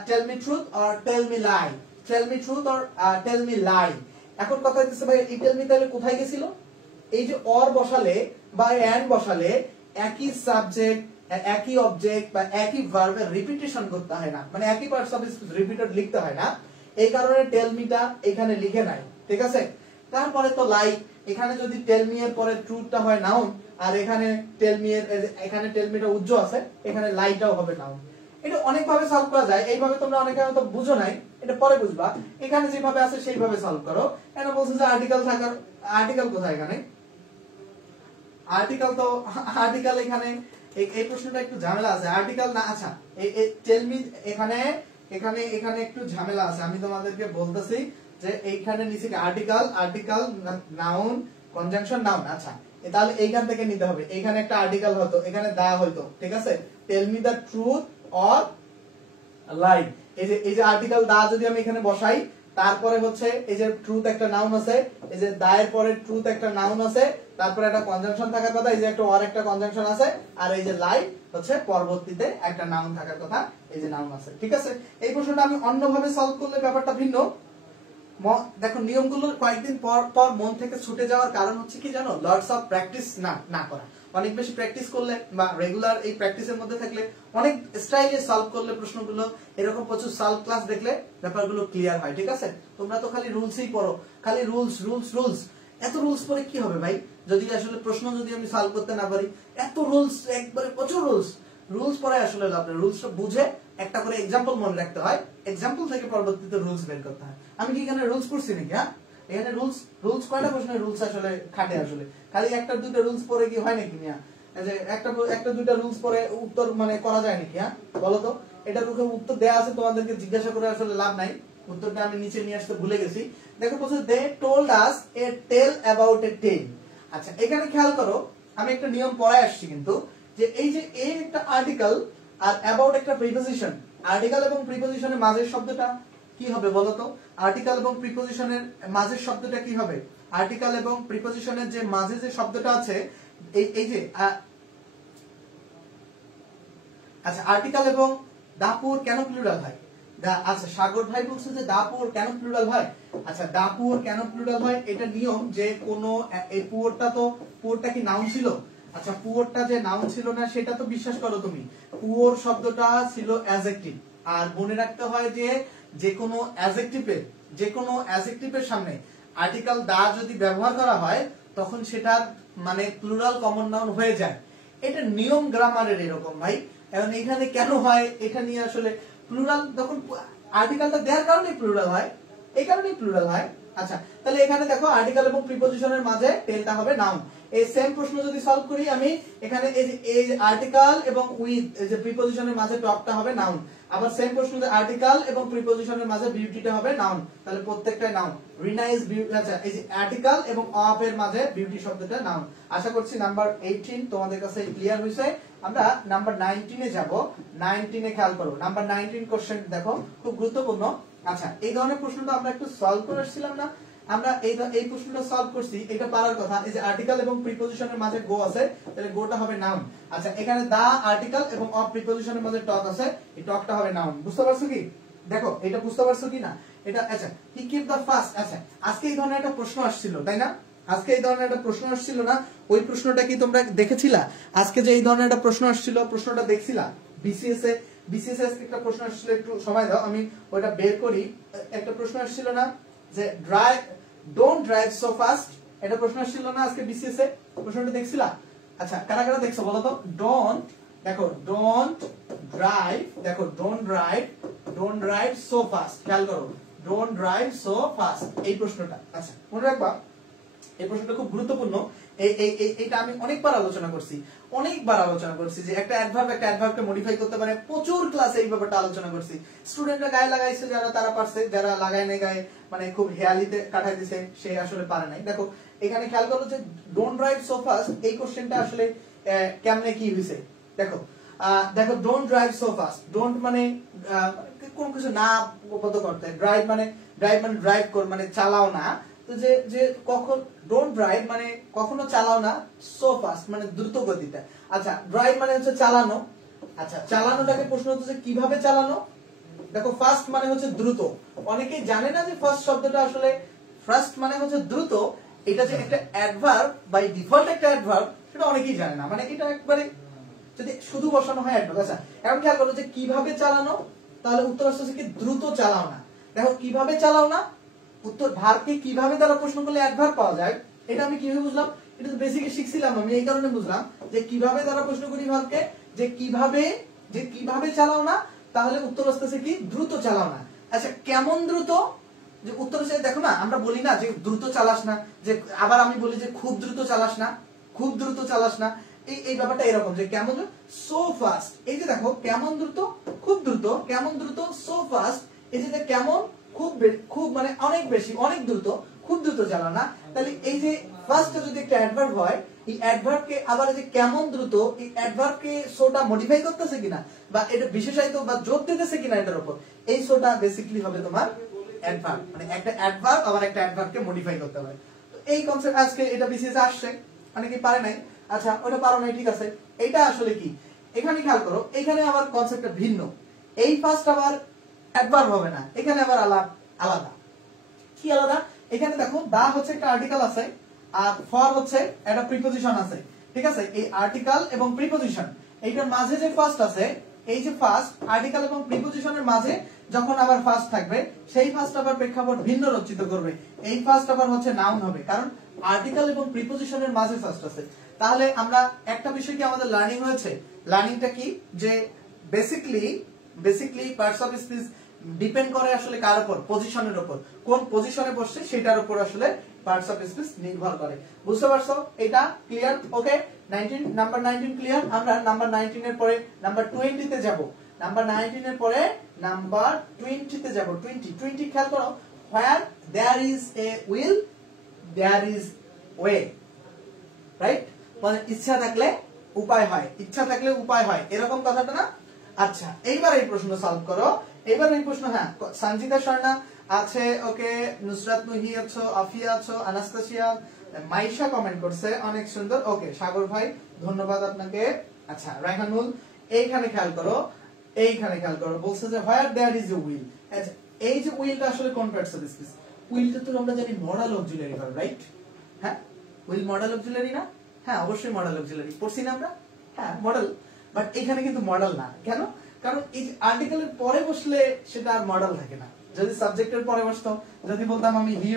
tell me truth or tell me lie, tell me truth or tell me lie. এখন কথা হচ্ছে ভাই এই টেল মি তাহলে কোথায় গেছিল? এই যে অর বসালে বা এন্ড বসালে একই সাবজেক্ট, একই অবজেক্ট বা একই ভার্বের রিপিটেশন করতে হয় না, মানে একই পার্টস অফ স্পিচ রিপিটেড লিখতে হয় না, এই কারণে টেল মিটা এখানে লিখে নাই, ঠিক আছে। তারপরে তো লাই, এখানে যদি টেল মি এর পরে ট্রুথটা হয় নাউন, আর এখানে টেল মি এর, এখানে টেল মিটা উজ্জ্ব আছে, এখানে লাইটাও হবে নাউন। এটা অনেক ভাবে সলভ করা যায়, এইভাবে তোমরা অনেকে হয়তো বুঝো নাই, এটা পরে বুঝবা। এখানে যেভাবে আছে সেইভাবে সলভ করো। এটা বলছে যে আর্টিকেল থাকার, আর্টিকেল কোথায় এখানে? আর্টিকেল তো, আর্টিকেল এখানে এই প্রশ্নটা একটু ঝামেলা আছে, আর্টিকেল না। আচ্ছা এই টেল মি এখানে এখানে এখানে একটু ঝামেলা আছে, আমি তোমাদেরকে বলতেছি যে এইখানে নিচে আর্টিকেল নাউন কনজাংশন নাউন। আচ্ছা তাহলে এইখান থেকে নিতে হবে, এখানে একটা আর্টিকেল হতো, এখানে দা হইতো, ঠিক আছে, tell me the truth or lie. এই যে আর্টিকেল দা যদি আমি এখানে বসাই, তারপরে হচ্ছে এই যে ট্রুথ একটা নাউন আছে, এই যে দায়ের পরে ট্রুথ একটা নাউন আছে, তারপরে একটা কনজাংশন থাকার কথা, এই যে একটা অর একটা কনজাংশন আছে, আর এই যে লাই হচ্ছে পরবর্তীতে একটা নাউন থাকার কথা, এই যে নাউন আছে, ঠিক আছে। এই প্রশ্নটা আমি অন্যভাবে সলভ করলে ব্যাপারটা ভিন্ন। দেখো নিয়মগুলো কয়েকদিন পর পর মন থেকে ছুটে যাওয়ার কারণ হচ্ছে কি জানো? লটস অফ প্র্যাকটিস না করা। অনেক বেশি প্র্যাকটিস করলে বা রেগুলার এই প্র্যাকটিসের মধ্যে থাকলে, অনেক স্টাইলে সলভ করলে প্রশ্নগুলো, এরকম প্রচুর সলভ ক্লাস দেখলে ব্যাপারগুলো ক্লিয়ার হয়, ঠিক আছে। তোমরা তো খালি রুলসই পড়ো, খালি রুলস। এত রুলস পড়ে কি হবে ভাই, যদি আসলে প্রশ্ন যদি আমি সলভ করতে না পারি? এত রুলস, একবারে প্রচুর রুলস পড়ে আসলে লাভ নেই। রুলসটা বুঝে একটা করে এক্সাম্পল মনে রাখতে হয়, এক্সাম্পল থেকে পরবর্তীতে রুলস বের করতে হয়। আমি কি এখানে রুলস পড়ছি নাকি? হ্যাঁ, এখানে রুলস কয়টা প্রশ্নে রুলস আসলে খাটে? আসলে খালি একটা দুইটা রুলস পড়ে কি হয় নাকি? যে একটা দুইটা রুলস পড়ে উত্তর মানে করা যায় নাকি? হ্যাঁ বলো তো, এটা তো উত্তর দেয়া আছে, তোমাদেরকে জিজ্ঞাসা করে আসলে লাভ নাই, উত্তরটা আমি নিচে নিয়ে আসতে ভুলে গেছি। দেখো বলছে দে told us A tell about a টেল। আচ্ছা এখানে খেয়াল করো, আমি একটা নিয়ম পড়ায় আসছি কিন্তু, যে এই যে এ একটা আর্টিকেল আর অ্যাবাউট একটা প্রিপোজিশন, আর্টিকেল এবং প্রিপোজিশনের মাঝের শব্দটা কি হবে বলো তো? আর্টিকেল এবং প্রিপোজিশনের মাঝের শব্দটা কি হবে? আর্টিকেল এবং প্রিপোজিশনের যে মাঝে যে শব্দটা আছে, এই যে আচ্ছা আর্টিকেল এবং দাপুর কেন প্লুরাল হয়? আচ্ছা সাগর ভাই বলছে যে দাপুর কেন প্লুরাল হয়? আচ্ছা দাপুর কেন প্লুরাল হয়, এটা নিয়ম যে কোন এই পুয়ারটা কি নাউন ছিল? আচ্ছা পুয়ারটা যে নাউন ছিল না সেটা তো বিশ্বাস করো তুমি, পুয়ার শব্দটা ছিল অ্যাডজেক্টিভ। আর মনে রাখতে হয় যে যে কোনো অ্যাডজেক্টিভের সামনে আর্টিকেল দা যদি ব্যবহার করা হয় তখন সেটার মানে প্লুরাল কমন নাউন হয়ে যায়। এটা নিয়ম গ্রামারের এরকম ভাই। এখন এখানে কেন হয় এটা নিয়ে আসলে প্লুরাল, তখন আর্টিকেলটা দেওয়ার কারণে প্লুরাল হয়, এই কারণেই প্লুরাল হয়। আচ্ছা, তাহলে এখানে দেখো আর্টিকেল এবং প্রিপজিশনের মাঝে টেলটা হবে নাউন। এই সেম প্রশ্ন যদি সলভ করি আমি, এখানে এই আর্টিকেল এবং উইথ এই যে প্রিপজিশনের মাঝে টপটা হবে নাউন। আবার সেম প্রশ্ন যে আর্টিকেল এবং প্রিপজিশনের মাঝে বিউটিটা হবে নাউন, তাহলে প্রত্যেকটাই নাউন। রিনা ইজ বিউটি, আচ্ছা এই যে আর্টিকেল এবং অফ এর মাঝে বিউটি শব্দটা নাউন। আশা করছি নাম্বার 18 তোমাদের কাছে ক্লিয়ার হয়েছে। আমরা নাম্বার 19 এ যাব। 19 এ খেয়াল করো, নাম্বার 19 কোশ্চেন দেখো, খুব গুরুত্বপূর্ণ। আচ্ছা, এই ধরনের প্রশ্নটা আমরা একটু সলভ করে আসছিলাম না, আমরা এই প্রশ্নটা সলভ করছি, এটা পারার কথা। এই যে আর্টিকেল এবং প্রিপজিশনের মাঝে গো আছে, তাহলে গোটা হবে নাউন। আচ্ছা, এখানে দা আর্টিকেল এবং অফ প্রিপজিশনের মাঝে টক আছে, এই টকটা হবে নাউন। বুঝতে পারছো কি? দেখো এটা বুঝতে পারছো কি না এটা? আচ্ছা, হি কিপ দা ফার্স্ট। আচ্ছা, আজকে এই ধরনের একটা প্রশ্ন আসছিল, তাই না? আজকে এই ধরনের একটা প্রশ্ন আসছিল না? ওই প্রশ্নটা কি তোমরা দেখেছিলা? আজকে যে এই ধরনের একটা প্রশ্ন আসছিল, প্রশ্নটা দেখছিলা? বিসিএস একটা প্রশ্ন আসছিল, একটু সময় দাও আমি ওটা বের করি। একটা প্রশ্ন আসছিল না যে ডোন্ট ড্রাইভ সো ফাস্ট, এটা প্রশ্ন আসছিল না আজকে বিসিএস এ? প্রশ্নটা দেখছিলা? আচ্ছা, কারা কারা দেখছো বলো তো? ডোন্ট, দেখো ডোন্ট ড্রাইভ, দেখো ডোন্ট ড্রাইভ সো ফাস্ট, খেয়াল করো, ডোন্ট ড্রাইভ সো ফাস্ট, এই প্রশ্নটা। আচ্ছা, মনে রাখবা এই প্রশ্নটা খুব গুরুত্বপূর্ণ। এইটা আমি অনেকবার আলোচনা করছি যে একটা অ্যাডভার্বকে মডিফাই করতে পারে। প্রচুর ক্লাসে এই ব্যাপারটা আলোচনা করছি। স্টুডেন্টরা গায়ে লাগাইছে, যারা তারা পারছে, যারা লাগায় নাই গায়ে, মানে খুব হেয়ালিতে কাটাই দিছে, সে আসলে পারে নাই। দেখো এখানে খেয়াল করো যে ডোন্ট ড্রাইভ সো ফাস্ট, এই কোশ্চেনটা আসলে কেমনে কি হইছে। দেখো don't drive so fast, don't মানে কোন কিছু না বন্ধ করতে, ড্রাইভ মানে ড্রাইভ কর মানে চালাও না। তো যে কখন ডোন্ট ড্রাইভ মানে কখনো চালাও না, সো ফাস্ট মানে দ্রুত গতিতে। আচ্ছা, ড্রাইভ মানে হচ্ছে চালানো। আচ্ছা, চালানোটাকে প্রশ্ন হচ্ছে কিভাবে চালানো। দেখো ফাস্ট মানে হচ্ছে দ্রুত। অনেকেই জানে না যে ফাস্ট শব্দটা আসলে ফাস্ট মানে হচ্ছে দ্রুত। এটা যে একটা অ্যাডভার্ব, বাই ডিফল্ট একটা অ্যাডভার্ব, সেটা অনেকেই জানে না। মানে এটা একবারে যদি শুধু বসানো হয় অ্যাডভার্ব। আচ্ছা, এখন খেয়াল করো যে কিভাবে চালানো, তাহলে উত্তর আসছে কি দ্রুত চালাও না। দেখো কিভাবে চালাও না, উত্তর ভার্বকে কিভাবে দ্বারা প্রশ্ন করলে অ্যাডভার্ব পাওয়া যায়, এটা আমি কিভাবে বুঝলাম? এটা তো বেসিকে শিখছিলাম আমি, এই কারণে বুঝলাম যে কিভাবে দ্বারা প্রশ্ন করি ভার্বকে, যে কিভাবে চালাও না, তাহলে উত্তর আসছে কি দ্রুত চালাও না। আচ্ছা, কেমন দ্রুত, যে উত্তর হচ্ছে দেখো না, আমরা বলি না যে দ্রুত চালাস না, যে আবার আমি বলি যে খুব দ্রুত চালাস না, এই ব্যাপারটা এরকম যে কেমন সো ফাস্ট। এই যে দেখো কেমন দ্রুত, খুব দ্রুত, কেমন দ্রুত, সো ফাস্ট। এই যে কেমন খুব মানে অনেক বেশি, অনেক দ্রুত, খুব দ্রুত চালাও না। তাহলে এই যে ফার্স্টে যদি একটা অ্যাডভার্ব হয়, এই অ্যাডভার্বকে আবার যে কেমন দ্রুত, এই অ্যাডভার্বকে সোটা মডিফাই করতেছে কিনা, বা এটা বিশেষায়িত বা যোগ দিতেছে কিনা এটার উপর, এই সোটা বেসিক্যালি হবে তোমার অ্যাডভার্ব। মানে একটা অ্যাডভার্ব আবার একটা অ্যাডভার্বকে মডিফাই করতে পারে। তো এই কনসেপ্ট আজকে এটা বিসিএস আসছে, অনেকে পারে নাই। আচ্ছা, ওটা পারো নাই, ঠিক আছে। এইটা আসলে কি, এখানে খেয়াল করো, এখানে আবার কনসেপ্টটা ভিন্ন। এই ফার্স্ট আবার অ্যাডভার্ব হবে না, এখানে আবার আলাদা। কি আলাদা? এখানে দেখো দা হচ্ছে একটা আর্টিকেল আছে, আর ফর হচ্ছে একটা প্রিপজিশন আছে, ঠিক আছে। এই আর্টিকেল এবং প্রিপজিশন, এইটার মাঝে যে ফার্স্ট আছে, এই যে ফার্স্ট আর্টিকেল এবং প্রিপজিশনের মাঝে যখন আবার ফার্স্ট থাকবে, সেই ফার্স্ট আবার প্রেক্ষাপট ভিন্ন রচিত করবে। এই ফার্স্ট আবার হচ্ছে নাউন হবে, কারণ আর্টিকেল এবং প্রিপজিশনের মাঝে ফার্স্ট আছে। তাহলে আমরা একটা বিষয় কি আমাদের লার্নিং হয়েছে, লার্নিংটা কি, যে basically parts of speech depend করে আসলে কার উপর, পজিশনের উপর, কোন পজিশনে বসছে সেটার উপর আসলে পার্টস অফ স্পিচ নির্ভর করে। বুঝতে পারছো? এটা ক্লিয়ার? ওকে, নাম্বার 19 ক্লিয়ার। আমরা নাম্বার 19 এর পরে নাম্বার 20 তে যাব। নাম্বার 19 এর পরে নাম্বার 20 তে যাব। 20 খেয়াল করো, where there is a will there is way, right? মানে ইচ্ছা থাকলে উপায় হয়, এরকম কথাটা না? আচ্ছা, এইবার এই প্রশ্ন সলভ করো। এইবার এই প্রশ্ন, হ্যাঁ, সঞ্জিতা স্বর্ণা আছে, ওকে, নুসরাত নুহি আছো, আফিয়া আছো, আনাস্তাসিয়া, মাইশা কমেন্ট করছে, অনেক সুন্দর, ওকে, সাগর ভাই ধন্যবাদ আপনাকে। আচ্ছা, রায়হানুল, এইখানে খেয়াল করো, বলছে যে where there is a will। আচ্ছা, এই যে উইলটা আসলে কোন পার্টস অফ স্পিচ? উইলটা তো আমরা জানি মডাল অক্সিলারি ভার্ব, রাইট? হ্যাঁ, উইল মডাল অক্সিলারি না? হ্যাঁ, অবশ্যই মডাল অক্সিলারি, পড়ছি না আমরা? হ্যাঁ, মডেল। বাট এখানে কিন্তু মডেল না। কেন? কারণ এই যে আর্টিকেলের পরে বসলে সেটা আর মডেল থাকে না। যদি সাবজেক্টের পরে বসতো, যদি বলতাম আমি হি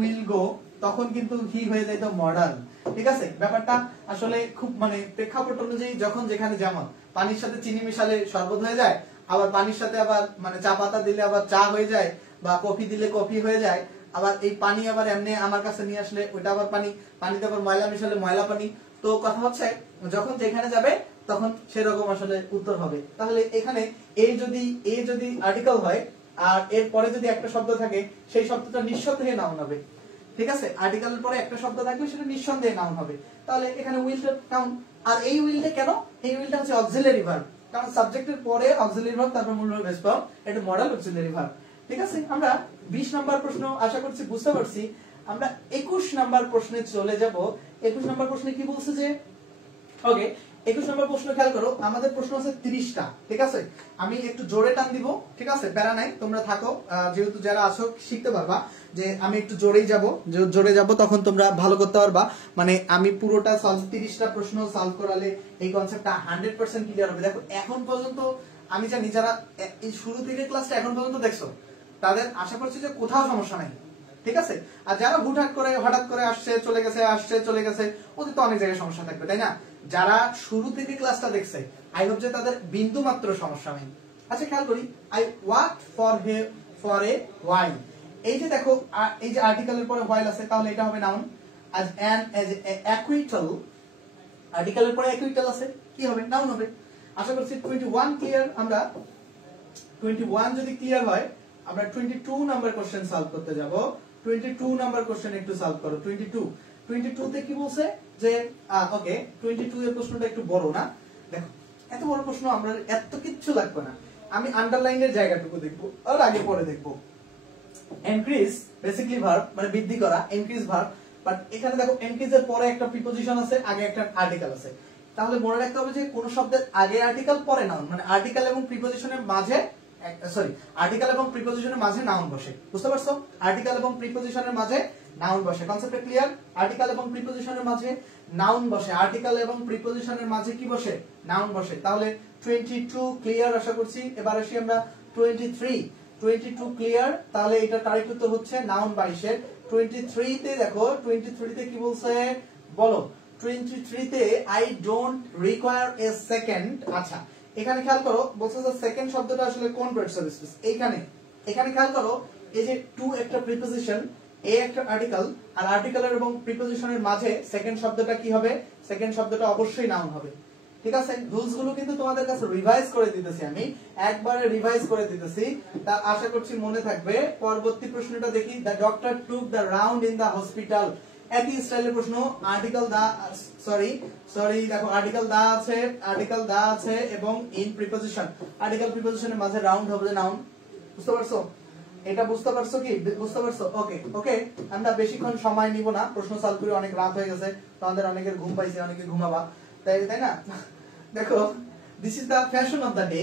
উইল গো, তখন কিন্তু হি হয়ে যেত মডেল, ঠিক আছে। ব্যাপারটা আসলে খুব মানে প্রেক্ষাপট অনুযায়ী, যখন যেখানে, যেমন পানির সাথে চিনি মিশালে শরবত হয়ে যায়, আবার পানির সাথে আবার মানে চা পাতা দিলে আবার চা হয়ে যায়, বা কফি দিলে কফি হয়ে যায়, আবার এই পানি আবার এমনি আমার কাছে নিয়ে আসলে ওটা আবার পানি, পানিতে আবার ময়লা মিশালে ময়লা পানি। তো কথা হচ্ছে যখন যেখানে যাবে তখন সেরকম আসলে উত্তর হবে। তাহলে এখানে এ যদি আর্টিকেল হয় আর এর পরে যদি একটা শব্দ থাকে সেই শব্দটা নিঃসন্দেহে নাউন হবে, ঠিক আছে। আর্টিকেলের পরে একটা শব্দ থাকলে সেটা নিঃসন্দেহে নাউন হবে। তাহলে এখানে উইলটা নাউন। আর এই উইলটা কেন? এই উইলটা হচ্ছে অক্সিলারি ভার্ব, কারণ সাবজেক্টের পরে অক্সিলারি ভার্ব, তারপর মূল ভার্ব, বেস ভার্ব, এটা মডেল অক্সিলারি ভার্ব, ঠিক আছে। আমরা 20 নাম্বার প্রশ্ন আশা করছি বুঝতে পারছি। আমরা 21 নাম্বার প্রশ্নে চলে যাব। 21 নাম্বার প্রশ্নে কি বলছে যে ওকে 21 নম্বর প্রশ্ন খেয়াল করো, আমাদের প্রশ্ন আছে 30টা, ঠিক আছে। আমি একটু জোরে টান দিব, ঠিক আছে, প্যারা নাই, তোমরা থাকো, যেহেতু যারা আছো শিখতে পারবা যে আমি একটু জোরেই যাব, জোরে যাব তখন তোমরা ভালো করতে পারবা। মানে আমি পুরোটা 30টা প্রশ্ন সলভ করালে এই কনসেপ্টটা 100% ক্লিয়ার হবে। দেখো এখন পর্যন্ত আমি জানি যারা এই শুরু থেকে ক্লাসটা এখন পর্যন্ত দেখছো তাদের আশা করছি যে কোথাও সমস্যা নাই, ঠিক আছে। আর যারা হঠাৎ করে আসছে চলে গেছে ওদের তো অনেক জায়গায় সমস্যা থাকবে, তাই না। যারা শুরু থেকে ক্লাসটা দেখছে আই হোপ যে তাদের বিন্দু মাত্র সমস্যা নেই। আচ্ছা খেয়াল করি, I work for a while. এই যে দেখো এই যে আর্টিকেলের পরে হোয়াইল আছে, তাহলে এটা হবে নাউন। as equital, আর্টিকেলের পরে equital আছে, কি হবে? নাউন হবে। আশা করছি 21 ক্লিয়ার। আমরা 21 যদি ক্লিয়ার হয় আমরা 22 নাম্বার কোশ্চেন সলভ করতে যাব। 22 নাম্বার কোশ্চেন একটু সলভ করো। 22 তে কি বলছে যে ওকে 22 এর প্রশ্নটা একটু বড় না। দেখো এত বড় প্রশ্ন আমরা এত কিচ্ছু লাগবে না, আমি আন্ডারলাইনের জায়গাটুকু দেখব আর আগে পরে দেখব। ইনক্রিজ বেসিক্যালি ভার্ব, মানে বৃদ্ধি করা, ইনক্রিজ ভার্ব। বাট এখানে দেখো ইনক্রিজ এর পরে একটা প্রিপজিশন আছে, আগে একটা আর্টিকেল আছে। তাহলে মনে রাখতে হবে যে কোন শব্দের আগে আর্টিকেল পরে নাউন, মানে আর্টিকেল এবং প্রিপজিশনের মাঝে আর্টিকেল এবং প্রিপজিশনের মাঝে নাউন বসে। বুঝতে পারছো? আর্টিকেল এবং প্রিপজিশনের মাঝে নাউন বসে। কনসেপ্টটা ক্লিয়ার? আর্টিকেল এবং প্রিপজিশনের মাঝে নাউন বসে, আর্টিকেল এবং প্রিপজিশনের মাঝে কি বসে? নাউন বসে। তাহলে 22 ক্লিয়ার আশা করছি। এবার আসি আমরা 22 ক্লিয়ার। তাহলে এটা কারেক্ট উত্তর হচ্ছে নাউন 22 23 তে দেখো 23 তে কি বলছে বলো। 23 তে I don't require a second. আচ্ছা এখানে খেয়াল করো, বলছে যে সেকেন্ড শব্দটা আসলে কোন পার্টিসিপল স্পেস। এখানে খেয়াল করো, এই যে টু একটা প্রিপজিশন, এ একটা আর্টিকেল, আর আর্টিকেলের এবং প্রিপজিশনের মাঝে সেকেন্ড শব্দটা কি হবে? সেকেন্ড শব্দটা অবশ্যই নাউন হবে, ঠিক আছে। রুলস গুলো কিন্তু তোমাদের কাছে রিভাইজ করে দিতেছি, আমি একবারে রিভাইজ করে দিতেছি, তা আশা করছি মনে থাকবে। পরবর্তী প্রশ্নটা দেখি। The doctor took the round in the hospital. একই স্টাইলের প্রশ্ন। আর্টিকেল দা দেখো আর্টিকেল দা আছে এবং ইন প্রিপজিশন, আর্টিকেল প্রিপজিশনের মাঝে রাউন্ড হবে নাউন। বুঝতে পারছো? এটা বুঝতে পারছো কি? বুঝতে পারছো? ওকে আমরা বেশিক্ষণ সময় নিব না, প্রশ্ন সলভ করে অনেক রাত হয়ে গেছে, তোমাদের অনেকের ঘুম পাইছে, অনেকে ঘুমাবা, তাই না। দেখো this is the fashion of the day.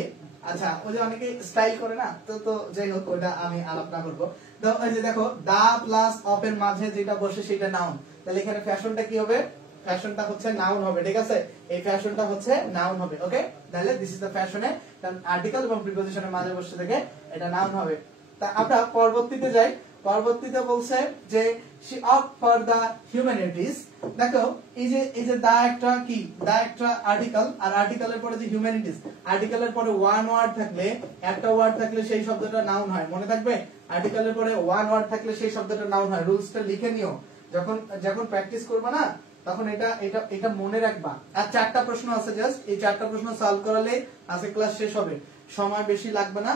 আচ্ছা ওই যে অনেকে স্টাইল করে না, তো যাই হোক ওটা আমি আলাপ না করবো। তো ওই যে দেখো দা প্লাস অফ এর মাঝে যেটা বসে সেটা নাউন, তাহলে এখানে ফ্যাশনটা কি হবে? ফ্যাশনটা হচ্ছে নাউন হবে, ঠিক আছে। এই ফ্যাশনটা হচ্ছে নাউন হবে। ওকে তাহলে দিস ইজ দ্য ফ্যাশনে, কারণ আর্টিকেল এবং প্রিপজিশনের মাঝে বসে থেকে এটা নাউন হবে। তা আমরা পরবর্তীতে যাই। পরবর্তীতে বলছে যে she opt for the humanities। দেখো এই যে দা একটা কি, দা একটা আর্টিকেল, আর আর্টিকেলের পরে যে হিউম্যানিটিস, আর্টিকেলের পরে ওয়ান ওয়ার্ড থাকলে, একটা ওয়ার্ড থাকলে সেই শব্দটা নাউন হয়, মনে থাকবে। আর্টিকেলের পরে ওয়ান ওয়ার্ড থাকলে সেই শব্দটা নাউন হয়। রুলসটা লিখে নিও, যখন প্র্যাকটিস করবে না তখন এটা মনে রাখবা। আর 4টা প্রশ্ন আছে, জাস্ট এই 4টা প্রশ্ন সলভ করালে আজকে ক্লাস শেষ হবে, সময় বেশি লাগবে না।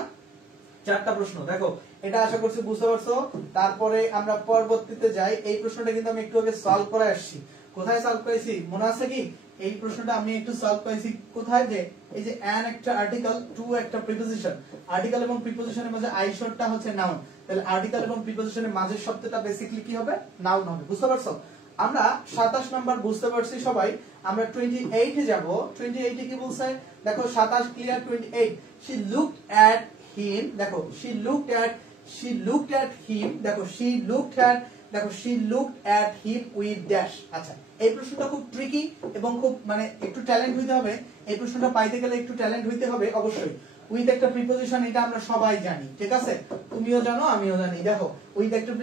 4টা প্রশ্ন দেখো, এটা আশা করছি বুঝতে পারছো। তারপরে আমরা পরবর্তীতে যাই। এই প্রশ্নটা কিন্তু আমি একটু আগে সলভ করে আসছি। কোথায় সলভ করেছি মনে আছে কি? এই প্রশ্নটা আমি একটু সলভ করেছি কোথায়, যে এই যে অ্যান একটা আর্টিকেল, টু একটা প্রিপজিশন, আর্টিকেল এবং প্রিপজিশনের মাঝে আই শর্টটা হচ্ছে নাউন, তাহলে আর্টিকেল এবং প্রিপজিশনের মাঝের শব্দটা বেসিক্যালি কি হবে? নাউন হবে। বুঝতে পারছো? আমরা 27 নাম্বার বুঝতে পারছি সবাই। আমরা 28 এ যাব। 28 এ কি বলছে দেখো, 27 clear. 28 she looked at him, দেখো she looked at him, দেখো she looked at him with dash। আচ্ছা এই প্রশ্নটা খুব ট্রিকি এবং খুব মানে একটু ট্যালেন্ট হইতে হবে। এই প্রশ্নটা পাইতে গেলে একটু ট্যালেন্ট হইতে হবে অবশ্যই। উইথ একটা প্রিপজিশন, এটা আমরা সবাই জানি, ঠিক আছে, তুমিও জানো আমিও জানি। দেখো উইথ একটা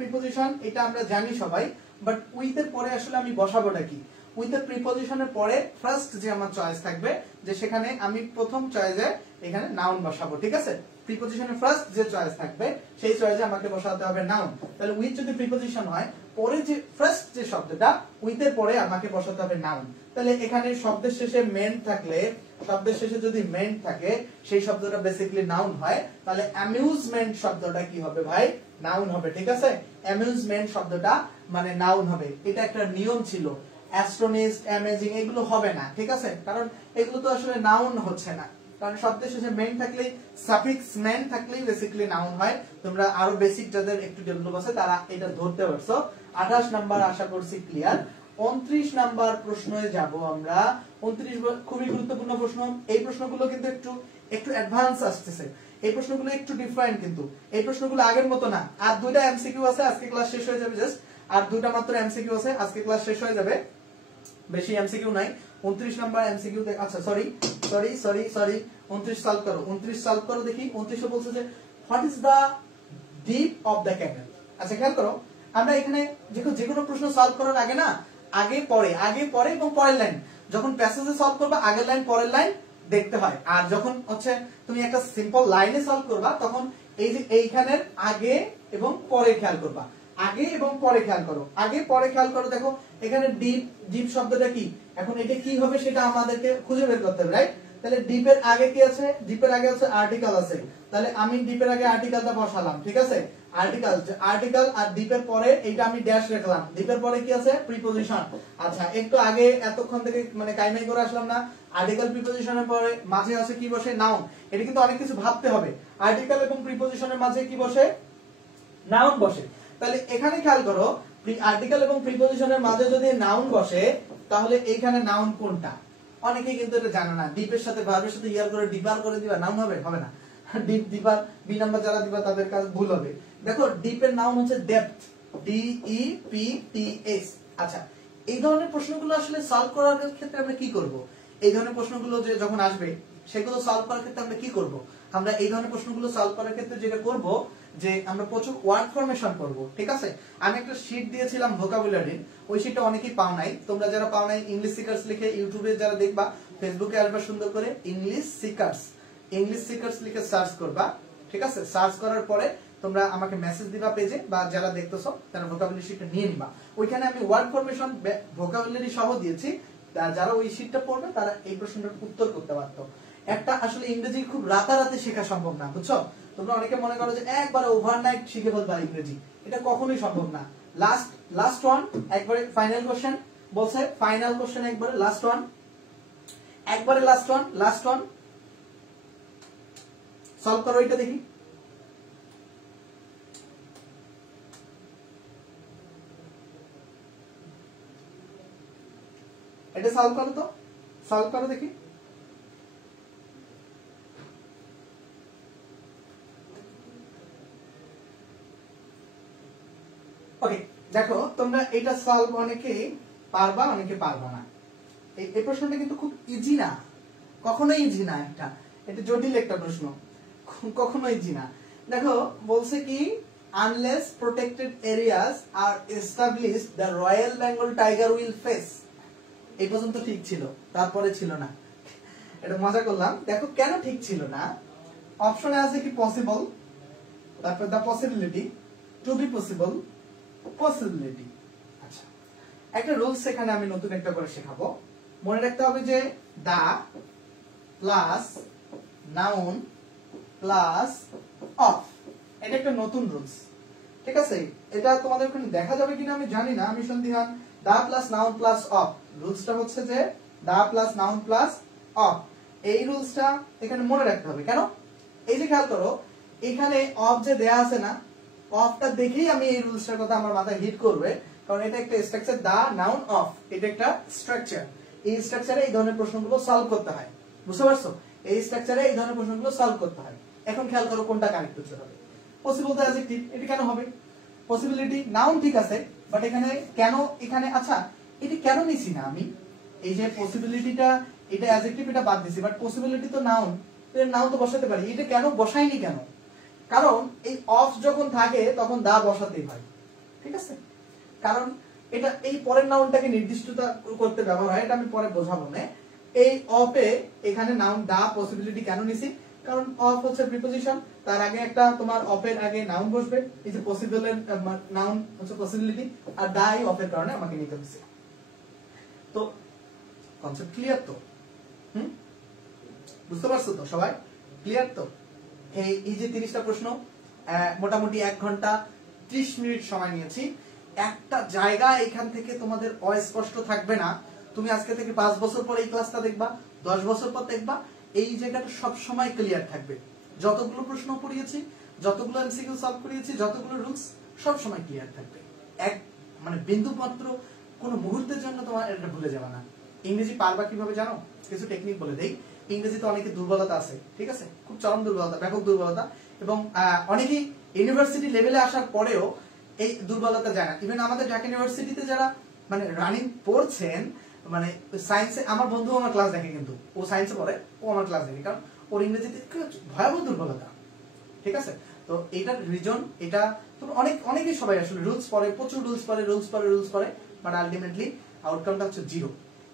প্রিপজিশন এটা আমরা জানি সবাই, বাট উইথ এর পরে আসলে আমি বসাবোটা কি? উইথ এর প্রিপজিশনের পরে ফার্স্ট যে আমার চয়েস থাকবে, যে সেখানে আমি প্রথম চয়েসে এখানে নাউন বসাবো, ঠিক আছে। প্রিপজিশনের ফার্স্ট যে চয়েস থাকবে সেই চয়েসে আমাকে বসাতে হবে নাউন। তাহলে উইথ যদি প্রিপজিশন হয়, পরে যে ফার্স্ট যে শব্দটা উইথ এর পরে আমাকে বসাতে হবে নাউন। তাহলে এখানে শব্দের শেষে মেন থাকলে, শব্দের শেষে যদি মেন থাকে সেই শব্দটা বেসিক্যালি নাউন হয়, তাহলে অ্যামিউজমেন্ট শব্দটা কি হবে ভাই? নাউন হবে। ঠিক আছে, অ্যামিউজমেন্ট শব্দটা মানে নাউন হবে। এটা একটা নিয়ম ছিল। অ্যাস্ট্রোনিস্ট, অ্যামেজিং এগুলো হবে না। ঠিক আছে, কারণ এগুলো তো আসলে নাউন হচ্ছে না, কারণ শব্দের শেষে মেন থাকলেই, সাফিক্স মেন থাকলেই বেসিক্যালি নাউন হয়। তোমরা আরো বেসিক যাদের একটু ডেভেলপ আছে তারা এটা ধরতে পারছো। 28 নাম্বার আশা করছি ক্লিয়ার। 29 নাম্বার প্রশ্নে যাব আমরা। 29 খুবই গুরুত্বপূর্ণ প্রশ্ন। এই প্রশ্নগুলো কিন্তু একটু অ্যাডভান্স আসতেছে। এই প্রশ্নগুলো একটু ডিফারেন্ট, কিন্তু এই প্রশ্নগুলো আগের মতো না। আর দুইটা এমসিকিউ আছে, আজকে ক্লাস শেষ হয়ে যাবে। জাস্ট আর দুইটা মাত্র এমসিকিউ আছে, আজকে ক্লাস শেষ হয়ে যাবে। বেশি এমসিকিউ নাই। 29 নাম্বার এমসিকিউ, আচ্ছা সরি 29 সলভ করো। 29 সলভ করো দেখি। 29 এ বলছে যে what is the dip of the canal. আচ্ছা খেয়াল করো, আমরা এখানে যে কোনো প্রশ্ন সলভ করার আগে না, আগে পরে এবং পরের লাইন, যখন প্যাসেজে সলভ করবা আগের লাইন পরের লাইন দেখতে হয়। আর যখন হচ্ছে তুমি একটা সিম্পল লাইনে সলভ করবা, তখন এই যে এইখানের আগে এবং পরে খেয়াল করবা। আগে এবং পরে খেয়াল করো, আগে পরে খেয়াল করো। দেখো এখানে ডিপ শব্দটা কি, এখন এটা কি হবে সেটা আমাদেরকে খুঁজে বের করতে হবে, রাইট? তাহলে ডিপের আগে কি আছে? ডিপের আগে আছে আর্টিকেল আছে। তাহলে আমি ডিপের আগে আর্টিকেলটা বসালাম। ঠিক আছে, আর্টিকেল আর ডিপের পরে এইটা আমি ড্যাশ রাখলাম। ডিপের পরে কি আছে? প্রিপজিশন। আচ্ছা একটু আগে এতক্ষণ থেকে মানে কাইমাই করে আসলাম না, আর্টিকেল প্রিপজিশনের পরে মাঝে আছে কি বসে? নাউন। এটা কিন্তু অনেক কিছু ভাবতে হবে। আর্টিকেল এবং প্রিপজিশনের মাঝে কি বসে? নাউন বসে। তাহলে এখানে খেয়াল করো, আর্টিকেল এবং প্রিপজিশনের মাঝে যদি নাউন বসে, তাহলে এইখানে নাউন কোনটা? অনেকেই কিন্তু এটা জানে না। ডিপের সাথে ভার্বের সাথে ইয়ার করে ডিপার করে দিবা, নাউন হবে? হবে না। ডিপ ডিপার বি নাম্বার যারা দিবা তাদের কাজ ভুল হবে। দেখো ডিপের নাউন হচ্ছে ডেপথ, DEPTH। আচ্ছা এই ধরনের প্রশ্নগুলো আসলে সলভ করার ক্ষেত্রে আমরা কি করব? এই ধরনের প্রশ্নগুলো যে যখন আসবে সেগুলো সলভ করার ক্ষেত্রে আমরা কি করব? আমরা এই ধরনের প্রশ্নগুলো সলভ করার ক্ষেত্রে যেটা করব, যে আমরা প্রচুর ওয়ার্ড ফরমেশন করব। ঠিক আছে, আমি একটা শীট দিয়েছিলাম ভোকাবুলারির, ওই শীটটা অনেকেই পাও নাই। তোমরা যারা পাও নাই, ইংলিশ সিকার্স লিখে ইউটিউবে যারা দেখবা, ফেসবুকে আসবা সুন্দর করে ইংলিশ সিকার্স লিখে সার্চ করবা। ঠিক আছে, সার্চ করার পরে তোমরা আমাকে মেসেজ দিবা পেজে, বা যারা দেখতেছো তারা ভোকাবুলারি শীটটা নিয়ে নিবা। ওইখানে আমি ওয়ার্ড ফরমেশন ভোকাবুলারি সহ দিয়েছি। যারা ওই শীটটা পড়বে তারা এই প্রশ্নটার উত্তর করতে পারতো। একটা আসলে ইংরেজি খুব রাতারাতি শেখা সম্ভব না, বুঝছো? তোমরা অনেকে মনে করো যে একবারে ওভারনাইট শিখে ফেলবা ইংরেজি, এটা কখনোই সম্ভব না। লাস্ট ওয়ান একবারে ফাইনাল কোশ্চেন বলছে, ফাইনাল কোশ্চেন একবারে লাস্ট ওয়ান সলভ করো। এটা দেখি, এটা সলভ করো তো, সলভ করো দেখি। ওকে দেখো, তোমরা এটা সলভ অনেকে পারবা, অনেকে পারবা না। এই প্রশ্নটা কিন্তু খুব ইজি না, কখনোই ইজি না। এটা জটিল একটা প্রশ্ন, কখনোই ইজি না। দেখো বলছে কি, unless protected areas R established the royal Bengal tiger will face. এই পর্যন্ত ঠিক ছিল, তারপরে ছিল না। এটা মজা করলাম। দেখো কেন ঠিক ছিল না। অপশনে আছে কি পসিবল, তারপর the possibility, to be possible, possibility. আচ্ছা একটা রুলস এখানে আমি নতুন একটা করে শেখাবো। মনে রাখতে হবে যে the plus noun plus of, এটা একটা নতুন রুলস। ঠিক আছে, এটা তোমাদের ওখানে দেখা যাবে কিনা আমি জানি না, আমি সন্দিহান। The plus noun plus of, রুলসটা হচ্ছে যে the plus noun plus of. এই রুলসটা এখানে মনে রাখতে হবে। কেন? এই যে খেয়াল করো, এখানে অফ যে দেয়া আছে না, অফটা দেখেই আমি এই রুলসটার কথা আমার মাথায় হিট করবে, কারণ এটা একটা স্ট্রাকচার, দা নাউন অফ, এটা একটা স্ট্রাকচার। এই স্ট্রাকচারে এই ধরনের প্রশ্নগুলো সলভ করতে হয়, বুঝতে পারছো? এই স্ট্রাকচারে এই ধরনের প্রশ্নগুলো সলভ করতে হয়। এখন খেয়াল করো কোনটা কানেক্ট করতে হবে। পসিবল তো অ্যাডজেক্টিভ, এটা কেন হবে? পসিবিলিটি নাউন ঠিক আছে, বাট এখানে কেন, এখানে আচ্ছা এটা কেন নিছি না আমি? এই যে পসিবিলিটিটা, এটা অ্যাডজেক্টিভ, এটা বাদ দিছি, বাট পসিবিলিটি তো নাউন, নাউন তো বসাতে পারি। এটা কেন বসাইনি কেন? কারণ এই অফ যখন থাকে তখন দা বসাতেই হয়। ঠিক আছে, কারণ এটা এই পরের নাউনটাকে নির্দিষ্টতা করতে ব্যবহার হয়, এটা আমি পরে বোঝাবো না। এই অফে এখানে নাউন দা পসিবিলিটি কেন নিছি? কারণ অফ হচ্ছে প্রিপজিশন, তার আগে একটা তোমার অফের আগে নাউন বসবে, এই যে পসিবলের নাউন হচ্ছে পসিবিলিটি, আর দাই অফের কারণে আমাকে নিতে হচ্ছে। তো কনসেপ্ট ক্লিয়ার তো? বুঝতে পারছো তো সবাই? ক্লিয়ার তো? এই যে 30টা প্রশ্ন, মোটামুটি 1 ঘন্টা 30 মিনিট সময় নিয়েছি। একটা জায়গা এখান থেকে তোমাদের অস্পষ্ট থাকবে না। তুমি আজকে থেকে 5 বছর পর এই ক্লাসটা দেখবা, 10 বছর পর দেখবা, এই জায়গাটা সব সময় ক্লিয়ার থাকবে। যতগুলো প্রশ্ন পড়িয়েছি, যতগুলো এমসিকিউ সলভ করিয়েছি, যতগুলো রুলস, সব সময় ক্লিয়ার থাকবে। মানে বিন্দু মাত্র কোনো মুহূর্তের জন্য তোমার এটা ভুলে যাবে না। ইংরেজি পারবা কিভাবে জানো? কিছু টেকনিক বলে দেই। ইংরেজিতে অনেকে দুর্বলতা আছে, ঠিক আছে, খুব চরম দুর্বলতা, ব্যাপক দুর্বলতা, এবং অনেকেই ইউনিভার্সিটি লেভেলে আসার পরেও এই দুর্বলতা যায় না। ইভেন আমাদের ঢাকা ইউনিভার্সিটিতে যারা মানে রানিং পড়ছেন, মানে সায়েন্সে, আমার বন্ধু আমার ক্লাস দেখে, কিন্তু ও সায়েন্সে পড়ে, ও আমার ক্লাস দেখে, কারণ ওর ইংরেজিতে ভয়াবহ দুর্বলতা, ঠিক আছে। তো এটার রিজন এটা অনেকেই সবাই আসলে রুলস পড়ে, প্রচুর রুলস পড়ে, বাট আলটিমেটলি আউটকামটা হচ্ছে জিরো।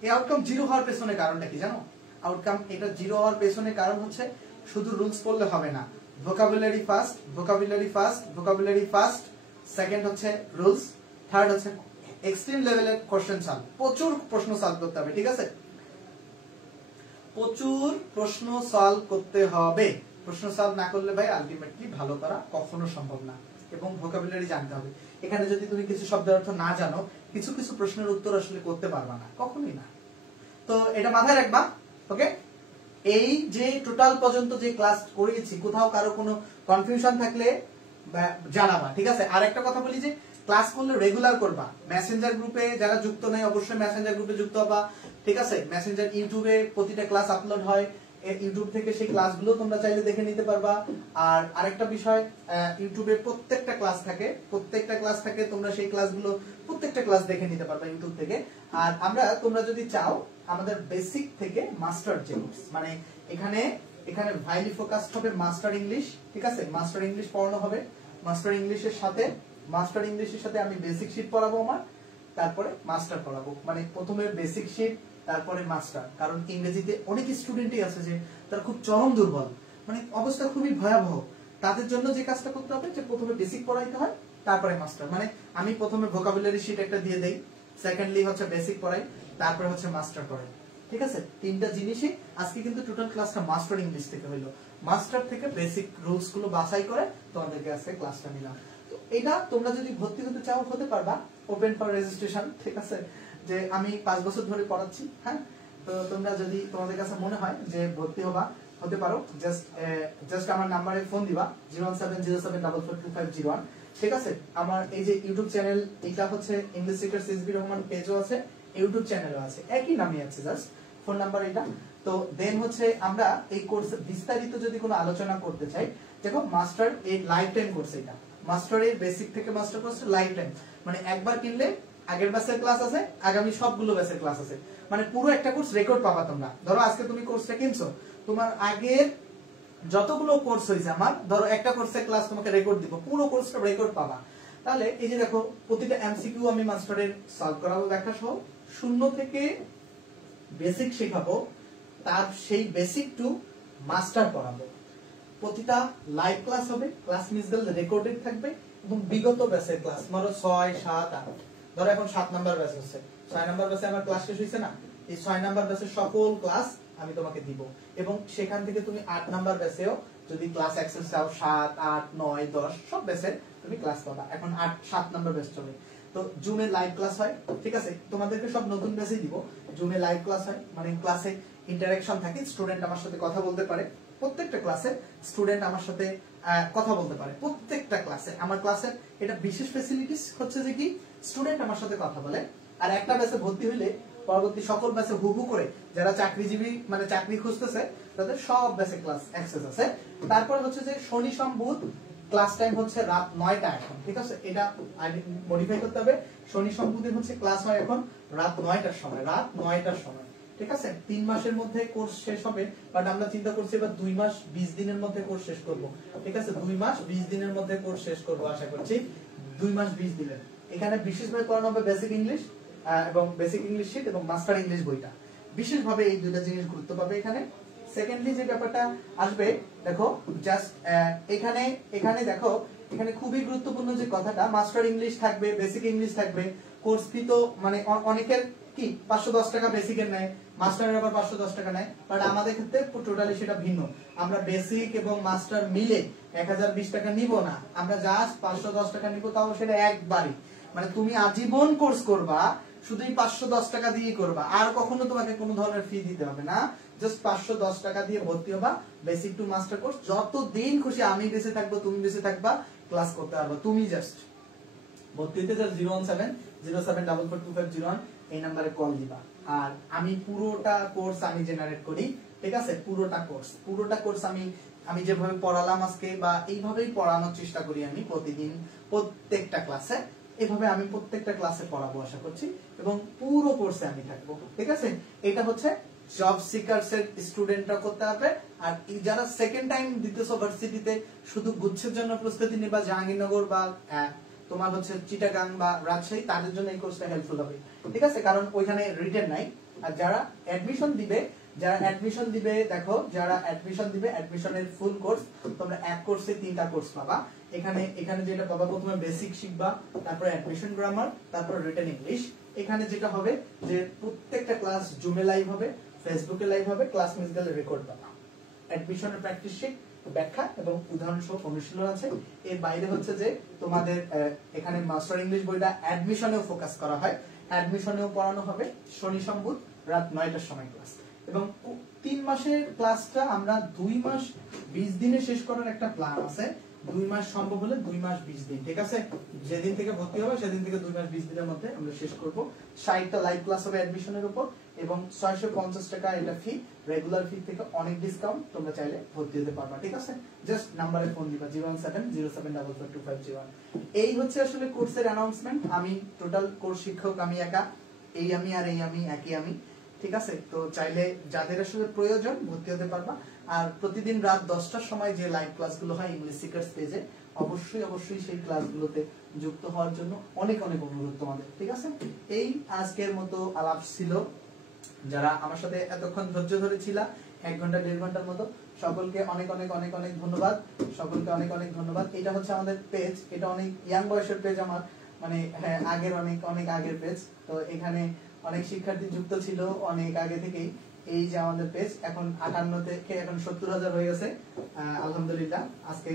এই আউটকাম জিরো হওয়ার পেছনে কারণটা কি জানো? আউটকাম এটা জিরো হওয়ার পেছনে কারণ হচ্ছে শুধু রুলস পড়লে হবে না, ভোকাবুলারি ফাস্ট, সেকেন্ড হচ্ছে রুলস, থার্ড হচ্ছে এক্সট্রিম লেভেলের কোশ্চেন সলভ, প্রচুর প্রশ্ন সলভ করতে হবে, ঠিক আছে, প্রচুর প্রশ্ন সলভ করতে হবে। প্রশ্ন সলভ না করলে ভাই আলটিমেটলি ভালো করা কখনো সম্ভব না। এবং ভোকাবুলারি জানতে হবে। এখানে যদি তুমি কিছু শব্দের অর্থ না জানো, কিছু কিছু প্রশ্নের উত্তর আসলে করতে পারবা না, কখনোই না। তো এটা মাথায় রাখবা, ওকে। এই যে টোটাল পর্যন্ত যে ক্লাস করিয়েছি, কোথাও কারো কোনো কনফিউশন থাকলে জানাবা, ঠিক আছে। আর একটা কথা বলি যে ক্লাস করলে রেগুলার করবা। মেসেঞ্জার গ্রুপে যারা যুক্ত নাই, অবশ্যই মেসেঞ্জার গ্রুপে যুক্ত হবা, ঠিক আছে। মেসেঞ্জার ইউটিউবে প্রতিটা ক্লাস আপলোড হয়, ইউটিউব থেকে সেই ক্লাসগুলো তোমরা চাইলে দেখে নিতে পারবা। আর আরেকটা বিষয়, ইউটিউবে প্রত্যেকটা ক্লাস থাকে, তোমরা সেই ক্লাসগুলো প্রত্যেকটা ক্লাস দেখে নিতে পারবা ইউটিউব থেকে। আর তোমরা যদি চাও আমাদের বেসিক থেকে মাস্টার যে মানে এখানে ভাইলি ফোকাসড হবে মাস্টার ইংলিশ, ঠিক আছে। মাস্টার ইংলিশ পড়ানো হবে। মাস্টার ইংলিশের সাথে আমি বেসিক শিট পড়াবো আমার, তারপরে মাস্টার পড়াবো। মানে প্রথমে বেসিক শিট, তারপরে মাস্টার। কারণ ইংরেজিতে অনেক স্টুডেন্টই আছে যে তারা খুব চরম দুর্বল, মানে অবস্থা খুবই ভয়াবহ। তাদের জন্য যে কাজটা করতে হবে যে প্রথমে বেসিক পড়াইতে হয়, তারপরে মাস্টার। মানে আমি প্রথমে ভোকাবুলারি শিট একটা দিয়ে দেই, সেকেন্ডলি হচ্ছে বেসিক পড়াই, তারপরে হচ্ছে মাস্টার পড়াই, ঠিক আছে। তিনটা জিনিসই আজকে কিন্তু টোটাল ক্লাসটা মাস্টার ইংলিশ থেকে হইলো। মাস্টার থেকে বেসিক রুলস গুলো বাছাই করে তোমাদেরকে আজকে ক্লাসটা নিলাম। তো এটা তোমরা যদি ভর্তি হতে চাও হতে পারবা, ওপেন ফর রেজিস্ট্রেশন, ঠিক আছে। যে আমি 5 বছর ধরে পড়াচ্ছি, হ্যাঁ। তো তোমরা যদি তোমাদের কাছে মনে হয় যে ভর্তি হতে পারো, জাস্ট আমার নাম্বারে ফোন দিবা 01707442501, ঠিক আছে। আমার এই যে ইউটিউব চ্যানেল, এটা হচ্ছে ইংলিশ সিকার সিএসবি রহমান পেজও আছে, ইউটিউব চ্যানেলও আছে, একই নামই আছে, জাস্ট ফোন নাম্বার এটা। তো দেন হচ্ছে আমরা এই কোর্সে বিস্তারিত যদি কোনো আলোচনা করতে চাই, দেখো মাস্টার এই লাইফ টাইম কোর্স, এটা মাস্টারের বেসিক থেকে মাস্টার কোর্স লাইফ টাইম, মানে একবার কিনলে আগের ব্যাচের ক্লাস আছে, আগামী সবগুলো ব্যাচের ক্লাস আছে, মানে পুরো একটা কোর্স রেকর্ড পাবা তোমরা। ধরো আজকে তুমি কোর্সটা কিনছো, তোমার আগের যতগুলো কোর্স হয়েছে আমার, ধরো একটা কোর্সের ক্লাস তোমাকে রেকর্ড দিব, পুরো কোর্সটা রেকর্ড পাবা। তাহলে এই যে দেখো প্রতিটা এমসিকিউ আমি মাস্টারের সলভ করাবো ব্যাখ্যা সহ, শূন্য থেকে বেসিক শেখাবো, তার সেই বেসিক টু মাস্টার পড়াবো। প্রতিটা লাইভ ক্লাস হবে, ক্লাস মিস গেলে রেকর্ডেড থাকবে, এবং বিগত ব্যাচের ক্লাস, ধরো 6, 7, 8, ধরো এখন 7 নাম্বার ব্যাচ হচ্ছে, 6 নাম্বার ব্যাচে আমার ক্লাস শেষ হয়েছে না, এই 6 নাম্বার ব্যাচের সকল ক্লাস আমি তোমাকে দিব। এবং সেখান থেকে তুমি 8 নাম্বার ব্যাচেও যদি ক্লাস অ্যাক্সেস চাও, 7, 8, 9, 10 সব ব্যাচে তুমি ক্লাস পাবা। এখন 7 নাম্বার ব্যাচ চলে। তো জুনে লাইভ ক্লাস হয়, ঠিক আছে। তোমাদেরকে সব নতুন ব্যাচে দিব, জুনে লাইভ ক্লাস হয়, মানে ক্লাসে ইন্টারঅ্যাকশন থাকে, স্টুডেন্ট আমার সাথে কথা বলতে পারে। প্রত্যেকটা ক্লাসে স্টুডেন্ট আমার সাথে কথা বলতে পারে, প্রত্যেকটা ক্লাসে। আমার ক্লাসের এটা বিশেষ ফ্যাসিলিটিস হচ্ছে যে কি স্টুডেন্ট আমার সাথে কথা বলে। আর একটা ব্যাচে ভর্তি হইলে পরবর্তী সকল ব্যাচে হুবহু করে যারা চাকরিজীবী, মানে চাকরি খুঁজতেছে, তাদের সব ব্যাচে ক্লাস অ্যাক্সেস আছে। তারপর হচ্ছে যে শনি সোম বুধ ক্লাস টাইম হচ্ছে রাত 9টা এখন, ঠিক আছে। এটা মডিফাই করতে হবে। শনি সোম বুধে হচ্ছে ক্লাস হয় এখন রাত 9টার সময়, ঠিক আছে। 3 মাসের মধ্যে কোর্স শেষ হবে, বাট আমরা চিন্তা করছি এবার 2 মাস 20 দিনের মধ্যে কোর্স শেষ করব, ঠিক আছে। 2 মাস 20 দিনের মধ্যে কোর্স শেষ করব আশা করছি, 2 মাস 20 দিনের। এখানে বিশেষভাবে পড়ানো হবে বেসিক ইংলিশ এবং বেসিক ইংলিশ শিট এবং মাস্টার ইংলিশ বইটা। বিশেষভাবে এই দুইটা জিনিস গুরুত্ব পাবে এখানে। সেকেন্ডলি যে ব্যাপারটা আসবে দেখো জাস্ট এখানে দেখো এখানে খুবই গুরুত্বপূর্ণ যে কথাটা মাস্টার ইংলিশ থাকবে, বেসিক ইংলিশ থাকবে। কোর্স ফি তো মানে অনেকের কি 510 টাকা বেসিকের নেয়, মাস্টারের আবার 510 টাকা নেয়, বাট আমাদের ক্ষেত্রে টোটালি সেটা ভিন্ন। আমরা বেসিক এবং মাস্টার মিলে 1020 টাকা নিব না, আমরা জাস্ট 510 টাকা নিব, তাও সেটা একবারই। মানে তুমি আজীবন কোর্স করবা, শুধুই 510 টাকা দিয়ে করবা, আর কখনো তোমাকে কোনো ধরনের ফি দিতে হবে না। জাস্ট 510 টাকা দিয়ে ভর্তি হবা, বেসিক টু মাস্টার কোর্স। যতদিন খুশি আমি বেঁচে থাকবো, তুমি বেঁচে থাকবা, ক্লাস করতে পারবা। তুমি জাস্ট ভর্তি হতে জাস্ট 01707442501 এই নম্বরে কল দিবা। আর আমি পুরোটা কোর্স আমি জেনারেট করি, ঠিক আছে? পুরোটা কোর্স আমি যেভাবে পড়ালাম আজকে বা এইভাবেই পড়ানোর চেষ্টা করি আমি প্রতিদিন প্রত্যেকটা ক্লাসে। এভাবে আমি প্রত্যেকটা ক্লাসে পড়াবো আশা করছি, এবং পুরো কোর্সে আমি থাকবো, ঠিক আছে? এটা হচ্ছে জব সিকার্স এর স্টুডেন্টরা করতে হবে। আর যারা সেকেন্ড টাইম দিতেছো ভার্সিটিতে, শুধু গুচ্ছের জন্য প্রস্তুতি নিবা, জাহাঙ্গীরনগর বা তোমার হচ্ছে চিটাগাং বা রাজশাহী, তাদের জন্য এই কোর্সটা হেল্পফুল হবে, ঠিক আছে? কারণ ওইখানে রিটেন নাই। আর যারা অ্যাডমিশন দিবে দেখো, যারা অ্যাডমিশন দিবে, অ্যাডমিশনের ফুল কোর্স তোমরা এক কোর্সে 3টা কোর্স পাবা। এখানে যেটা পাবা, প্রথমে বেসিক শিখবা, তারপর অ্যাডমিশন গ্রামার, তারপর রিটেন ইংলিশ। এখানে যেটা হবে যে প্রত্যেকটা ক্লাস জুমে লাইভ হবে, ফেসবুকে লাইভ হবে, ক্লাস মিস গেলে রেকর্ড পাবা। অ্যাডমিশনের প্র্যাকটিস শিট, ব্যাখ্যা এবং উদাহরণ সহ অনুশীলন আছে। এর বাইরে হচ্ছে যে তোমাদের এখানে মাস্টার ইংলিশ বইটা অ্যাডমিশনেও ফোকাস করা হয়, অ্যাডমিশনেও পড়ানো হবে। শনি সোম বুধ রাত 9টার সময় ক্লাস, এবং 3 মাসের ক্লাসটা আমরা 2 মাস 20 দিনে শেষ করার একটা প্ল্যান আছে। 2 মাস সম্ভব হলে 2 মাস 20 দিন, ঠিক আছে? যেদিন থেকে ভর্তি হবে সেদিন থেকে 2 মাস 20 দিনের মধ্যে আমরা শেষ করব। 60টা লাইভ ক্লাস হবে অ্যাডমিশনের উপর, এবং 650 টাকা এটা ফি। রেগুলার ফি থেকে অনেক ডিসকাউন্ট, তোমরা চাইলে ভর্তি হতে পারবা, ঠিক আছে? জাস্ট নাম্বারে ফোন দিবা 01707442501। এই হচ্ছে আসলে কোর্সের অ্যানাউন্সমেন্ট। আমি টোটাল কোর্স শিক্ষক আমি একা, এই আমি আর এই আমি একই আমি, ঠিক আছে? তো চাইলে যাদের আসলে প্রয়োজন ভর্তি হতে পারবা। আর প্রতিদিন রাত 10টার সময় যে লাইভ ক্লাসগুলো হয় ইংলিশ সিকার্স পেজে, অবশ্যই সেই ক্লাসগুলোতে যুক্ত হওয়ার জন্য অনেক অনুরোধ তোমাদের, ঠিক আছে? এই আজকের মতো আলাপ ছিল। যারা আমার সাথে এতক্ষণ ধৈর্য ধরেছিল 1 ঘন্টা 1.5 ঘন্টার মতো, সকলকে অনেক ধন্যবাদ। সকলকে অনেক ধন্যবাদ। এটা হচ্ছে আমাদের পেজ, এটা অনেক ইয়াং বয়সের পেজ আমার, মানে হ্যাঁ আগের অনেক আগের পেজ। তো এখানে অনেক শিক্ষার্থী যুক্ত ছিল অনেক আগে থেকেই। এই যে আমাদের পেজ এখন 58 থেকে এখন 70,000 হয়ে গেছে, আলহামদুলিল্লাহ। আজকে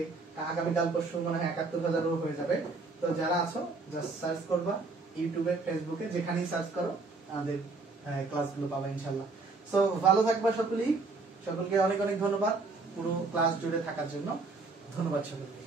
আগামীকাল পরশু মনে হয় 71,000ও হয়ে যাবে। তো যারা আছো জাস্ট সার্চ করবা ইউটিউবে, ফেসবুকে, যেখানেই সার্চ করো আমাদের ক্লাসগুলো পাবা ইনশাআল্লাহ। সো ভালো থাকবা সকলেই। সকলকে অনেক ধন্যবাদ পুরো ক্লাস জুড়ে থাকার জন্য। ধন্যবাদ সকলকে।